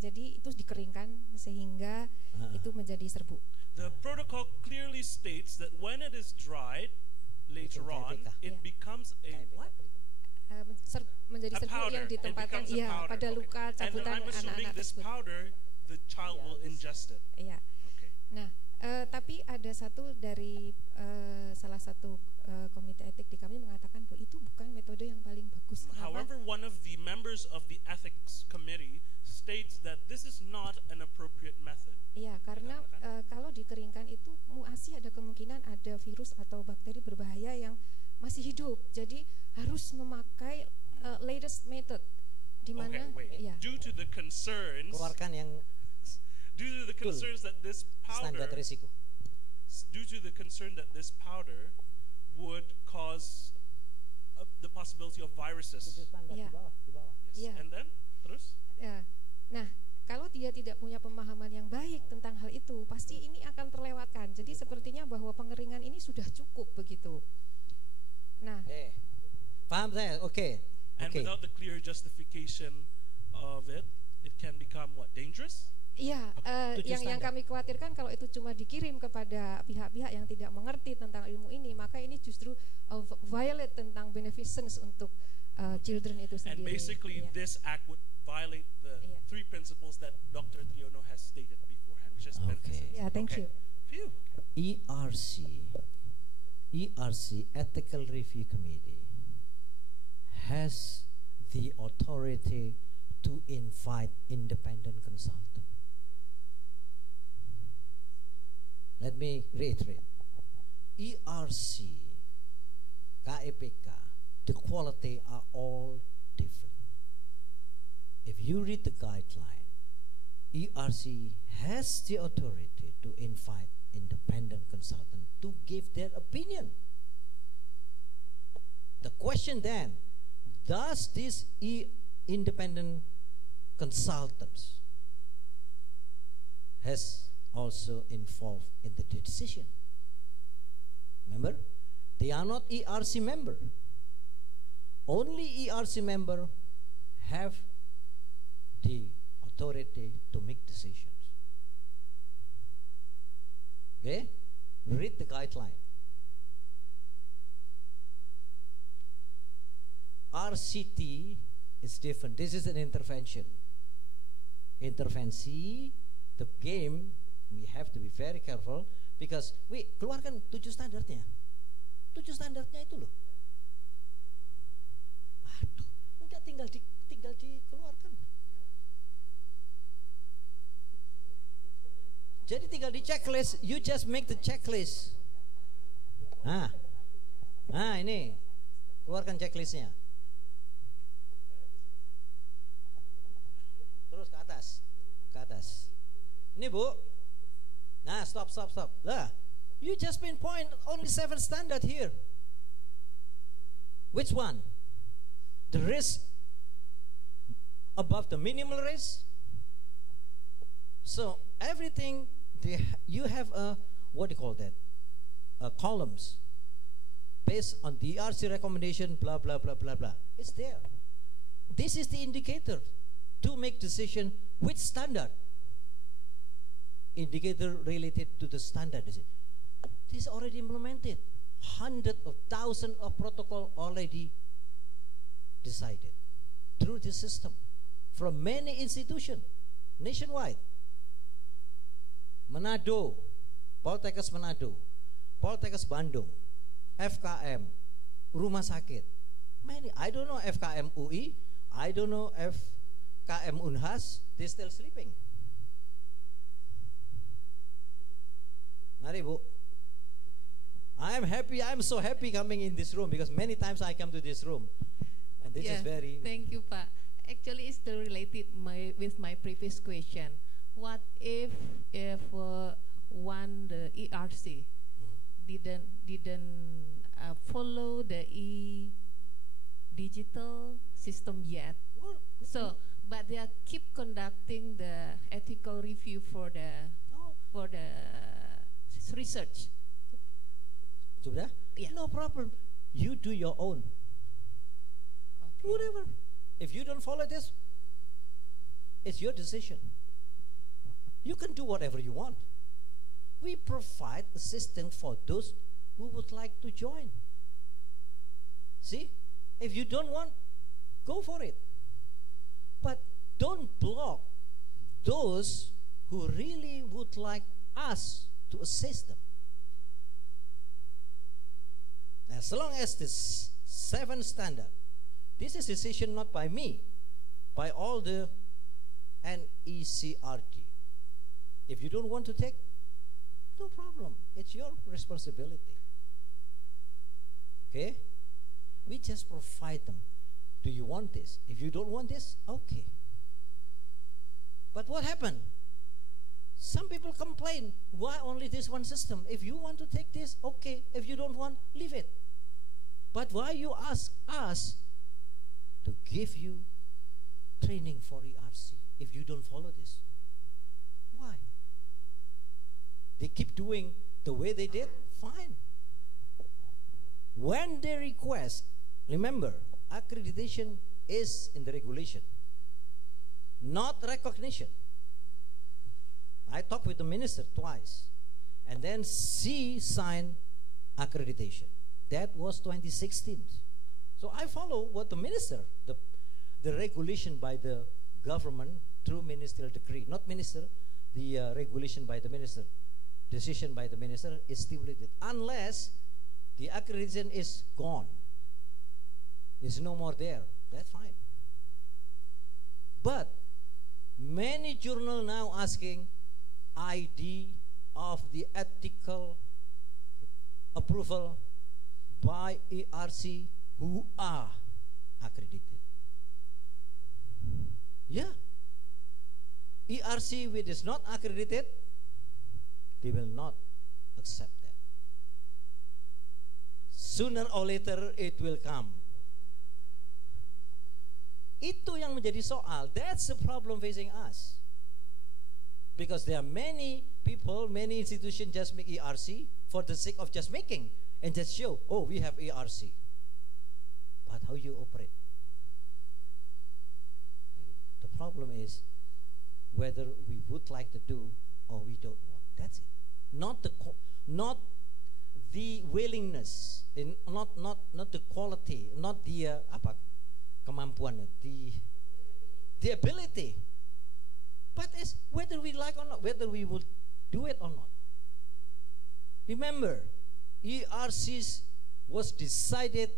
jadi itu dikeringkan sehingga itu menjadi serbuk. The protocol clearly states that when it is dried later on, it Yeah. becomes a what? Menjadi A serbuk powder. yang It ditempatkan becomes a iya powder. pada Okay. luka And then cabutan I'm assuming anak-anak this tersebut. powder, the child will ingest it. Iya. Okay. Nah, tapi ada satu dari salah satu komite etik di kami mengatakan bahwa itu bukan metode yang paling bagus. Kenapa? However, one of the members of the ethics committee states that this is not an appropriate method. Iya, karena kalau dikeringkan itu masih ada kemungkinan ada virus atau bakteri berbahaya yang masih hidup. Jadi harus memakai latest method di mana Okay, wait. ya. Due to the concerns, Keluarkan yang that this standar powder, risiko. due to the concern that this powder would cause the possibility of viruses. Iya. Yes. Iya. And then, terus? Ya. Nah, kalau dia tidak punya pemahaman yang baik tentang hal itu, pasti ini akan terlewatkan. Jadi sepertinya bahwa pengeringan ini sudah cukup begitu. Nah, Paham saya? Oke. And Oke. without the clear justification of it, it can become what? Dangerous? iya, Tujuh yang standar. kami khawatirkan kalau itu cuma dikirim kepada pihak-pihak yang tidak mengerti tentang ilmu ini, maka ini justru violate tentang beneficence untuk children itu And sendiri. basically, Iya. this act would violate the Yeah. three principles that Dr. Triono has stated beforehand, which is Okay. beneficence. Yeah, thank Okay. you. Phew. ERC Ethical Review Committee has the authority to invite independent consultant. Let me reiterate. ERC, KEPK, the quality are all different. If you read the guideline, ERC has the authority to invite independent consultant to give their opinion. The question then, does this independent consultants has also involved in the decision? Remember, they are not ERC member. Only ERC member have the authority to make decisions. Okay? Read the guideline. RCT is different. This is an intervention. Intervensi, the game, we have to be very careful because keluarkan 7 standarnya. 7 standarnya itu loh. Aduh, enggak tinggal dikeluarkan. Jadi tinggal di checklist, you just make the checklist. Ini keluarkan checklistnya. Terus ke atas. Ini Bu. Nah, stop. Lah, you just pinpoint only 7 standard here. Which one? The risk above the minimal risk. So everything you have what do you call that? Columns based on the ERC recommendation, blah blah blah blah blah. It's there. This is the indicator to make decision which standard. Indicator related to the standard. This is already implemented. Hundreds of thousands of protocol already decided through this system from many institutions nationwide. Manado, Poltekkes Manado, Poltekkes Bandung, FKM, rumah sakit. Many, I don't know FKM UI, I don't know if KM Unhas, they're still sleeping. Mari Bu. I'm happy, I'm so happy coming in this room because many times I come to this room. And this is very... Thank you, Pak. Actually, it's still related with my previous question. What if one, the ERC, didn't follow the digital system yet? So, but they keep conducting the ethical review for the research. Sudah? Yeah. No problem. You do your own. Okay. Whatever. If you don't follow this, it's your decision. You can do whatever you want. We provide a system for those who would like to join. See? If you don't want, go for it. But don't block those who really would like us to assist them. As long as this 7 standard, this is decision not by me, by all the NECRG. If you don't want to take, no problem. It's your responsibility. Okay? We just provide them. Do you want this? If you don't want this, okay. But what happened? Some people complain, why only this one system? If you want to take this, okay. If you don't want, leave it. But why you ask us to give you training for ERC if you don't follow this? Why? They keep doing the way they did, fine. When they request, remember, accreditation is in the regulation, not recognition. I talked with the minister twice, and then she signed accreditation. That was 2016. So I follow what the minister, the regulation by the government through ministerial decree, not minister, the regulation by the minister, decision by the minister is stipulated. Unless the accreditation is gone, it's no more there, that's fine. But many journals now asking ID of the ethical approval by ERC who are accredited. Yeah. ERC which is not accredited, they will not accept that. Sooner or later it will come. Itu yang menjadi soal. That's the problem facing us. Because there are many people, many institutions just make ERC for the sake of just making and just show, oh, we have ERC. But how you operate? The problem is whether we would like to do or we don't want. That's it. Not the willingness, not the quality, not the kemampuan, the ability. But it's whether we like or not, whether we would do it or not. Remember, ERCs was decided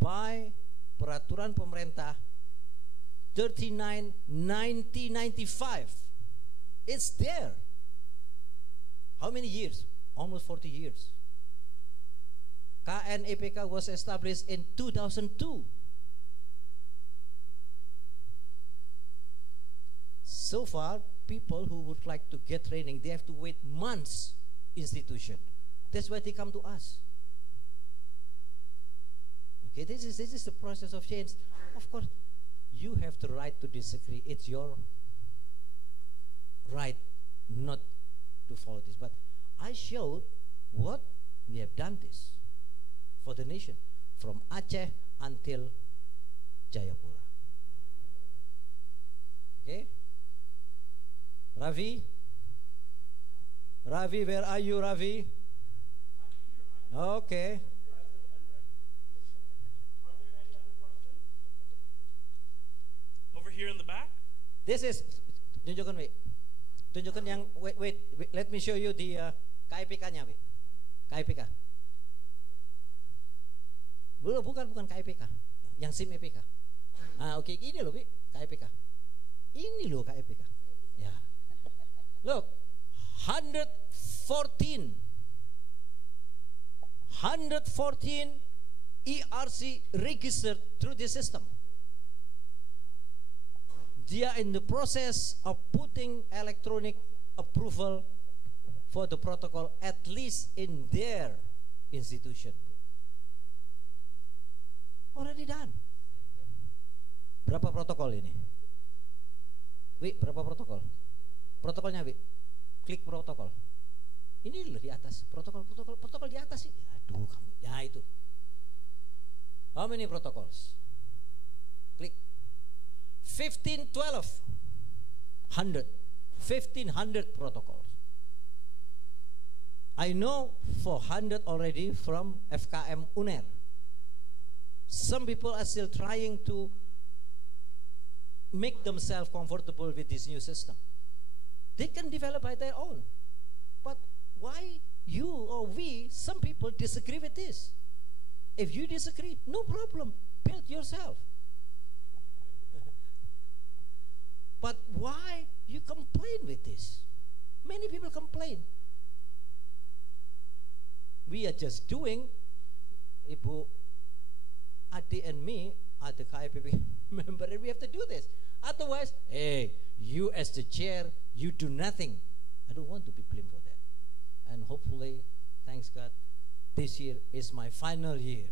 by Peraturan Pemerintah 39/1995. It's there. How many years? Almost 40 years. KNEPK was established in 2002. So far, people who would like to get training, they have to wait months. Institution. That's why they come to us. Okay, this is the process of change. Of course, you have the right to disagree. It's your right not to follow this. But I showed what we have done this for the nation from Aceh until Jayapura. Okay? Ravi? Ravi, where are you, Ravi? Okay. Over here in the back. This is, tunjukkan, wait. Tunjukkan yang, wait, let me show you the KIPK-nya, wait. KIPK. Bukan KIPK. Yang SIM EPK. Oke, ini loh, Bi, KIPK. Ini loh KIPK. Ya. Look, 114 ERC registered through the system. They are in the process of putting electronic approval for the protocol, at least in their institution. Already done. Berapa protokol ini? Wi, berapa protokol? Protokolnya, Wi. Klik protokol. Ini loh di atas. Protokol di atas sih. Aduh kamu. Ya itu. How many protocols? Klik. 15, 12, 100. 1500 protocols. I know 400 already from FKM UNER. Some people are still trying to make themselves comfortable with this new system. They can develop by their own. But why you or we, some people disagree with this? If you disagree, no problem. Build yourself. But why you complain with this? Many people complain. We are just doing, Ibu, Adi and me are the KIPP member, and we have to do this. Otherwise, hey, you as the chair, you do nothing. I don't want to be blamed for that. And hopefully, thanks God, this year is my final year.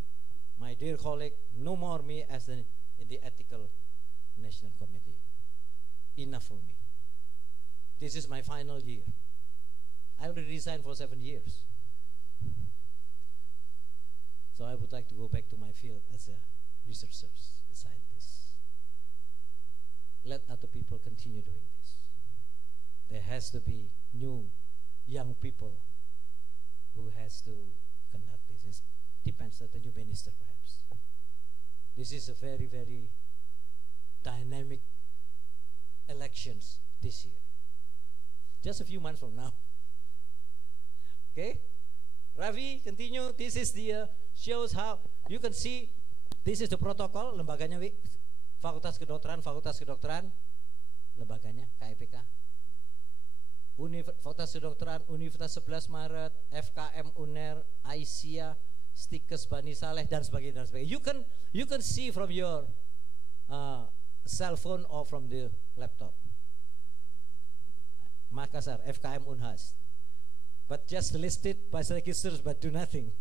My dear colleague, no more me as in the Ethical National Committee. Enough for me. This is my final year. I already resigned for 7 years. So I would like to go back to my field as a researcher, a scientist. Let other people continue doing this. There has to be new young people who has to conduct this. It depends on the new minister perhaps. This is a very, very dynamic elections this year. Just a few months from now. Okay? Ravi, continue. This is the shows how you can see. This is the protocol. Lembaganya, Wi. Fakultas Kedokteran, lembaganya KIPK. Fakultas Kedokteran Universitas 11 Maret, FKM UNER, Aisyah, Stikes Bani Saleh, dan sebagainya, dan sebagainya. You can see from your cell phone or from the laptop. Makassar, FKM Unhas. But just list it by registers but do nothing.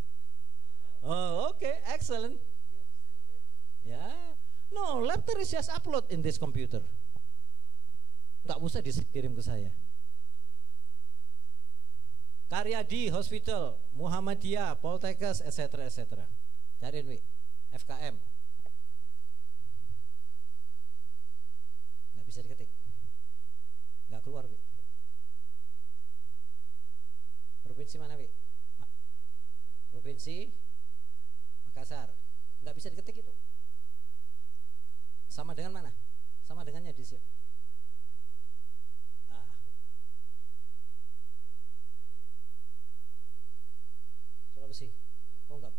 Oh, okay, excellent. Yeah. No, laptop is just upload in this computer. Nggak usah dikirim ke saya. Karyadi Hospital, Muhammadiyah, Poltekkes, etc. etc. Cariin, Wi. FKM. Nggak bisa diketik. Nggak keluar, Wi. Provinsi mana, Wi? Provinsi Makassar. Nggak bisa diketik itu. Sama dengan mana? Sama dengannya di sini. Sulawesi. Kok nggak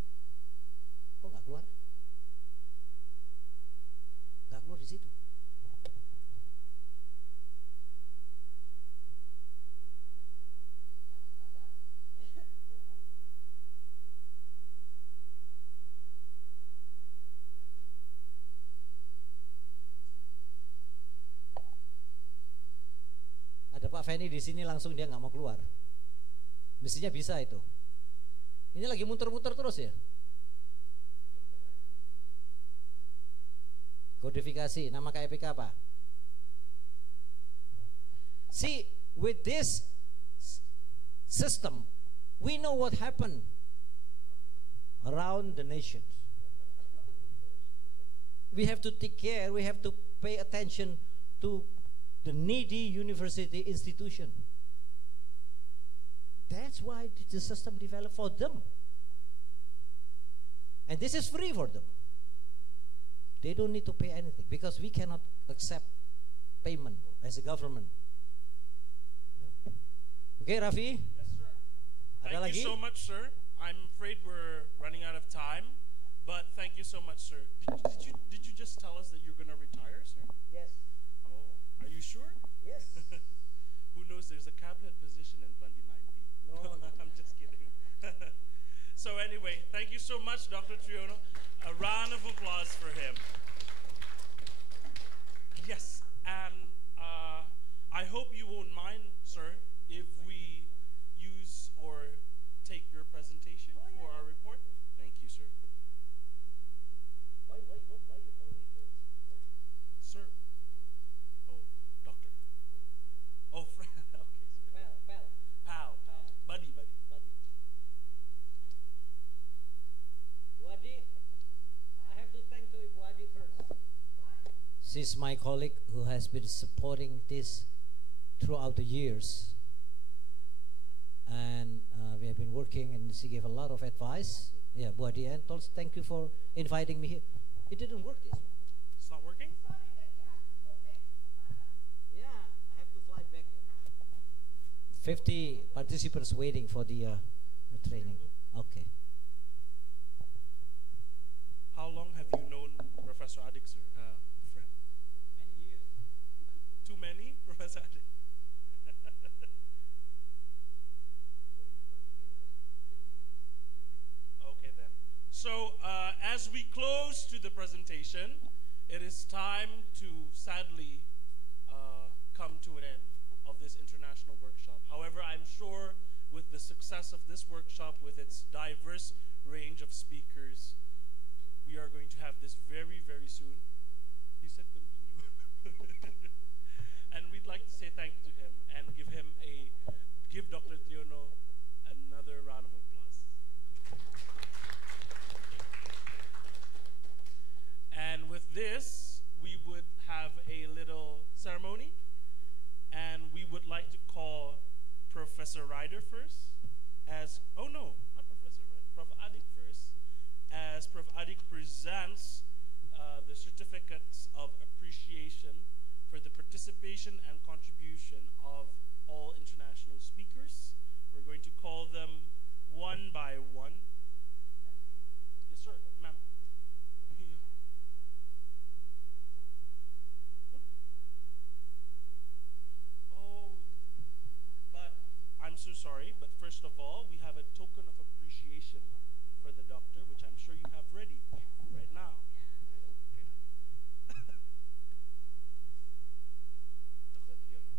keluar? Nggak keluar di situ. Pak Feni di sini langsung dia nggak mau keluar. Mestinya bisa itu. Ini lagi muter-muter terus ya. Kodifikasi, nama KIPK apa? See, with this system, we know what happened around the nation. We have to take care, we have to pay attention to the needy university institution. That's why the system developed for them. And this is free for them. They don't need to pay anything because we cannot accept payment as a government. Okay, Rafi? Yes, sir. Ada Thank lagi? you so much, sir. I'm afraid we're running out of time. But thank you so much, sir. Did you just tell us that you're going to retire, sir? Yes. Oh, are you sure? Yes. Who knows? There's a cabinet position in 2019. No, no. I'm just kidding. So anyway, thank you so much, Dr. Triono. A round of applause for him. Yes, and I hope you won't mind, sir, if we use or take your presentation for our report. Thank you, sir. Why you call me first? Sir. Oh, doctor. Oh, friend. Okay, sir. Pal. Buddy. Wadi, I have to thank to Wadi first. She's my colleague who has been supporting this throughout the years. And we have been working and she gave a lot of advice. Yeah, Wadi, and also thank you for inviting me here. It didn't work this one. It's not working? Yeah, I have to fly back. 50 participants waiting for the training. Okay. How long have you known Professor Adik, sir? Friend? Many years. Too many, Professor Adik? Okay then. So as we close to the presentation, it is time to sadly come to an end of this international workshop. However, I'm sure with the success of this workshop, with its diverse range of speakers, we are going to have this very, very soon. He said continue. And we'd like to say thank you to him and give Dr. Triono another round of applause. And with this, we would have a little ceremony, and we would like to call Professor Ryder first as, oh no, not Professor Ryder, Prof. Adik first, as Prof. Adik presents the certificates of appreciation for the participation and contribution of all international speakers. We're going to call them one by one. Yes, sir, ma'am. Oh, but I'm so sorry, but first of all, we have a token of appreciation for the doctor, which I'm sure you have ready right now. Dr. Triono.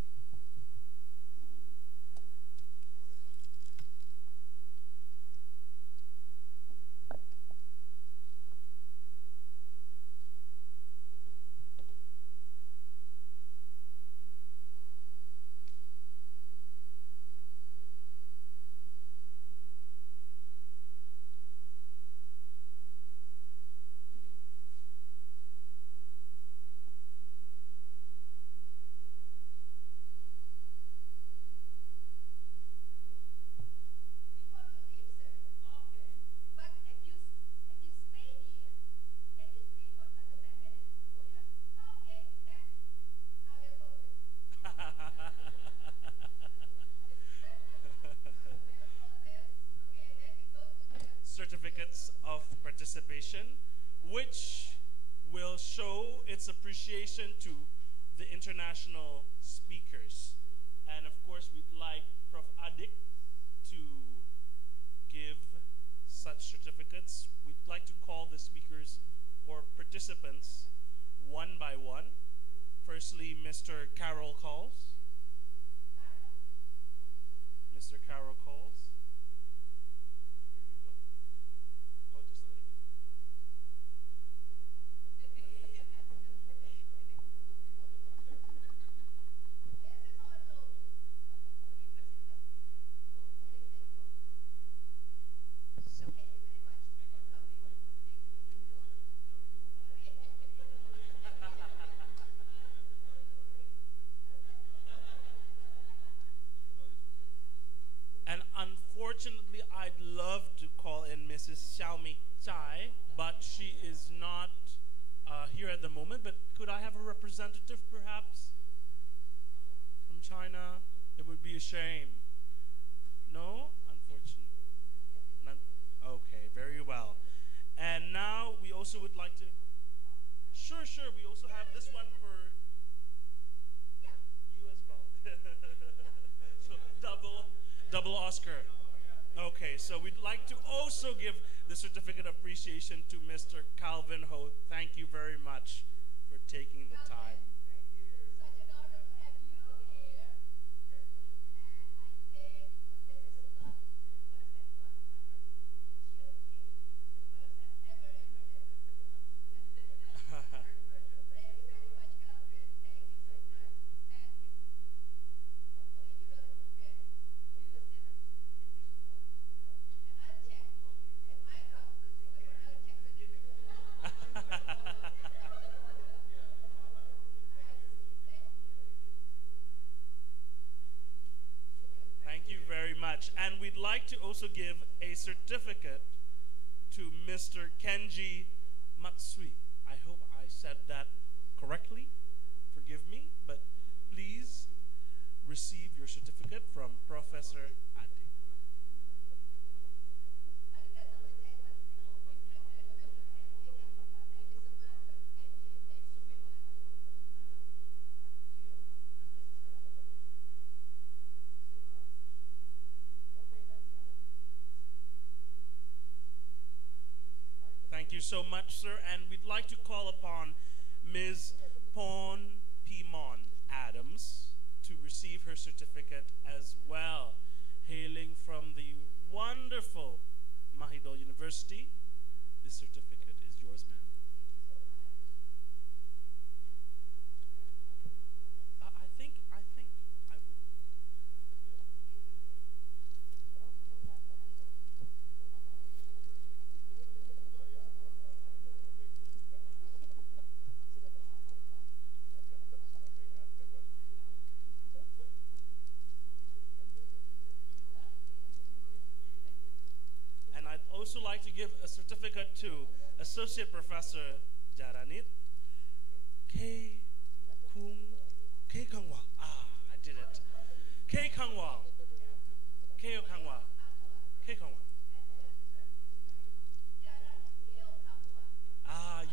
Certificates of participation, which will show its appreciation to the international speakers. And of course, we'd like Prof. Adik to give such certificates. We'd like to call the speakers or participants one by one. Firstly, Mr. Carol Calls. Mr. Carol Calls. And unfortunately, I'd love to call in Mrs. Xiaomi Chai, but she is not here at the moment. But could I have a representative, perhaps, from China? It would be a shame. No? Unfortunately. None. Okay, very well. And now we also would like to. Sure. We also have this one for you as well. So double Oscar. Okay, so we'd like to also give the certificate of appreciation to Mr. Calvin Ho. Thank you very much for taking the time. Thank you very much. And we'd like to also give a certificate to Mr. Kenji Matsui. I hope I said that correctly. Forgive me, but please receive your certificate from Professor Adi. Thank you so much, sir. And we'd like to call upon Ms. Pon Pimon Adams to receive her certificate as well. Hailing from the wonderful Mahidol University, this certificate is yours, ma'am. I think I would. And I'd also like to give a certificate to Associate Professor Jaranit K. Kangwal. I did it. K. Kangwal. K. Kangwal. K. Kangwal.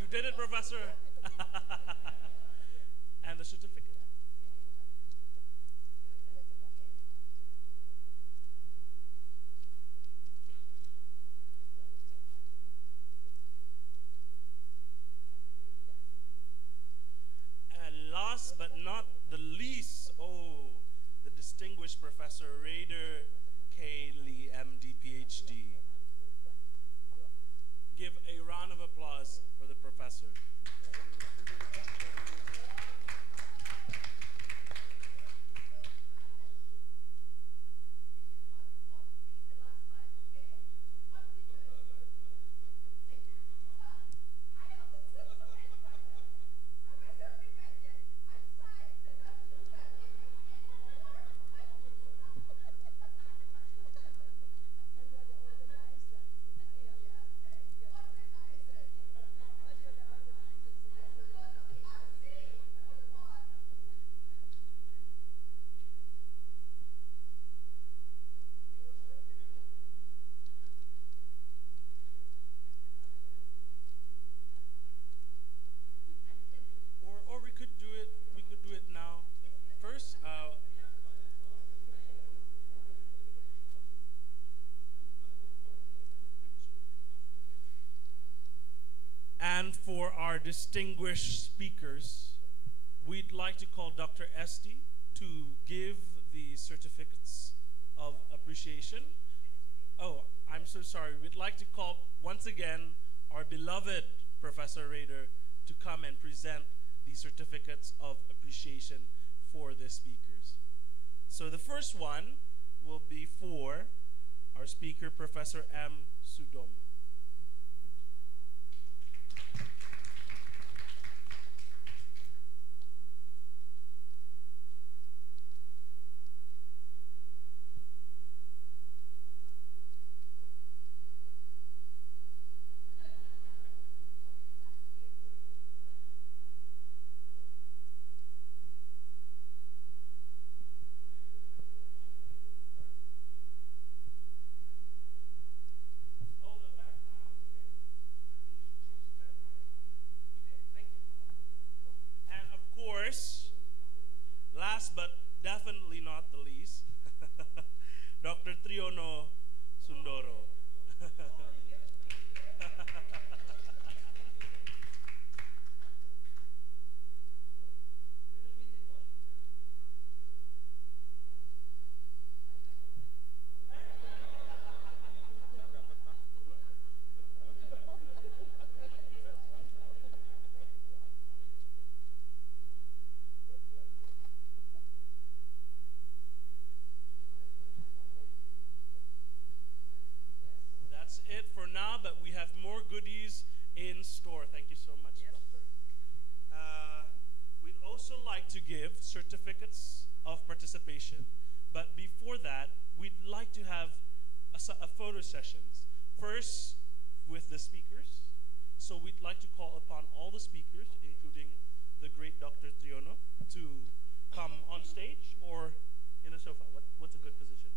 You did it, Professor. And the certificate. And last but not the least, the distinguished Professor Raider K. Lee, MD, PhD. Give a round of applause for the professor. Or we could do it now. First, and for our distinguished speakers, we'd like to call Dr. Esty to give the certificates of appreciation. Oh, I'm so sorry. We'd like to call once again our beloved Professor Raider to come and present the certificates of appreciation for the speakers. So the first one will be for our speaker, Professor M. Sudomo. Oh, the back. Dr. Triono Sundoro. That's it for now, but we have more goodies in store. Thank you so much, Doctor. We'd also like to give certificates of participation, but before that, we'd like to have a photo sessions. First, with the speakers. So we'd like to call upon all the speakers, including the great Dr. Triono, to come on stage or in a sofa. What's a good position?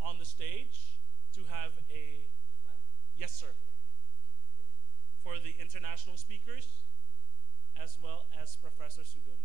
On the stage. To have a, yes sir, for the international speakers, as well as Professor Sudon.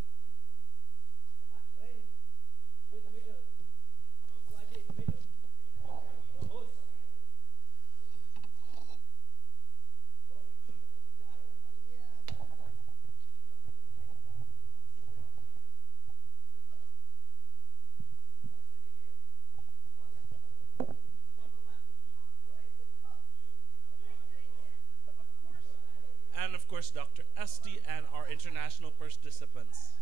And of course, Dr. Esti and our international participants.